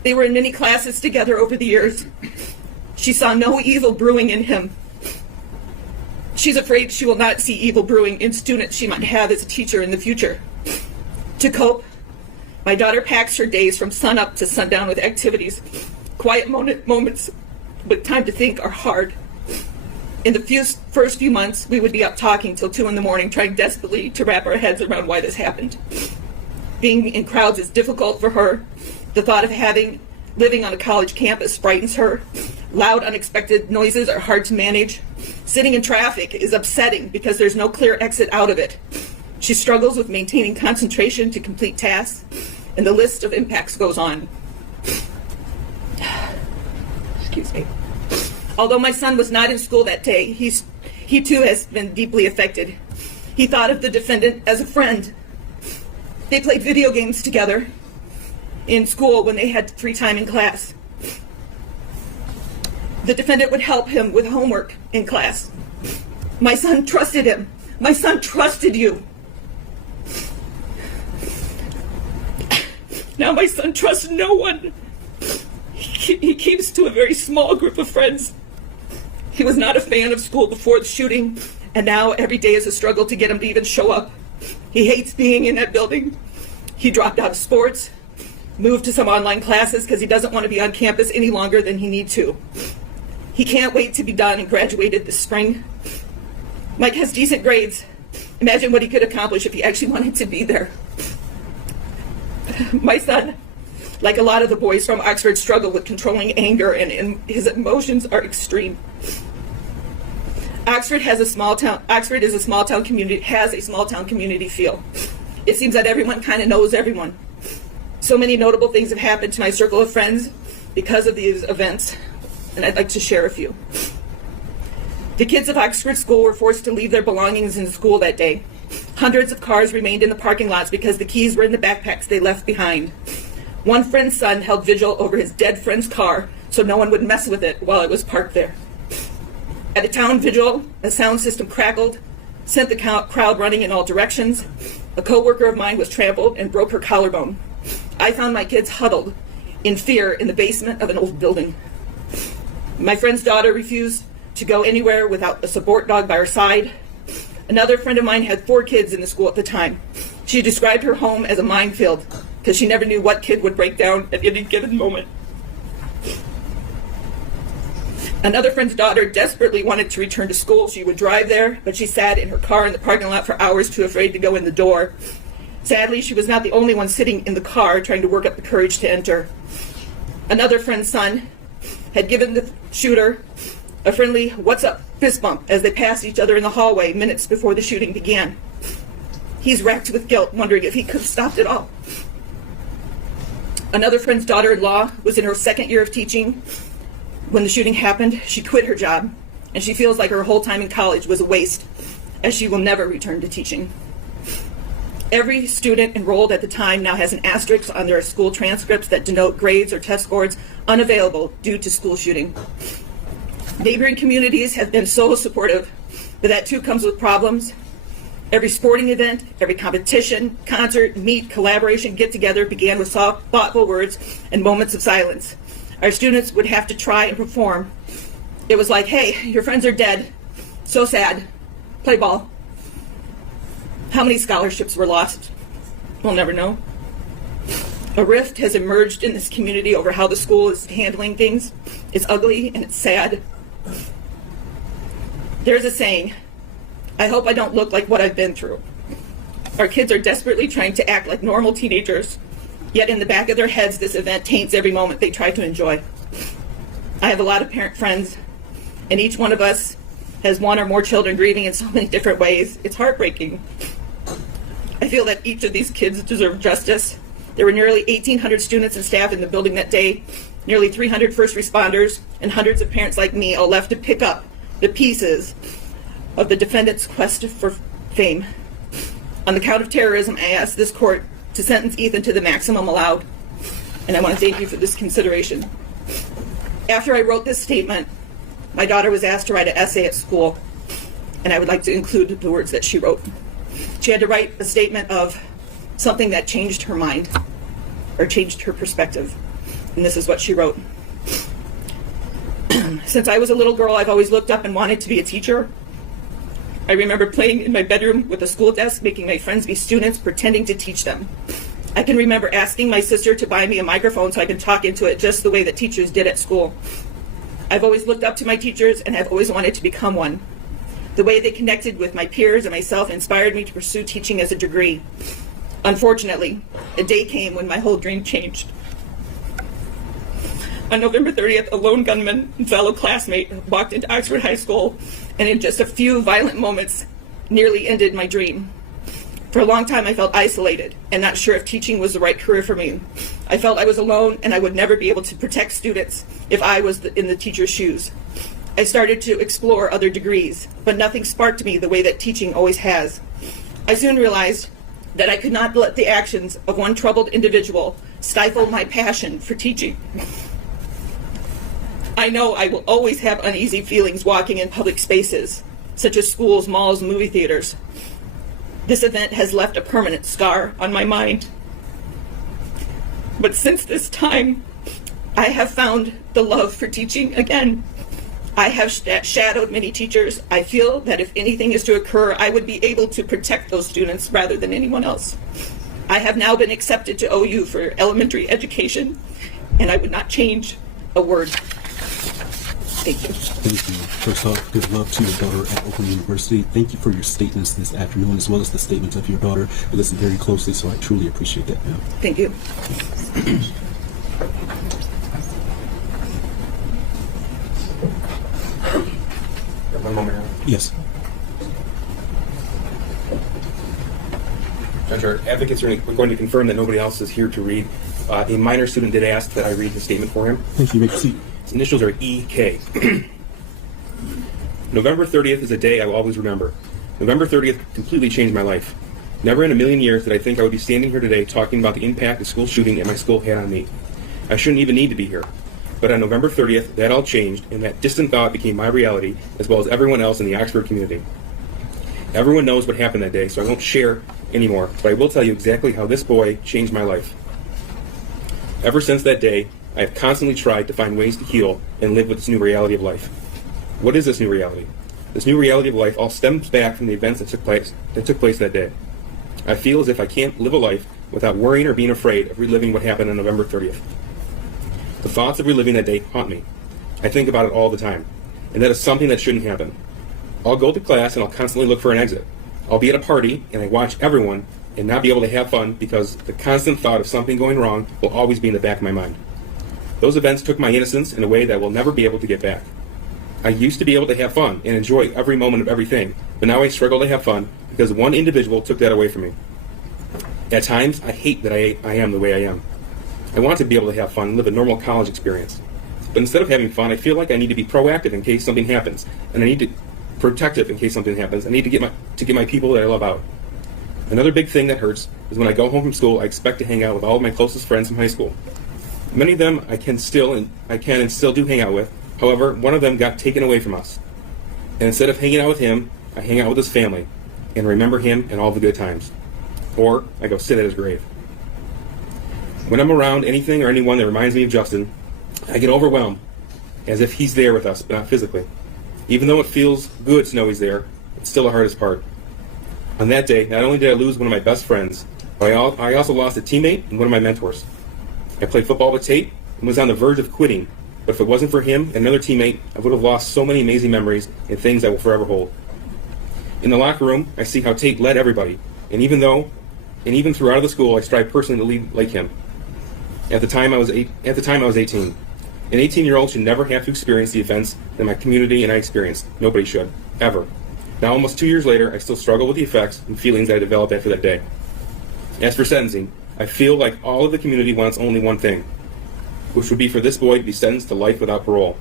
They were in many classes together over the years. She saw no evil brewing in him. She's afraid she will not see evil brewing in students she might have as a teacher in the future. To cope, my daughter packs her days from sunup to sundown with activities. Quiet moments with time to think are hard. In the first few months, we would be up talking till 2 a.m, trying desperately to wrap our heads around why this happened. Being in crowds is difficult for her. The thought of living on a college campus frightens her. Loud, unexpected noises are hard to manage. Sitting in traffic is upsetting because there's no clear exit out of it. She struggles with maintaining concentration to complete tasks, and the list of impacts goes on. Excuse me. Although my son was not in school that day, he too has been deeply affected. He thought of the defendant as a friend. They played video games together in school when they had free time in class. The defendant would help him with homework in class. My son trusted him. My son trusted you. Now my son trusts no one. He keeps to a very small group of friends. He was not a fan of school before the shooting, and now every day is a struggle to get him to even show up. He hates being in that building. He dropped out of sports, moved to some online classes because he doesn't want to be on campus any longer than he needs to. He can't wait to be done and graduated this spring. Mike has decent grades. Imagine what he could accomplish if he actually wanted to be there. My son, like a lot of the boys from Oxford, struggle with controlling anger, and his emotions are extreme. Oxford is a small town community, has a small town community feel. It seems that everyone kind of knows everyone. So many notable things have happened to my circle of friends because of these events, and I'd like to share a few. The kids of Oxford School were forced to leave their belongings in school that day. Hundreds of cars remained in the parking lots because the keys were in the backpacks they left behind. One friend's son held vigil over his dead friend's car so no one would mess with it while it was parked there. At a town vigil, a sound system crackled, sent the crowd running in all directions. A co-worker of mine was trampled and broke her collarbone. I found my kids huddled in fear in the basement of an old building. My friend's daughter refused to go anywhere without a support dog by her side. Another friend of mine had 4 kids in the school at the time. She described her home as a minefield because she never knew what kid would break down at any given moment. Another friend's daughter desperately wanted to return to school. She would drive there, but she sat in her car in the parking lot for hours, too afraid to go in the door. Sadly, she was not the only one sitting in the car trying to work up the courage to enter. Another friend's son had given the shooter a friendly "what's up" fist bump as they passed each other in the hallway minutes before the shooting began. He's racked with guilt, wondering if he could have stopped it all. Another friend's daughter-in-law was in her 2nd year of teaching when the shooting happened. She quit her job, and she feels like her whole time in college was a waste, as she will never return to teaching. Every student enrolled at the time now has an asterisk on their school transcripts that denote grades or test scores unavailable due to school shooting. Neighboring communities have been so supportive, but that too comes with problems. Every sporting event, every competition, concert, meet, collaboration, get-together began with soft, thoughtful words and moments of silence. Our students would have to try and perform. It was like, "Hey, your friends are dead. So sad. Play ball." How many scholarships were lost? we'll never know. A rift has emerged in this community over how the school is handling things. It's ugly and it's sad. There's a saying, I hope I don't look like what I've been through. Our kids are desperately trying to act like normal teenagers, yet in the back of their heads, this event taints every moment they try to enjoy. I have a lot of parent friends, and each one of us has one or more children grieving in so many different ways. It's heartbreaking. I feel that each of these kids deserve justice. There were nearly 1,800 students and staff in the building that day, nearly 300 first responders, and hundreds of parents like me all left to pick up the pieces of the defendant's quest for fame. On the count of terrorism, I ask this court to sentence Ethan to the maximum allowed, and I want to thank you for this consideration. After I wrote this statement, my daughter was asked to write an essay at school, and I would like to include the words that she wrote. She had to write a statement of something that changed her mind, or changed her perspective, and this is what she wrote. Since I was a little girl, I've always looked up and wanted to be a teacher. I remember playing in my bedroom with a school desk, making my friends be students, pretending to teach them. I can remember asking my sister to buy me a microphone so I could talk into it just the way that teachers did at school. I've always looked up to my teachers and have always wanted to become one. The way they connected with my peers and myself inspired me to pursue teaching as a degree. Unfortunately, a day came when my whole dream changed. On November 30th, a lone gunman and fellow classmate walked into Oxford High School and in just a few violent moments nearly ended my dream. For a long time, I felt isolated and not sure if teaching was the right career for me. I felt I was alone and I would never be able to protect students if I was in the teacher's shoes. I started to explore other degrees, but nothing sparked me the way that teaching always has. I soon realized that I could not let the actions of one troubled individual stifle my passion for teaching. I know I will always have uneasy feelings walking in public spaces, such as schools, malls, and movie theaters. This event has left a permanent scar on my mind. But since this time, I have found the love for teaching again. I have shadowed many teachers. I feel that if anything is to occur, I would be able to protect those students rather than anyone else. I have now been accepted to OU for elementary education, and I would not change a word. Thank you. Thank you. First off, good luck to your daughter at Oakland University. Thank you for your statements this afternoon, as well as the statements of your daughter. I listened very closely, so I truly appreciate that, ma'am. Thank you. One moment. Yes. Judge, our advocates are going to confirm that nobody else is here to read. A minor student did ask that I read the statement for him. Thank you. Make a seat. His initials are EK. November 30th is a day I will always remember. November 30th completely changed my life. Never in a million years did I think I would be standing here today talking about the impact the school shooting at my school had on me. I shouldn't even need to be here. But on November 30th, that all changed, and that distant thought became my reality, as well as everyone else in the Oxford community. Everyone knows what happened that day, so I won't share anymore, but I will tell you exactly how this boy changed my life. Ever since that day, I have constantly tried to find ways to heal and live with this new reality of life. What is this new reality? This new reality of life all stems back from the events that took place that day. I feel as if I can't live a life without worrying or being afraid of reliving what happened on November 30th. The thoughts of reliving that day haunt me. I think about it all the time, and that is something that shouldn't happen. I'll go to class and I'll constantly look for an exit. I'll be at a party and I watch everyone and not be able to have fun because the constant thought of something going wrong will always be in the back of my mind. Those events took my innocence in a way that I will never be able to get back. I used to be able to have fun and enjoy every moment of everything, but now I struggle to have fun because one individual took that away from me. At times, I hate that I am the way I am. I want to be able to have fun and live a normal college experience. But instead of having fun, I feel like I need to be proactive in case something happens, and I need to be protective in case something happens. I need to get my people that I love out. Another big thing that hurts is when I go home from school, I expect to hang out with all of my closest friends from high school. Many of them I can and still do hang out with. However, one of them got taken away from us. And instead of hanging out with him, I hang out with his family and remember him and all the good times. Or I go sit at his grave. When I'm around anything or anyone that reminds me of Justin, I get overwhelmed, as if he's there with us, but not physically. Even though it feels good to know he's there, it's still the hardest part. On that day, not only did I lose one of my best friends, I also lost a teammate and one of my mentors. I played football with Tate and was on the verge of quitting, but if it wasn't for him and another teammate, I would have lost so many amazing memories and things I will forever hold. In the locker room, I see how Tate led everybody, and even throughout the school, I strive personally to lead like him. At the time, I was 18. An 18-year-old should never have to experience the events that my community and I experienced. Nobody should, ever. Now, almost 2 years later, I still struggle with the effects and feelings that I developed after that day. As for sentencing, I feel like all of the community wants only one thing, which would be for this boy to be sentenced to life without parole.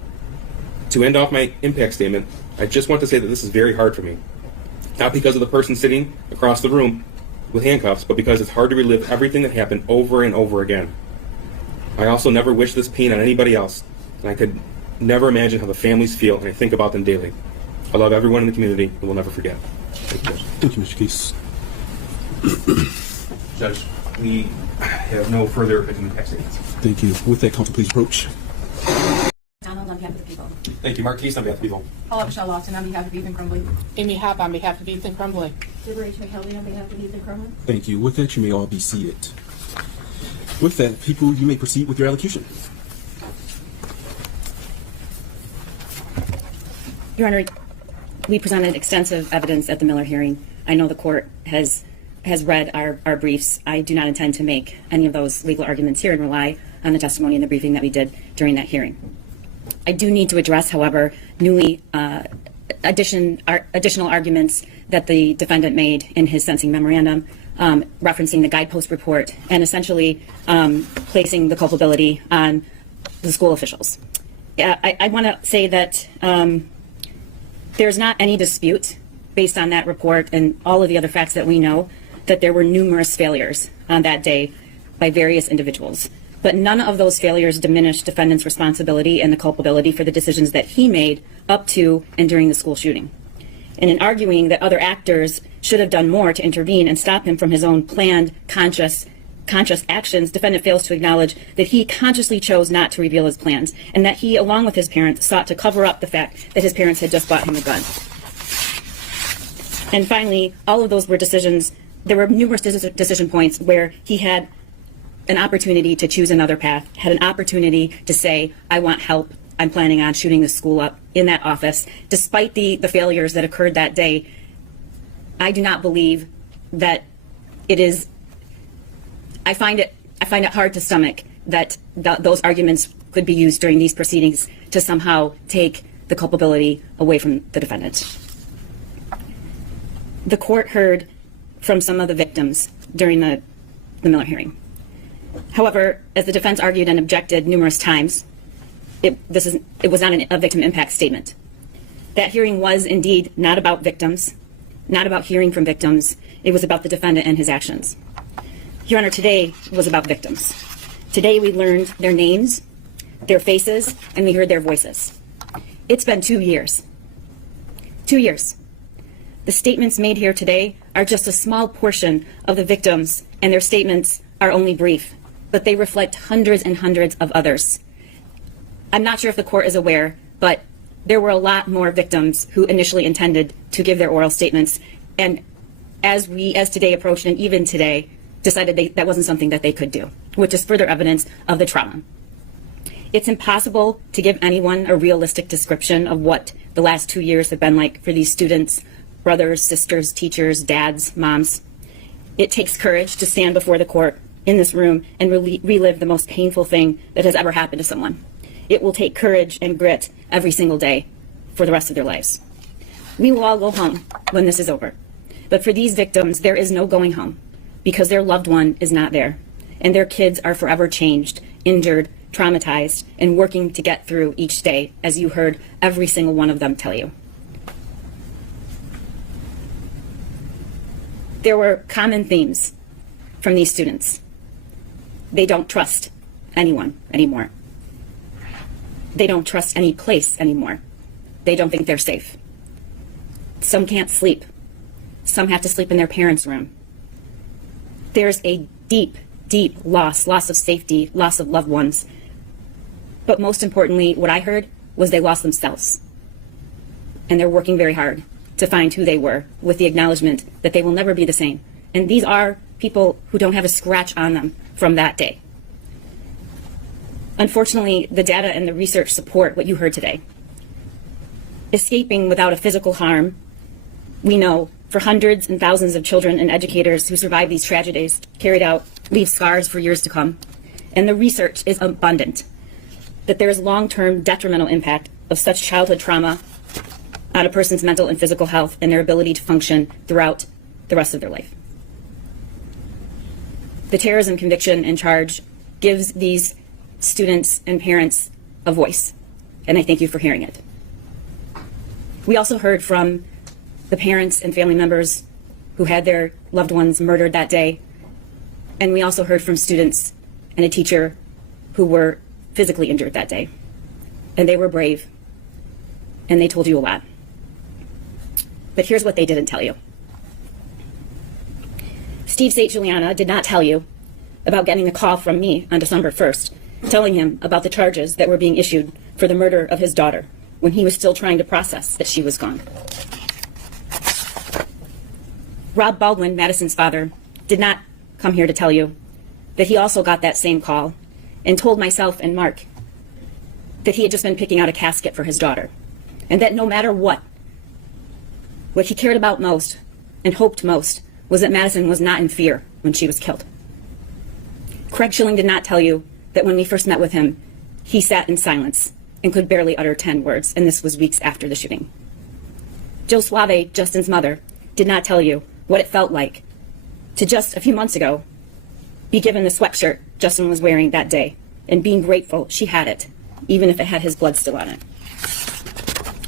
To end off my impact statement, I just want to say that this is very hard for me. Not because of the person sitting across the room with handcuffs, but because it's hard to relive everything that happened over and over again. I also never wish this pain on anybody else, and I could never imagine how the families feel, and I think about them daily. I love everyone in the community and will never forget. Thank you, Judge. Thank you, Mr. Case. Judge, we have no further impact statements. Thank you. With that, counsel, please approach. Donald on behalf of the people. Thank you, Marquise, on behalf of the people. Paula Michelle Lawson on behalf of Ethan Crumbley. Amy Hopp on behalf of Ethan Crumbley. Liberation McKelvey on behalf of Ethan Crumbley. Thank you. With that, you may all be seated. With that, people, you may proceed with your allocution. Your Honor, we presented extensive evidence at the Miller hearing. I know the court has read our briefs. I do not intend to make any of those legal arguments here and rely on the testimony and the briefing that we did during that hearing. I do need to address, however, additional arguments that the defendant made in his sentencing memorandum, referencing the guidepost report and essentially placing the culpability on the school officials. I want to say that there's not any dispute based on that report and all of the other facts that we know that there were numerous failures on that day by various individuals. But none of those failures diminished defendant's responsibility and the culpability for the decisions that he made up to and during the school shooting. And in arguing that other actors should have done more to intervene and stop him from his own planned, conscious actions, defendant fails to acknowledge that he consciously chose not to reveal his plans and that he, along with his parents, sought to cover up the fact that his parents had just bought him a gun. And finally, all of those were decisions. There were numerous decision points where he had an opportunity to choose another path, had an opportunity to say, I want help, I'm planning on shooting the school up in that office. Despite the failures that occurred that day, I do not believe that it is, I find it hard to stomach that those arguments could be used during these proceedings to somehow take the culpability away from the defendant. The court heard from some of the victims during the Miller hearing. However, as the defense argued and objected numerous times, it was not a victim impact statement. That hearing was indeed not about victims, not about hearing from victims. It was about the defendant and his actions. Your Honor, today was about victims. Today we learned their names, their faces, and we heard their voices. It's been 2 years. 2 years. The statements made here today are just a small portion of the victims, and their statements are only brief, but they reflect hundreds and hundreds of others. I'm not sure if the court is aware, but there were a lot more victims who initially intended to give their oral statements, and as today approached, and even today, decided that wasn't something that they could do, which is further evidence of the trauma. It's impossible to give anyone a realistic description of what the last 2 years have been like for these students, brothers, sisters, teachers, dads, moms. It takes courage to stand before the court in this room and relive the most painful thing that has ever happened to someone. It will take courage and grit every single day for the rest of their lives. We will all go home when this is over. But for these victims, there is no going home because their loved one is not there. And their kids are forever changed, injured, traumatized, and working to get through each day, as you heard every single one of them tell you. There were common themes from these students. They don't trust anyone anymore. They don't trust any place anymore. They don't think they're safe. Some can't sleep. Some have to sleep in their parents' room. There's a deep, deep loss of safety, loss of loved ones. But most importantly, what I heard was they lost themselves. And they're working very hard to find who they were with the acknowledgement that they will never be the same. And these are people who don't have a scratch on them from that day. Unfortunately, the data and the research support what you heard today. Escaping without a physical harm, we know, for hundreds and thousands of children and educators who survive these tragedies carried out, leave scars for years to come. And the research is abundant that there is long-term detrimental impact of such childhood trauma on a person's mental and physical health and their ability to function throughout the rest of their life. The terrorism conviction and charge gives these students and parents a voice, and I thank you for hearing it. We also heard from the parents and family members who had their loved ones murdered that day, and we also heard from students and a teacher who were physically injured that day, and they were brave, and they told you a lot. But here's what they didn't tell you. Steve St. Juliana did not tell you about getting a call from me on December 1st, telling him about the charges that were being issued for the murder of his daughter when he was still trying to process that she was gone. Rob Baldwin, Madisyn's father, did not come here to tell you that he also got that same call and told myself and Mark that he had just been picking out a casket for his daughter, and that no matter what he cared about most and hoped most was that Madisyn was not in fear when she was killed. Craig Schilling did not tell you that when we first met with him, he sat in silence and could barely utter 10 words, and this was weeks after the shooting. Jill Suave, Justin's mother, did not tell you what it felt like to just a few months ago be given the sweatshirt Justin was wearing that day and being grateful she had it, even if it had his blood still on it.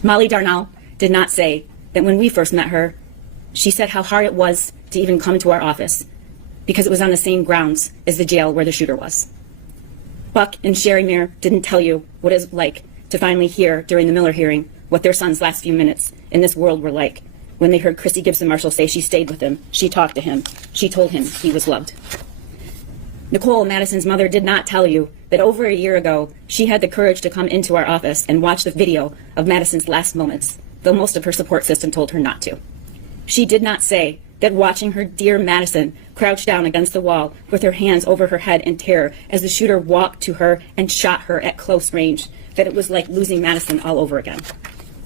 Molly Darnall did not say that when we first met her, she said how hard it was to even come to our office because it was on the same grounds as the jail where the shooter was. Buck and Sherry Myre didn't tell you what it was like to finally hear during the Miller hearing what their son's last few minutes in this world were like when they heard Christy Gibson Marshall say she stayed with him, she talked to him, she told him he was loved. Nicole, Madisyn's mother, did not tell you that over a year ago, she had the courage to come into our office and watch the video of Madisyn's last moments, though most of her support system told her not to. She did not say that watching her dear Madisyn crouch down against the wall with her hands over her head in terror as the shooter walked to her and shot her at close range, that it was like losing Madisyn all over again.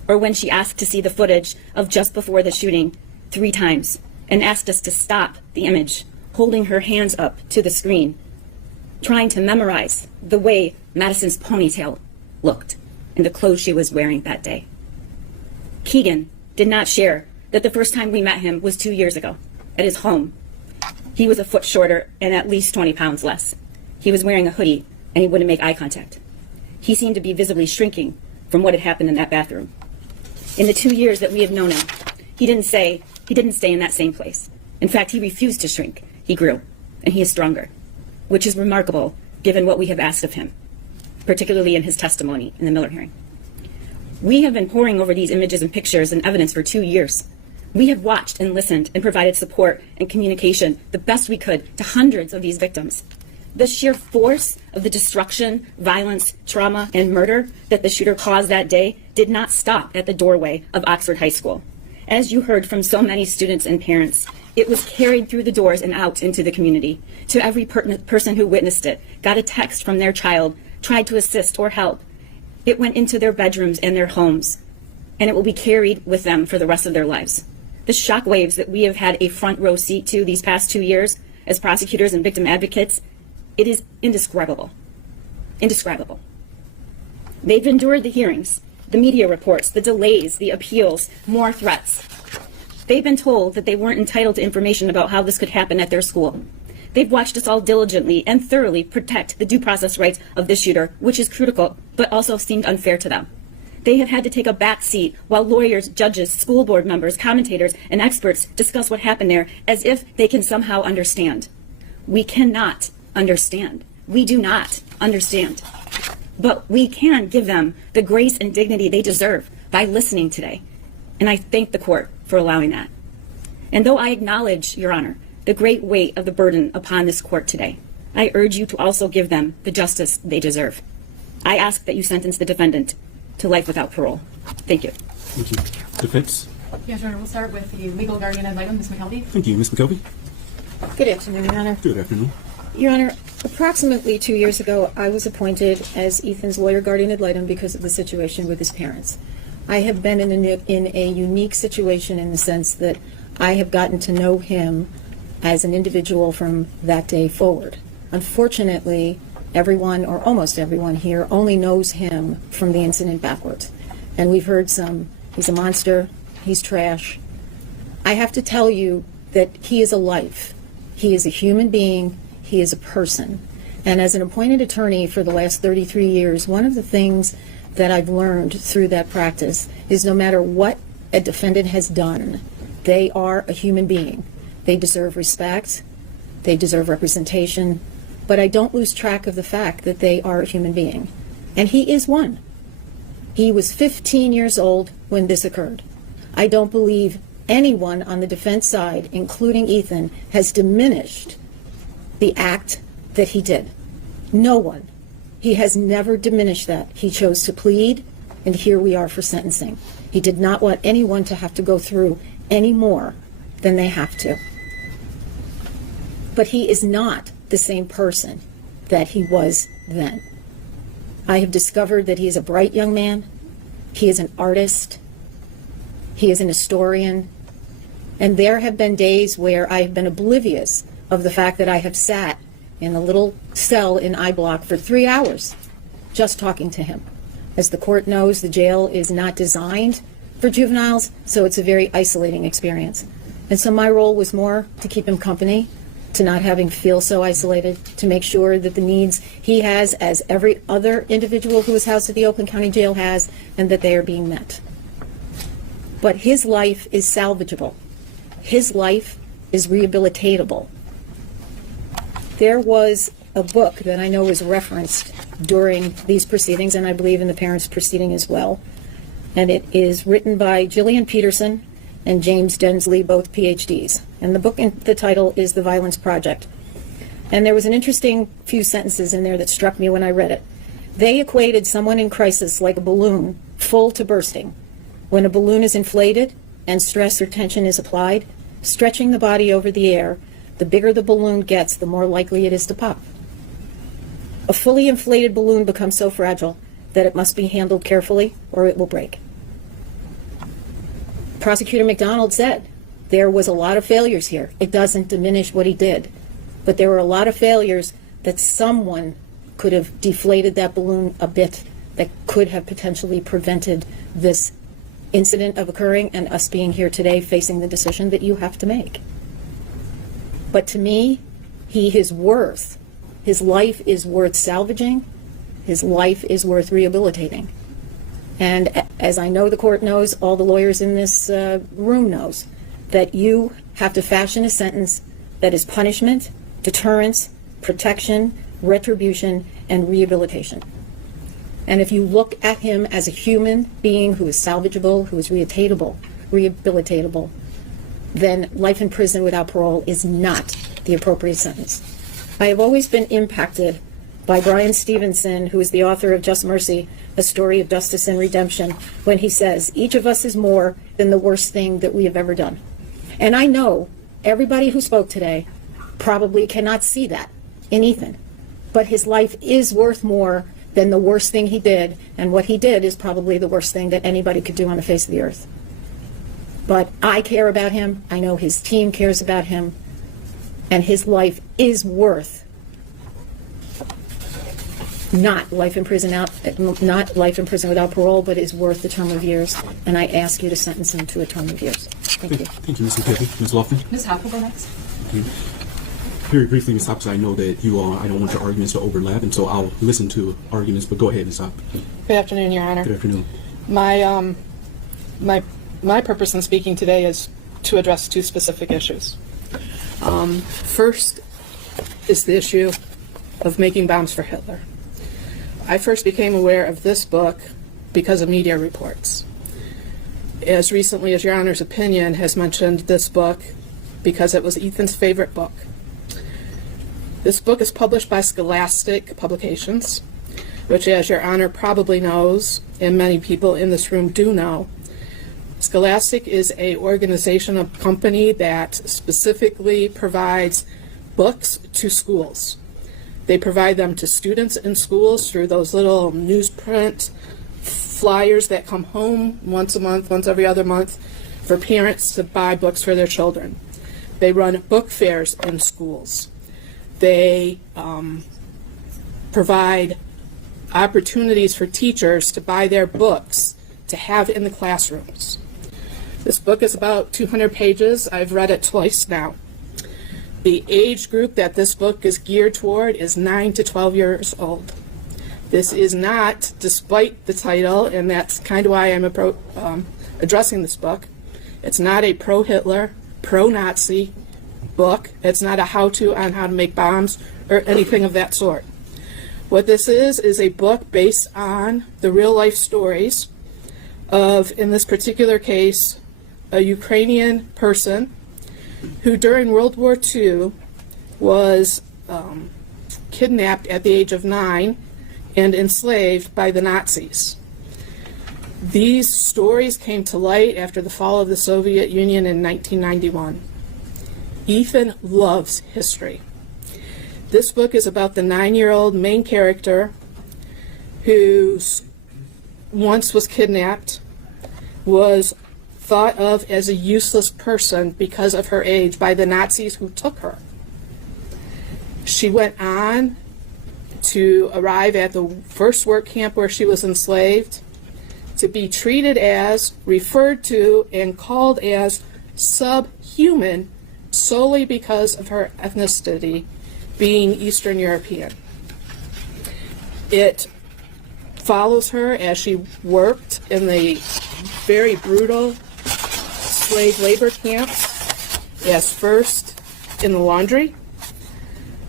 Or when she asked to see the footage of just before the shooting 3 times and asked us to stop the image, holding her hands up to the screen, trying to memorize the way Madisyn's ponytail looked and the clothes she was wearing that day. Keegan did not share that the first time we met him was 2 years ago at his home. He was a foot shorter and at least 20 pounds less. He was wearing a hoodie and he wouldn't make eye contact. He seemed to be visibly shrinking from what had happened in that bathroom. In the 2 years that we have known him, he didn't stay in that same place. In fact, he refused to shrink. He grew, and he is stronger, which is remarkable given what we have asked of him, particularly in his testimony in the Miller hearing. We have been poring over these images and pictures and evidence for 2 years. We have watched and listened and provided support and communication the best we could to hundreds of these victims. The sheer force of the destruction, violence, trauma, and murder that the shooter caused that day did not stop at the doorway of Oxford High School. As you heard from so many students and parents, it was carried through the doors and out into the community. To every person who witnessed it, got a text from their child, tried to assist or help. It went into their bedrooms and their homes, and it will be carried with them for the rest of their lives. The shockwaves that we have had a front row seat to these past 2 years as prosecutors and victim advocates, it is indescribable. Indescribable. They've endured the hearings, the media reports, the delays, the appeals, more threats. They've been told that they weren't entitled to information about how this could happen at their school. They've watched us all diligently and thoroughly protect the due process rights of the shooter, which is critical, but also seemed unfair to them. They have had to take a back seat while lawyers, judges, school board members, commentators, and experts discuss what happened there as if they can somehow understand. We cannot understand. We do not understand. But we can give them the grace and dignity they deserve by listening today. And I thank the court for allowing that. And though I acknowledge, Your Honor, the great weight of the burden upon this court today, I urge you to also give them the justice they deserve. I ask that you sentence the defendant to life without parole. Thank you. Thank you. Defense? Yes, Your Honor, we'll start with the legal guardian ad litem, Ms. McKelvey. Thank you. Ms. McKelvey? Good afternoon, Your Honor. Good afternoon. Your Honor, approximately 2 years ago, I was appointed as Ethan's lawyer guardian ad litem because of the situation with his parents. I have been in a unique situation in the sense that I have gotten to know him as an individual from that day forward. Unfortunately, everyone, or almost everyone here, only knows him from the incident backwards. And we've heard he's a monster, he's trash. I have to tell you that he is a life. He is a human being, he is a person. And as an appointed attorney for the last 33 years, one of the things that I've learned through that practice is no matter what a defendant has done, they are a human being. They deserve respect, they deserve representation, but I don't lose track of the fact that they are a human being. And he is one. He was 15 years old when this occurred. I don't believe anyone on the defense side, including Ethan, has diminished the act that he did. No one. He has never diminished that. He chose to plead, and here we are for sentencing. He did not want anyone to have to go through any more than they have to. But he is not the same person that he was then. I have discovered that he is a bright young man. He is an artist. He is an historian. And there have been days where I have been oblivious of the fact that I have sat in a little cell in I Block for 3 hours just talking to him. As the court knows, the jail is not designed for juveniles, so it's a very isolating experience. And so my role was more to keep him company, to not have him feel so isolated, to make sure that the needs he has, as every other individual who is housed at the Oakland County Jail has, and that they are being met. But his life is salvageable. His life is rehabilitatable. There was a book that I know was referenced during these proceedings, and I believe in the parents' proceeding as well. And it is written by Gillian Peterson and James Densley, both PhDs. And the book, the title is The Violence Project. And there was an interesting few sentences in there that struck me when I read it. They equated someone in crisis like a balloon full to bursting. When a balloon is inflated and stress or tension is applied, stretching the body over the air, the bigger the balloon gets, the more likely it is to pop. A fully inflated balloon becomes so fragile that it must be handled carefully or it will break. Prosecutor McDonald said there was a lot of failures here. It doesn't diminish what he did, but there were a lot of failures that someone could have deflated that balloon a bit that could have potentially prevented this incident of occurring and us being here today facing the decision that you have to make. But to me, his life is worth salvaging. His life is worth rehabilitating. And as I know the court knows, all the lawyers in this room knows, that you have to fashion a sentence that is punishment, deterrence, protection, retribution, and rehabilitation. And if you look at him as a human being who is salvageable, who is rehabilitatable, then life in prison without parole is not the appropriate sentence. I have always been impacted by Brian Stevenson, who is the author of Just Mercy, A Story of Justice and Redemption, when he says, each of us is more than the worst thing that we have ever done. And I know everybody who spoke today probably cannot see that in Ethan, but his life is worth more than the worst thing he did, and what he did is probably the worst thing that anybody could do on the face of the earth. But I care about him, I know his team cares about him, and his life is worth not life in prison without parole, but is worth the term of years, and I ask you to sentence him to a term of years. Thank you. Thank you, Ms. McKelvey. Ms. Lofton? Ms. Hoppe will go next. Thank you. Very briefly, Ms. Hoppe, I know that you all, I don't want your arguments to overlap, and so I'll listen to arguments, but go ahead, Ms. Hoppe. Good afternoon, Your Honor. Good afternoon. My purpose in speaking today is to address two specific issues. First is the issue of making bombs for Hitler. I first became aware of this book because of media reports. As recently as Your Honor's opinion has mentioned this book because it was Ethan's favorite book. This book is published by Scholastic Publications, which, as Your Honor probably knows, and many people in this room do know, Scholastic is a organization, a company that specifically provides books to schools. They provide them to students in schools through those little newsprint flyers that come home once a month, once every other month, for parents to buy books for their children. They run book fairs in schools. They provide opportunities for teachers to buy their books to have in the classrooms. This book is about 200 pages. I've read it twice now. The age group that this book is geared toward is 9 to 12 years old. This is not, despite the title, and that's kind of why I'm addressing this book, it's not a pro-Hitler, pro-Nazi book. It's not a how-to on how to make bombs or anything of that sort. What this is a book based on the real-life stories of, in this particular case, a Ukrainian person who during World War II was kidnapped at the age of 9 and enslaved by the Nazis. These stories came to light after the fall of the Soviet Union in 1991. Ethan loves history. This book is about the 9-year-old main character who once was kidnapped, was thought of as a useless person because of her age by the Nazis who took her. She went on to arrive at the first work camp where she was enslaved, to be treated as, referred to, and called as subhuman solely because of her ethnicity, being Eastern European. It follows her as she worked in the very brutal slave labor camps, as first in the laundry,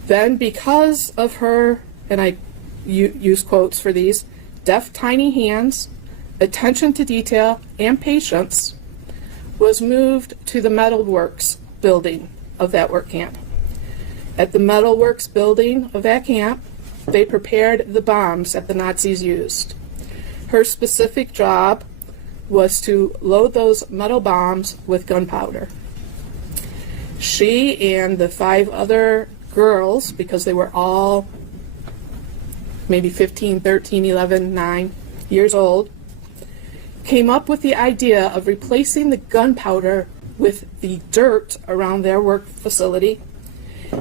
then because of her, and I use quotes for these, deft tiny hands, attention to detail, and patience, was moved to the metalworks building of that work camp. At the metalworks building of that camp, they prepared the bombs that the Nazis used. Her specific job was to load those metal bombs with gunpowder. She and the 5 other girls, because they were all maybe 15, 13, 11, 9 years old, came up with the idea of replacing the gunpowder with the dirt around their work facility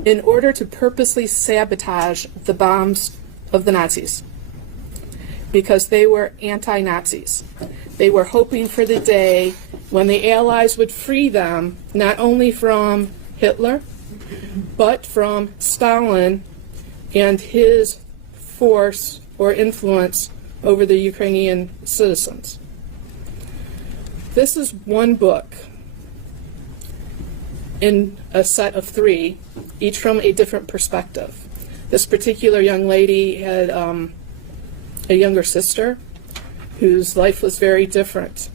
in order to purposely sabotage the bombs of the Nazis, because they were anti-Nazis. They were hoping for the day when the Allies would free them, not only from Hitler, but from Stalin and his force or influence over the Ukrainian citizens. This is one book in a set of 3, each from a different perspective. This particular young lady had a younger sister whose life was very different.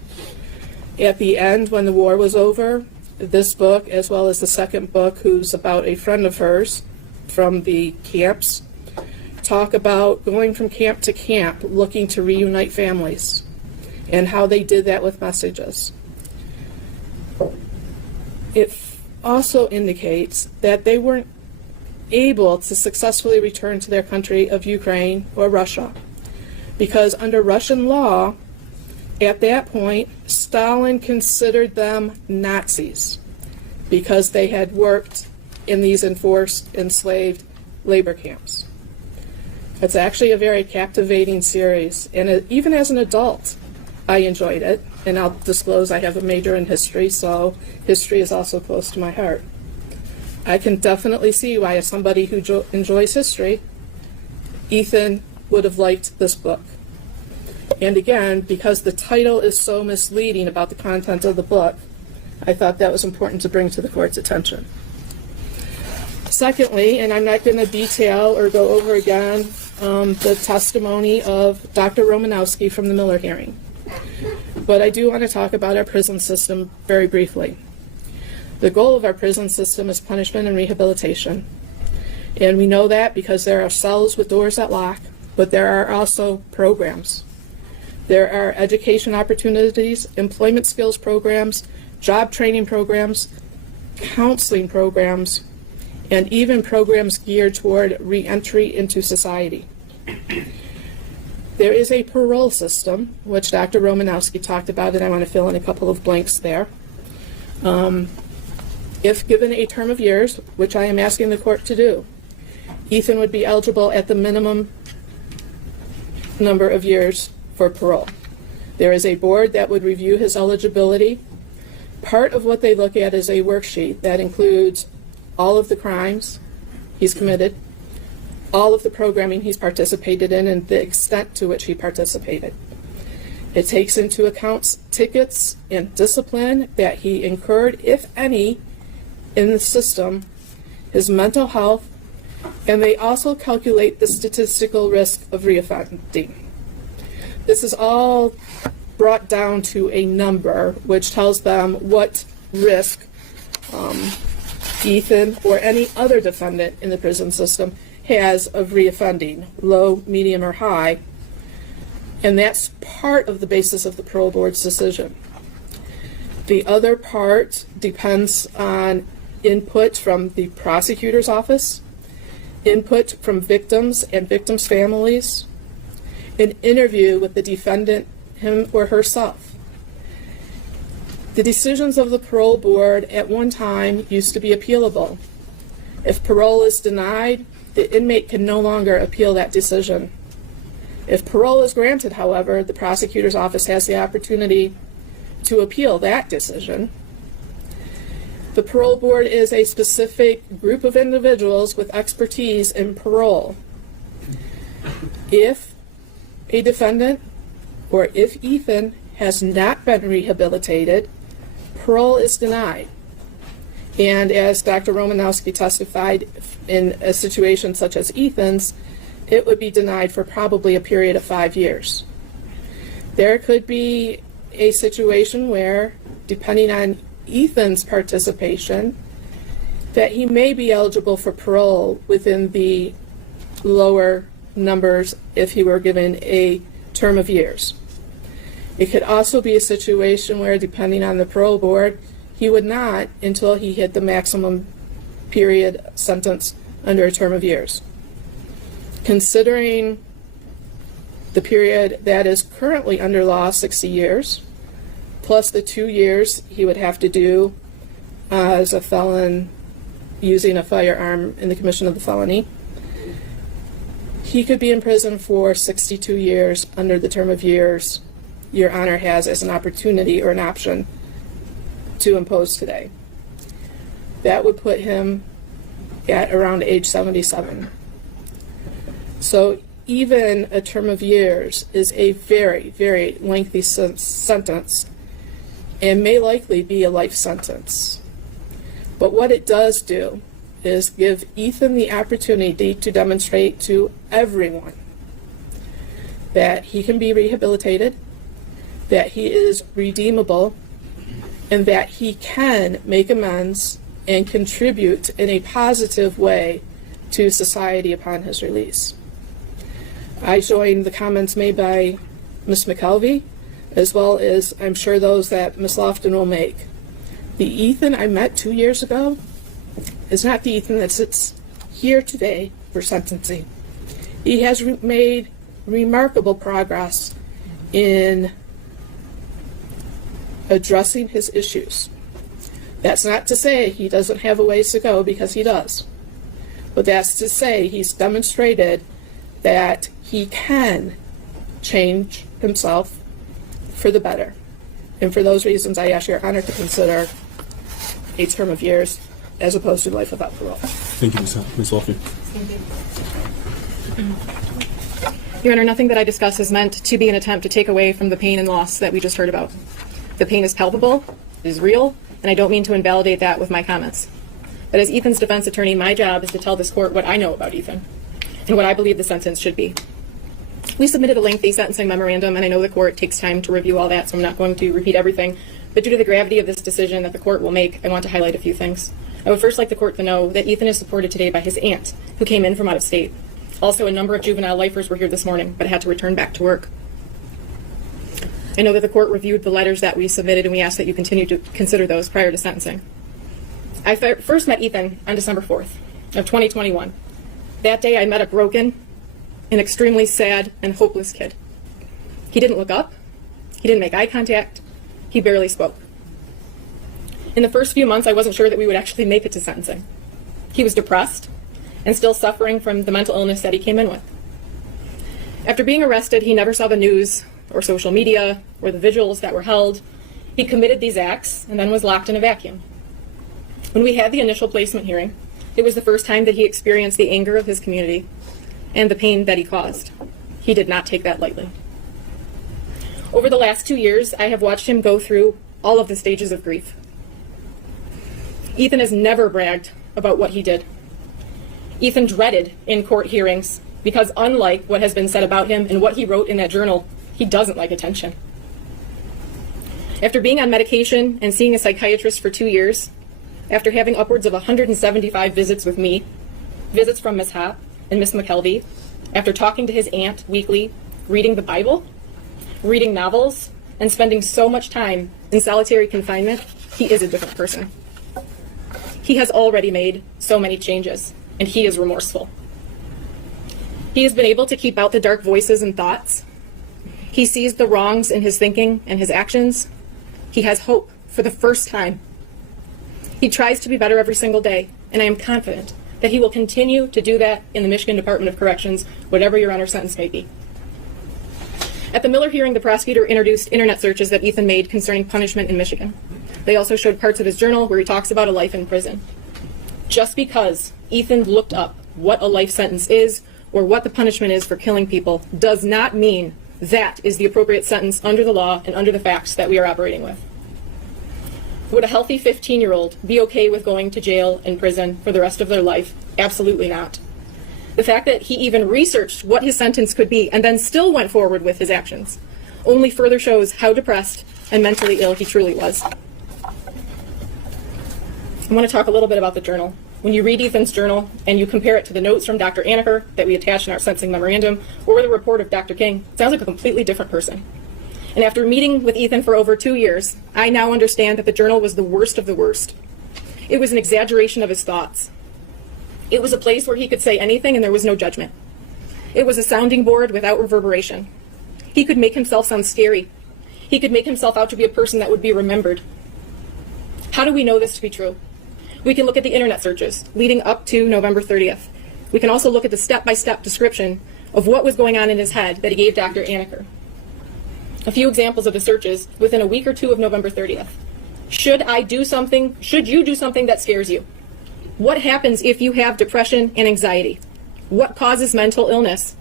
At the end, when the war was over, this book, as well as the second book, who's about a friend of hers from the camps, talk about going from camp to camp, looking to reunite families, and how they did that with messages. It also indicates that they weren't able to successfully return to their country of Ukraine or Russia, because under Russian law, at that point, Stalin considered them Nazis because they had worked in these enforced enslaved labor camps. It's actually a very captivating series, and even as an adult, I enjoyed it, and I'll disclose I have a major in history, so history is also close to my heart. I can definitely see why, as somebody who enjoys history, Ethan would have liked this book. And again, because the title is so misleading about the content of the book, I thought that was important to bring to the court's attention. Secondly, and I'm not going to detail or go over again the testimony of Dr. Romanowski from the Miller hearing, but I do want to talk about our prison system very briefly. The goal of our prison system is punishment and rehabilitation, and we know that because there are cells with doors that lock, but there are also programs. There are education opportunities, employment skills programs, job training programs, counseling programs, and even programs geared toward re-entry into society. There is a parole system, which Dr. Romanowski talked about, and I want to fill in a couple of blanks there. If given a term of years, which I am asking the court to do, Ethan would be eligible at the minimum number of years for parole. There is a board that would review his eligibility. Part of what they look at is a worksheet that includes all of the crimes he's committed, all of the programming he's participated in, and the extent to which he participated. It takes into account tickets and discipline that he incurred, if any, in the system, his mental health, and they also calculate the statistical risk of reoffending. This is all brought down to a number which tells them what risk Ethan or any other defendant in the prison system has of reoffending, low, medium, or high, and that's part of the basis of the parole board's decision. The other part depends on input from the prosecutor's office, input from victims and victims' families, an interview with the defendant, him or herself. The decisions of the parole board at one time used to be appealable. If parole is denied, the inmate can no longer appeal that decision. If parole is granted, however, the prosecutor's office has the opportunity to appeal that decision. The parole board is a specific group of individuals with expertise in parole. If a defendant or if Ethan has not been rehabilitated, parole is denied. And as Dr. Romanowski testified, in a situation such as Ethan's, it would be denied for probably a period of 5 years. There could be a situation where, depending on Ethan's participation, that he may be eligible for parole within the lower numbers if he were given a term of years. It could also be a situation where, depending on the parole board, he would not until he hit the maximum period sentence under a term of years. Considering the period that is currently under law, 60 years, plus the 2 years he would have to do as a felon using a firearm in the commission of the felony, he could be in prison for 62 years under the term of years Your Honor has as an opportunity or an option to impose today. That would put him at around age 77. So even a term of years is a very, very lengthy sentence and may likely be a life sentence. But what it does do is give Ethan the opportunity to demonstrate to everyone that he can be rehabilitated, that he is redeemable, and that he can make amends and contribute in a positive way to society upon his release. I join the comments made by Ms. McKelvey, as well as I'm sure those that Ms. Lofton will make. The Ethan I met 2 years ago is not the Ethan that sits here today for sentencing. He has made remarkable progress in addressing his issues. That's not to say he doesn't have a ways to go, because he does. But that's to say he's demonstrated that he can change himself for the better. And for those reasons, I ask Your Honor to consider a term of years as opposed to life without parole. Thank you, Ms. Lofton. Your Honor, nothing that I discuss is meant to be an attempt to take away from the pain and loss that we just heard about. The pain is palpable, it is real, and I don't mean to invalidate that with my comments. But as Ethan's defense attorney, my job is to tell this court what I know about Ethan and what I believe the sentence should be. We submitted a lengthy sentencing memorandum, and I know the court takes time to review all that, so I'm not going to repeat everything. But due to the gravity of this decision that the court will make, I want to highlight a few things. I would first like the court to know that Ethan is supported today by his aunt, who came in from out of state. Also, a number of juvenile lifers were here this morning, but had to return back to work. I know that the court reviewed the letters that we submitted, and we ask that you continue to consider those prior to sentencing. I first met Ethan on December 4th of 2021. That day I met a broken, an extremely sad and hopeless kid. He didn't look up. He didn't make eye contact. He barely spoke. In the first few months, I wasn't sure that we would actually make it to sentencing. He was depressed and still suffering from the mental illness that he came in with. After being arrested, he never saw the news or social media or the vigils that were held. He committed these acts and then was locked in a vacuum. When we had the initial placement hearing, it was the first time that he experienced the anger of his community and the pain that he caused. He did not take that lightly. Over the last 2 years, I have watched him go through all of the stages of grief. Ethan has never bragged about what he did. Ethan dreaded in court hearings because, unlike what has been said about him and what he wrote in that journal, he doesn't like attention. After being on medication and seeing a psychiatrist for 2 years, after having upwards of 175 visits with me, visits from Miss Happ and Miss McKelvey, after talking to his aunt weekly, reading the Bible, reading novels, and spending so much time in solitary confinement, he is a different person. He has already made so many changes, and he is remorseful. He has been able to keep out the dark voices and thoughts. He sees the wrongs in his thinking and his actions. He has hope for the first time. He tries to be better every single day, and I am confident that he will continue to do that in the Michigan Department of Corrections, whatever your Honor's sentence may be. At the Miller hearing, the prosecutor introduced internet searches that Ethan made concerning punishment in Michigan. They also showed parts of his journal where he talks about a life in prison. Just because Ethan looked up what a life sentence is or what the punishment is for killing people does not mean that is the appropriate sentence under the law and under the facts that we are operating with. Would a healthy 15-year-old be okay with going to jail and prison for the rest of their life? Absolutely not. The fact that he even researched what his sentence could be and then still went forward with his actions only further shows how depressed and mentally ill he truly was. I want to talk a little bit about the journal. When you read Ethan's journal and you compare it to the notes from Dr. Annihilator that we attached in our sentencing memorandum or the report of Dr. King, it sounds like a completely different person. And after meeting with Ethan for over 2 years, I now understand that the journal was the worst of the worst. It was an exaggeration of his thoughts. It was a place where he could say anything and there was no judgment. It was a sounding board without reverberation. He could make himself sound scary. He could make himself out to be a person that would be remembered. How do we know this to be true? We can look at the internet searches leading up to November 30th. We can also look at the step-by-step description of what was going on in his head that he gave Dr. Annihilator. A few examples of the searches within a week or two of November 30th. Should you do something that scares you? What happens if you have depression and anxiety? What causes mental illness?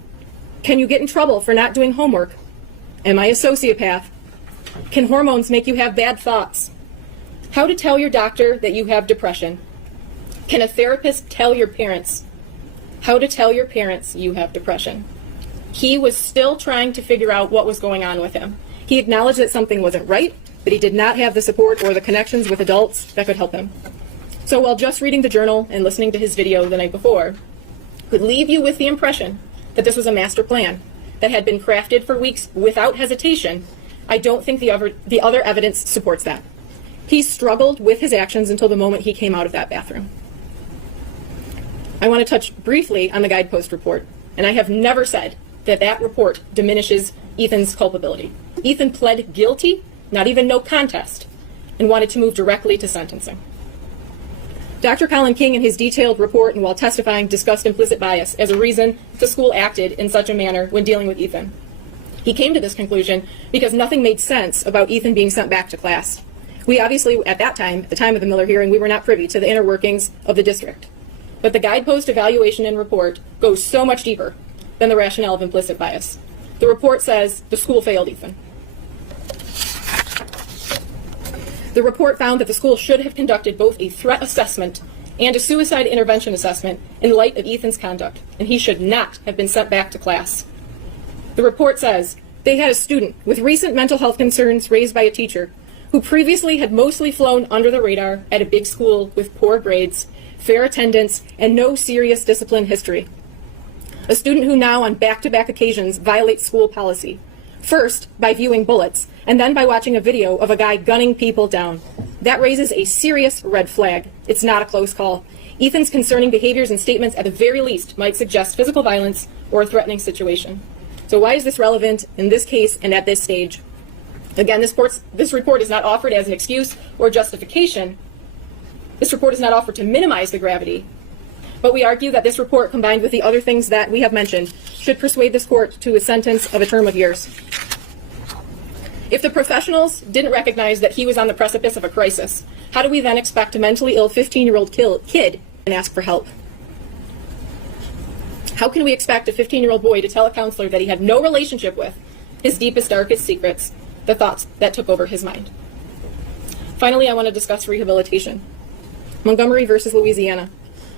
Can you get in trouble for not doing homework? Am I a sociopath? Can hormones make you have bad thoughts? How to tell your doctor that you have depression? Can a therapist tell your parents? How to tell your parents you have depression? He was still trying to figure out what was going on with him. He acknowledged that something wasn't right, but he did not have the support or the connections with adults that could help him. So while just reading the journal and listening to his video the night before could leave you with the impression that this was a master plan that had been crafted for weeks without hesitation, I don't think the other evidence supports that. He struggled with his actions until the moment he came out of that bathroom. I want to touch briefly on the guidepost report, and I have never said that that report diminishes Ethan's culpability. Ethan pled guilty, not even no contest, and wanted to move directly to sentencing. Dr. Colin King, in his detailed report and while testifying, discussed implicit bias as a reason the school acted in such a manner when dealing with Ethan. He came to this conclusion because nothing made sense about Ethan being sent back to class. We obviously, at that time, at the time of the Miller hearing, we were not privy to the inner workings of the district. But the guidepost evaluation and report goes so much deeper than the rationale of implicit bias. The report says the school failed Ethan. The report found that the school should have conducted both a threat assessment and a suicide intervention assessment in light of Ethan's conduct, and he should not have been sent back to class. The report says they had a student with recent mental health concerns raised by a teacher who previously had mostly flown under the radar at a big school with poor grades, fair attendance, and no serious discipline history. A student who now on back-to-back occasions violates school policy, First, by viewing bullets, and then by watching a video of a guy gunning people down. That raises a serious red flag. It's not a close call. Ethan's concerning behaviors and statements at the very least might suggest physical violence or a threatening situation. So why is this relevant in this case and at this stage? Again, this report is not offered as an excuse or justification. This report is not offered to minimize the gravity. But we argue that this report, combined with the other things that we have mentioned, should persuade this court to a sentence of a term of years. If the professionals didn't recognize that he was on the precipice of a crisis, how do we then expect a mentally ill 15-year-old kid and ask for help? How can we expect a 15-year-old boy to tell a counselor that he had no relationship with his deepest, darkest secrets, the thoughts that took over his mind? Finally, I want to discuss rehabilitation. Montgomery versus Louisiana.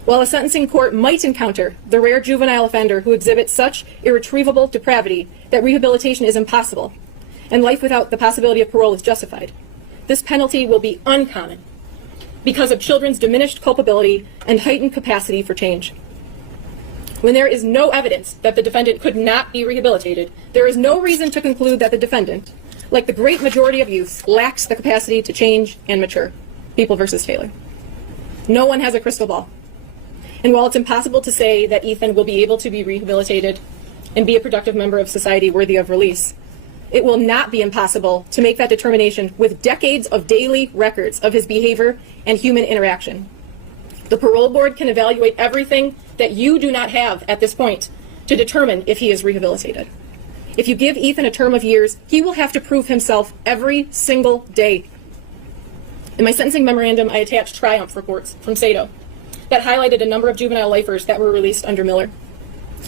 While a sentencing court might encounter the rare juvenile offender who exhibits such irretrievable depravity that rehabilitation is impossible, and life without the possibility of parole is justified, this penalty will be uncommon because of children's diminished culpability and heightened capacity for change. When there is no evidence that the defendant could not be rehabilitated, there is no reason to conclude that the defendant, like the great majority of youth, lacks the capacity to change and mature. People versus Taylor. No one has a crystal ball. And while it's impossible to say that Ethan will be able to be rehabilitated and be a productive member of society worthy of release, it will not be impossible to make that determination with decades of daily records of his behavior and human interaction. The parole board can evaluate everything that you do not have at this point to determine if he is rehabilitated. If you give Ethan a term of years, he will have to prove himself every single day. In my sentencing memorandum, I attached triumph reports from Sato that highlighted a number of juvenile lifers that were released under Miller.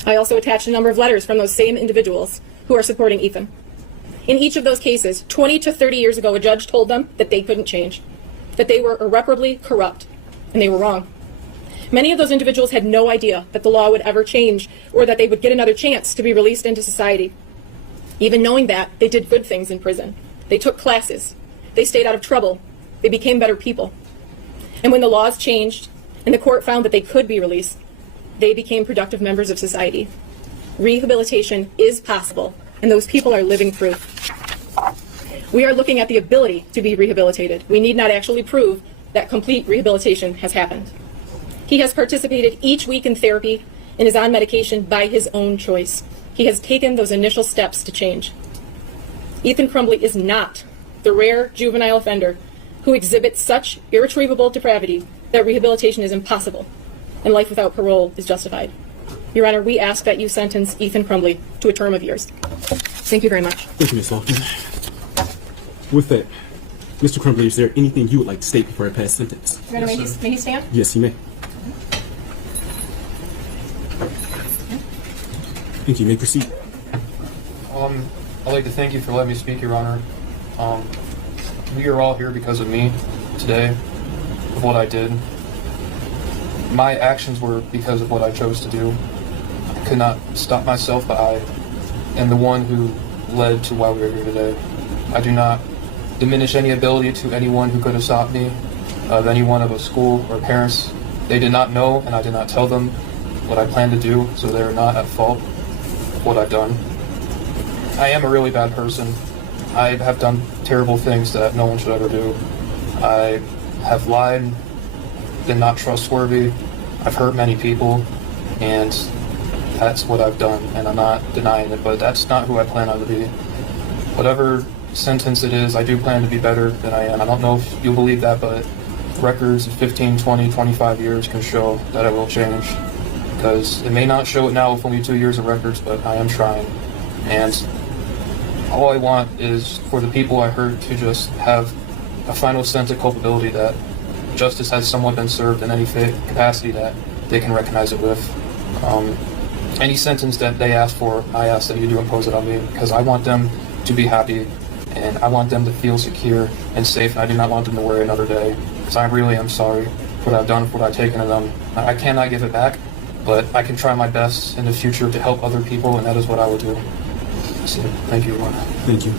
I also attached a number of letters from those same individuals who are supporting Ethan. In each of those cases, 20 to 30 years ago, a judge told them that they couldn't change, that they were irreparably corrupt, and they were wrong. Many of those individuals had no idea that the law would ever change or that they would get another chance to be released into society. Even knowing that, they did good things in prison. They took classes. They stayed out of trouble. They became better people. And when the laws changed and the court found that they could be released, they became productive members of society. Rehabilitation is possible, and those people are living proof. We are looking at the ability to be rehabilitated. We need not actually prove that complete rehabilitation has happened. He has participated each week in therapy and is on medication by his own choice. He has taken those initial steps to change. Ethan Crumbley is not the rare juvenile offender who exhibits such irretrievable depravity that rehabilitation is impossible and life without parole is justified. Your Honor, we ask that you sentence Ethan Crumbley to a term of years. Thank you very much. Thank you, Ms. Faulkner. With that, Mr. Crumbley, is there anything you would like to state before I pass sentence? Your Honor, may he stand? Yes, you may. Thank you. You may proceed. I'd like to thank you for letting me speak, Your Honor. We are all here because of me today, of what I did. My actions were because of what I chose to do. I could not stop myself, but I am the one who led to why we are here today. I do not diminish any ability to anyone who could have stopped me, of anyone of a school or parents. They did not know, and I did not tell them what I planned to do, so they are not at fault of what I've done. I am a really bad person. I have done terrible things that no one should ever do. I have lied, been not trustworthy. I've hurt many people, and that's what I've done, and I'm not denying it, but that's not who I plan on to be. Whatever sentence it is, I do plan to be better than I am. I don't know if you'll believe that, but records of 15, 20, 25 years can show that I will change. Because it may not show it now with only 2 years of records, but I am trying. And all I want is for the people I hurt to just have a final sense of culpability that justice has somewhat been served in any capacity that they can recognize it with. Any sentence that they ask for, I ask that you do impose it on me, because I want them to be happy, and I want them to feel secure and safe, and I do not want them to worry another day, because I really am sorry for what I've done, for what I've taken of them. I cannot give it back, but I can try my best in the future to help other people, and that is what I will do. So, thank you, Your Honor. Thank you.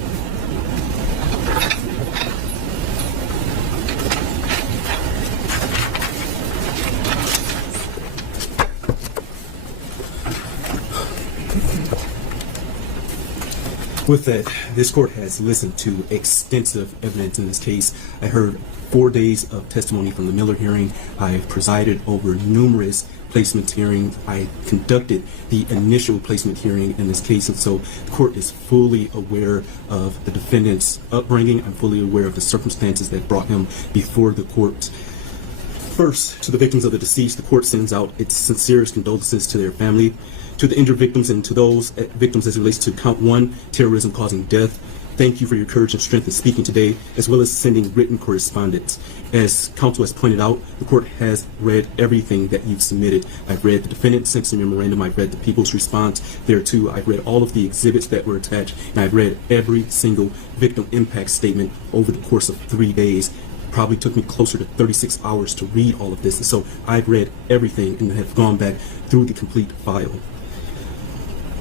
With that, this court has listened to extensive evidence in this case. I heard 4 days of testimony from the Miller hearing. I have presided over numerous placement hearings. I conducted the initial placement hearing in this case, and so the court is fully aware of the defendant's upbringing. I'm fully aware of the circumstances that brought him before the court. First, to the victims of the deceased, the court sends out its sincerest condolences to their family. To the injured victims and to those victims as it relates to count 1, terrorism causing death, thank you for your courage and strength in speaking today, as well as sending written correspondence. As counsel has pointed out, the court has read everything that you've submitted. I've read the defendant's sentencing memorandum, I've read the people's response thereto, I've read all of the exhibits that were attached, and I've read every single victim impact statement over the course of 3 days. Probably took me closer to 36 hours to read all of this, and so I've read everything and have gone back through the complete file.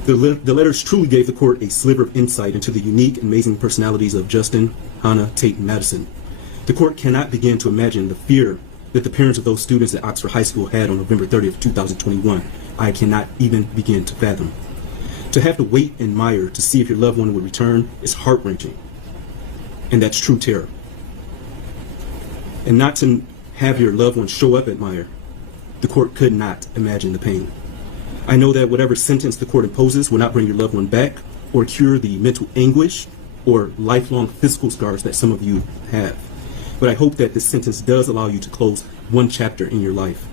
The letters truly gave the court a sliver of insight into the unique and amazing personalities of Justin, Hana, Tate, and Madisyn. The court cannot begin to imagine the fear that the parents of those students at Oxford High School had on November 30th, 2021. I cannot even begin to fathom. To have to wait in Myre to see if your loved one would return is heart-wrenching, and that's true terror. And not to have your loved one show up at Myre, the court could not imagine the pain. I know that whatever sentence the court imposes will not bring your loved one back or cure the mental anguish or lifelong physical scars that some of you have. But I hope that this sentence does allow you to close one chapter in your life.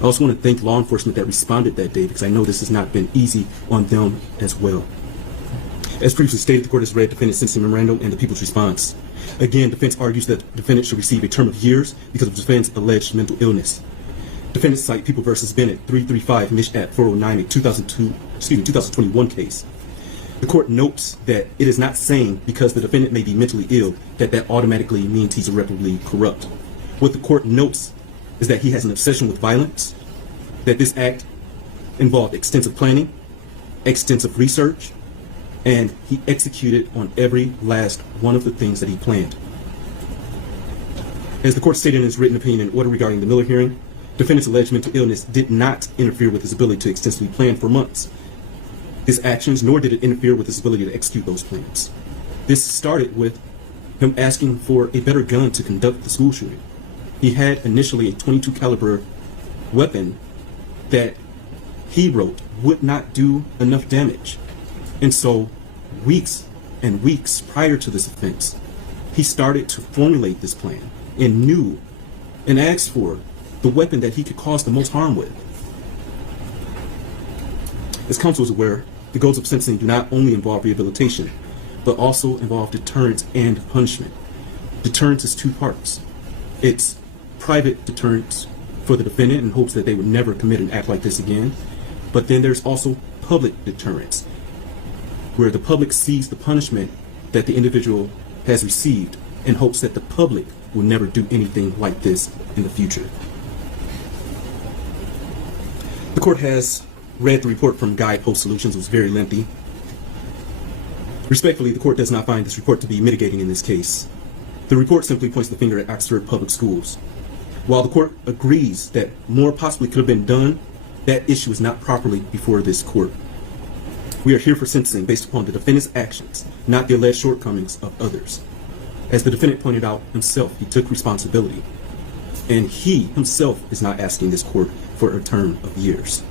I also want to thank law enforcement that responded that day, because I know this has not been easy on them as well. As previously stated, the court has read defendant's sentencing memorandum and the people's response. Again, defense argues that the defendant should receive a term of years because of the defendant's alleged mental illness. Defendants cite People v. Bennett 335 Mich. at 409, a 2021 case. The court notes that it is not saying because the defendant may be mentally ill that automatically means he's irreparably corrupt. What the court notes is that he has an obsession with violence, that this act involved extensive planning, extensive research, and he executed on every last one of the things that he planned. As the court stated in its written opinion in order regarding the Miller hearing, defendant's alleged mental illness did not interfere with his ability to extensively plan for months. His actions, nor did it interfere with his ability to execute those plans. This started with him asking for a better gun to conduct the school shooting. He had initially a .22 caliber weapon that he wrote would not do enough damage. And so weeks and weeks prior to this offense, he started to formulate this plan and knew and asked for the weapon that he could cause the most harm with. As counsel is aware, the goals of sentencing do not only involve rehabilitation, but also involve deterrence and punishment. Deterrence is 2 parts. It's private deterrence for the defendant in hopes that they would never commit an act like this again. But then there's also public deterrence, where the public sees the punishment that the individual has received in hopes that the public will never do anything like this in the future. The court has read the report from Guidepost Solutions. It was very lengthy. Respectfully, the court does not find this report to be mitigating in this case. The report simply points the finger at Oxford Public Schools. While the court agrees that more possibly could have been done, that issue is not properly before this court. We are here for sentencing based upon the defendant's actions, not the alleged shortcomings of others. As the defendant pointed out himself, he took responsibility. And he himself is not asking this court for a term of years.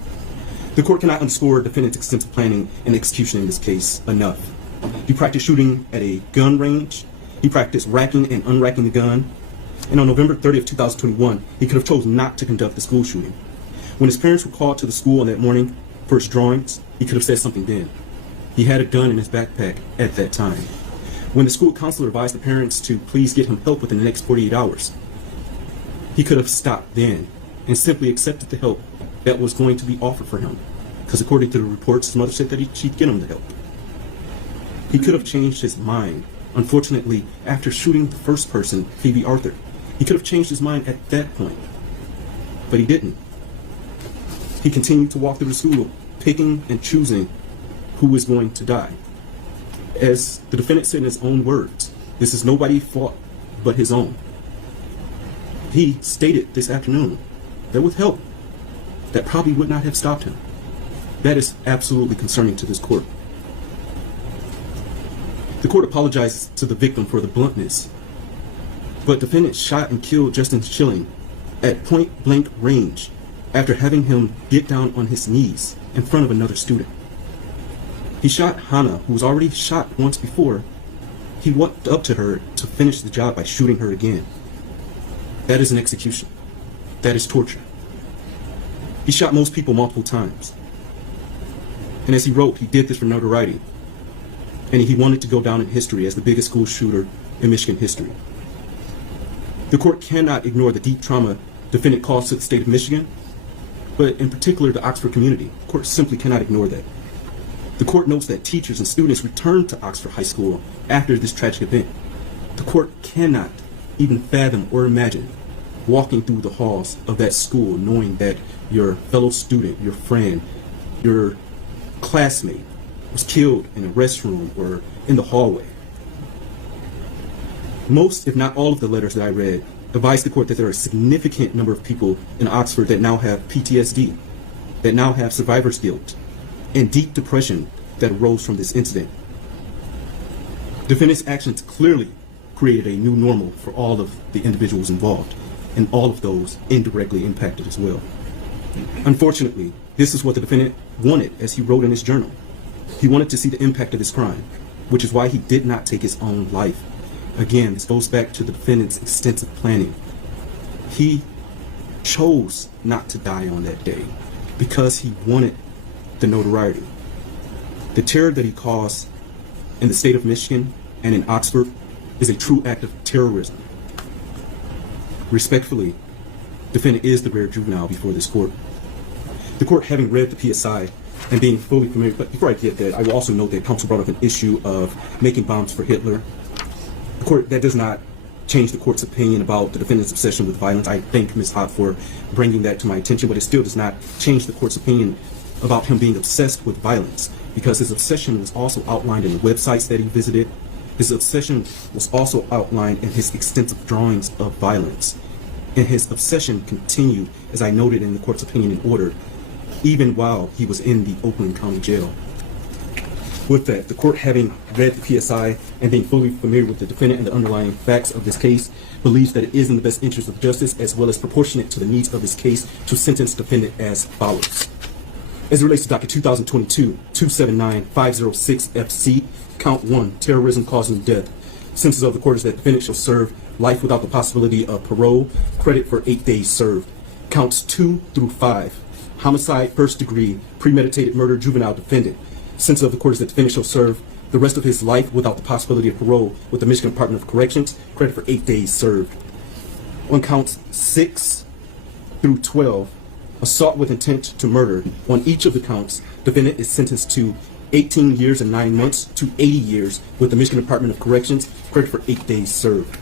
The court cannot underscore defendant's extensive planning and execution in this case enough. He practiced shooting at a gun range. He practiced racking and unracking the gun. And on November 30th, 2021, he could have chosen not to conduct the school shooting. When his parents were called to the school on that morning for his drawings, he could have said something then. He had a gun in his backpack at that time. When the school counselor advised the parents to please get him help within the next 48 hours, he could have stopped then and simply accepted the help that was going to be offered for him. Because according to the reports, his mother said that she'd get him the help. He could have changed his mind. Unfortunately, after shooting the first person, Phoebe Arthur, he could have changed his mind at that point. But he didn't. He continued to walk through the school, picking and choosing who was going to die. As the defendant said in his own words, this is nobody's fault but his own. He stated this afternoon that with help, that probably would not have stopped him. That is absolutely concerning to this court. The court apologized to the victim for the bluntness, but defendant shot and killed Justin Schilling at point-blank range after having him get down on his knees in front of another student. He shot Hana, who was already shot once before. He walked up to her to finish the job by shooting her again. That is an execution. That is torture. He shot most people multiple times. And as he wrote, he did this for notoriety. And he wanted to go down in history as the biggest school shooter in Michigan history. The court cannot ignore the deep trauma defendant caused to the state of Michigan, but in particular the Oxford community. The court simply cannot ignore that. The court notes that teachers and students returned to Oxford High School after this tragic event. The court cannot even fathom or imagine walking through the halls of that school knowing that your fellow student, your friend, your classmate was killed in a restroom or in the hallway. Most, if not all of the letters that I read, advised the court that there are a significant number of people in Oxford that now have PTSD, that now have survivor's guilt, and deep depression that arose from this incident. Defendant's actions clearly created a new normal for all of the individuals involved, and all of those indirectly impacted as well. Unfortunately, this is what the defendant wanted, as he wrote in his journal. He wanted to see the impact of his crime, which is why he did not take his own life. Again, this goes back to the defendant's extensive planning. He chose not to die on that day because he wanted the notoriety. The terror that he caused in the state of Michigan and in Oxford is a true act of terrorism. Respectfully, defendant is the rare juvenile before this court. The court, having read the PSI and being fully familiar, but before I get that, I will also note that counsel brought up an issue of making bombs for Hitler. The court, that does not change the court's opinion about the defendant's obsession with violence. I thank Ms. Hott for bringing that to my attention, but it still does not change the court's opinion about him being obsessed with violence, because his obsession was also outlined in the websites that he visited. His obsession was also outlined in his extensive drawings of violence. And his obsession continued, as I noted in the court's opinion in order, even while he was in the Oakland County Jail. With that, the court, having read the PSI and being fully familiar with the defendant and the underlying facts of this case, believes that it is in the best interest of justice as well as proportionate to the needs of this case to sentence defendant as follows. As it relates to docket 2022-279-506-FC, count 1, terrorism causing death. Sentence of the court is that defendant shall serve life without the possibility of parole, credit for 8 days served. Counts 2 through 5, homicide, first degree, premeditated murder, juvenile defendant. Sentence of the court is that defendant shall serve the rest of his life without the possibility of parole with the Michigan Department of Corrections, credit for 8 days served. On counts 6 through 12, assault with intent to murder. On each of the counts, defendant is sentenced to 18 years and 9 months to 80 years with the Michigan Department of Corrections, credit for 8 days served.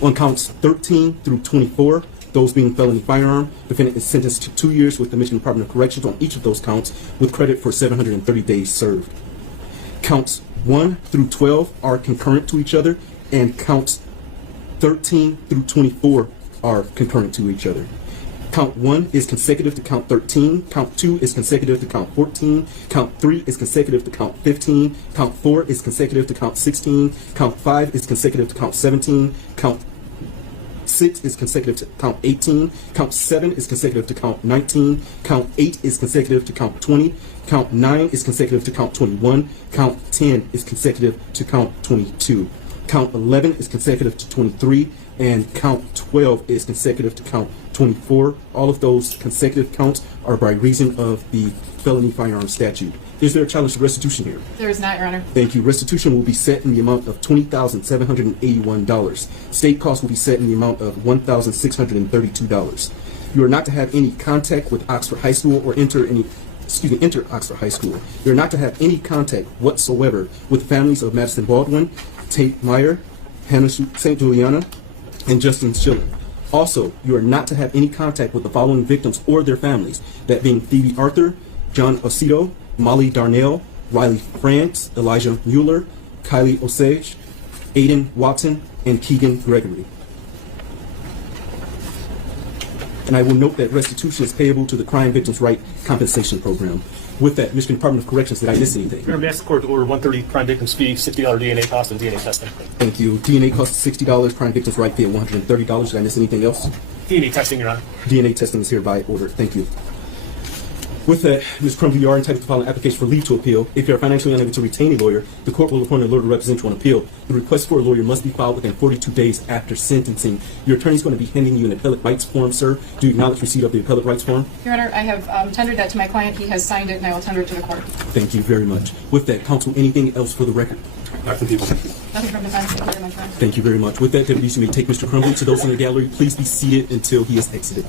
On counts 13 through 24, those being felony firearm, defendant is sentenced to 2 years with the Michigan Department of Corrections on each of those counts with credit for 730 days served. Counts 1 through 12 are concurrent to each other, and counts 13 through 24 are concurrent to each other. Count 1 is consecutive to count 13, count 2 is consecutive to count 14, count 3 is consecutive to count 15, count 4 is consecutive to count 16, count 5 is consecutive to count 17, count 6 is consecutive to count 18, count 7 is consecutive to count 19, count 8 is consecutive to count 20, count 9 is consecutive to count 21, count 10 is consecutive to count 22, count 11 is consecutive to 23, and count 12 is consecutive to count 24. All of those consecutive counts are by reason of the felony firearm statute. Is there a challenge to restitution here? There is not, Your Honor. Thank you. Restitution will be set in the amount of $20,781. State costs will be set in the amount of $1,632. You are not to have any contact with Oxford High School or enter Oxford High School. You are not to have any contact whatsoever with the families of Madisyn Baldwin, Tate Myre, Hana St, Juliana, and Justin Schilling. Also, you are not to have any contact with the following victims or their families, that being Phoebe Arthur, John Osito, Molly Darnell, Riley France, Elijah Mueller, Kylie Osage, Aiden Watson, and Keegan Gregory. And I will note that restitution is payable to the Crime Victims' Right Compensation Program. With that, Michigan Department of Corrections, did I miss anything? Remember, ask the court to order 130 crime victims fee, $60 DNA cost, and DNA testing. Thank you. DNA costs $60, crime victims' right fee at $130. Did I miss anything else? DNA testing, Your Honor. DNA testing is hereby ordered. Thank you. With that, Ms. Crumbley, you are entitled to file an application for leave to appeal. If you are financially unable to retain a lawyer, the court will appoint a lawyer to represent you on appeal. The request for a lawyer must be filed within 42 days after sentencing. Your attorney is going to be handing you an appellate rights form, sir. Do you acknowledge receipt of the appellate rights form? Your Honor, I have tendered that to my client. He has signed it, and I will tender it to the court. Thank you very much. With that, counsel, anything else for the record? Nothing from the defense. Thank you very much, Your Honor. Thank you very much. With that, deputies, you may take Mr. Crumbley to those in the gallery. Please be seated until he is exited.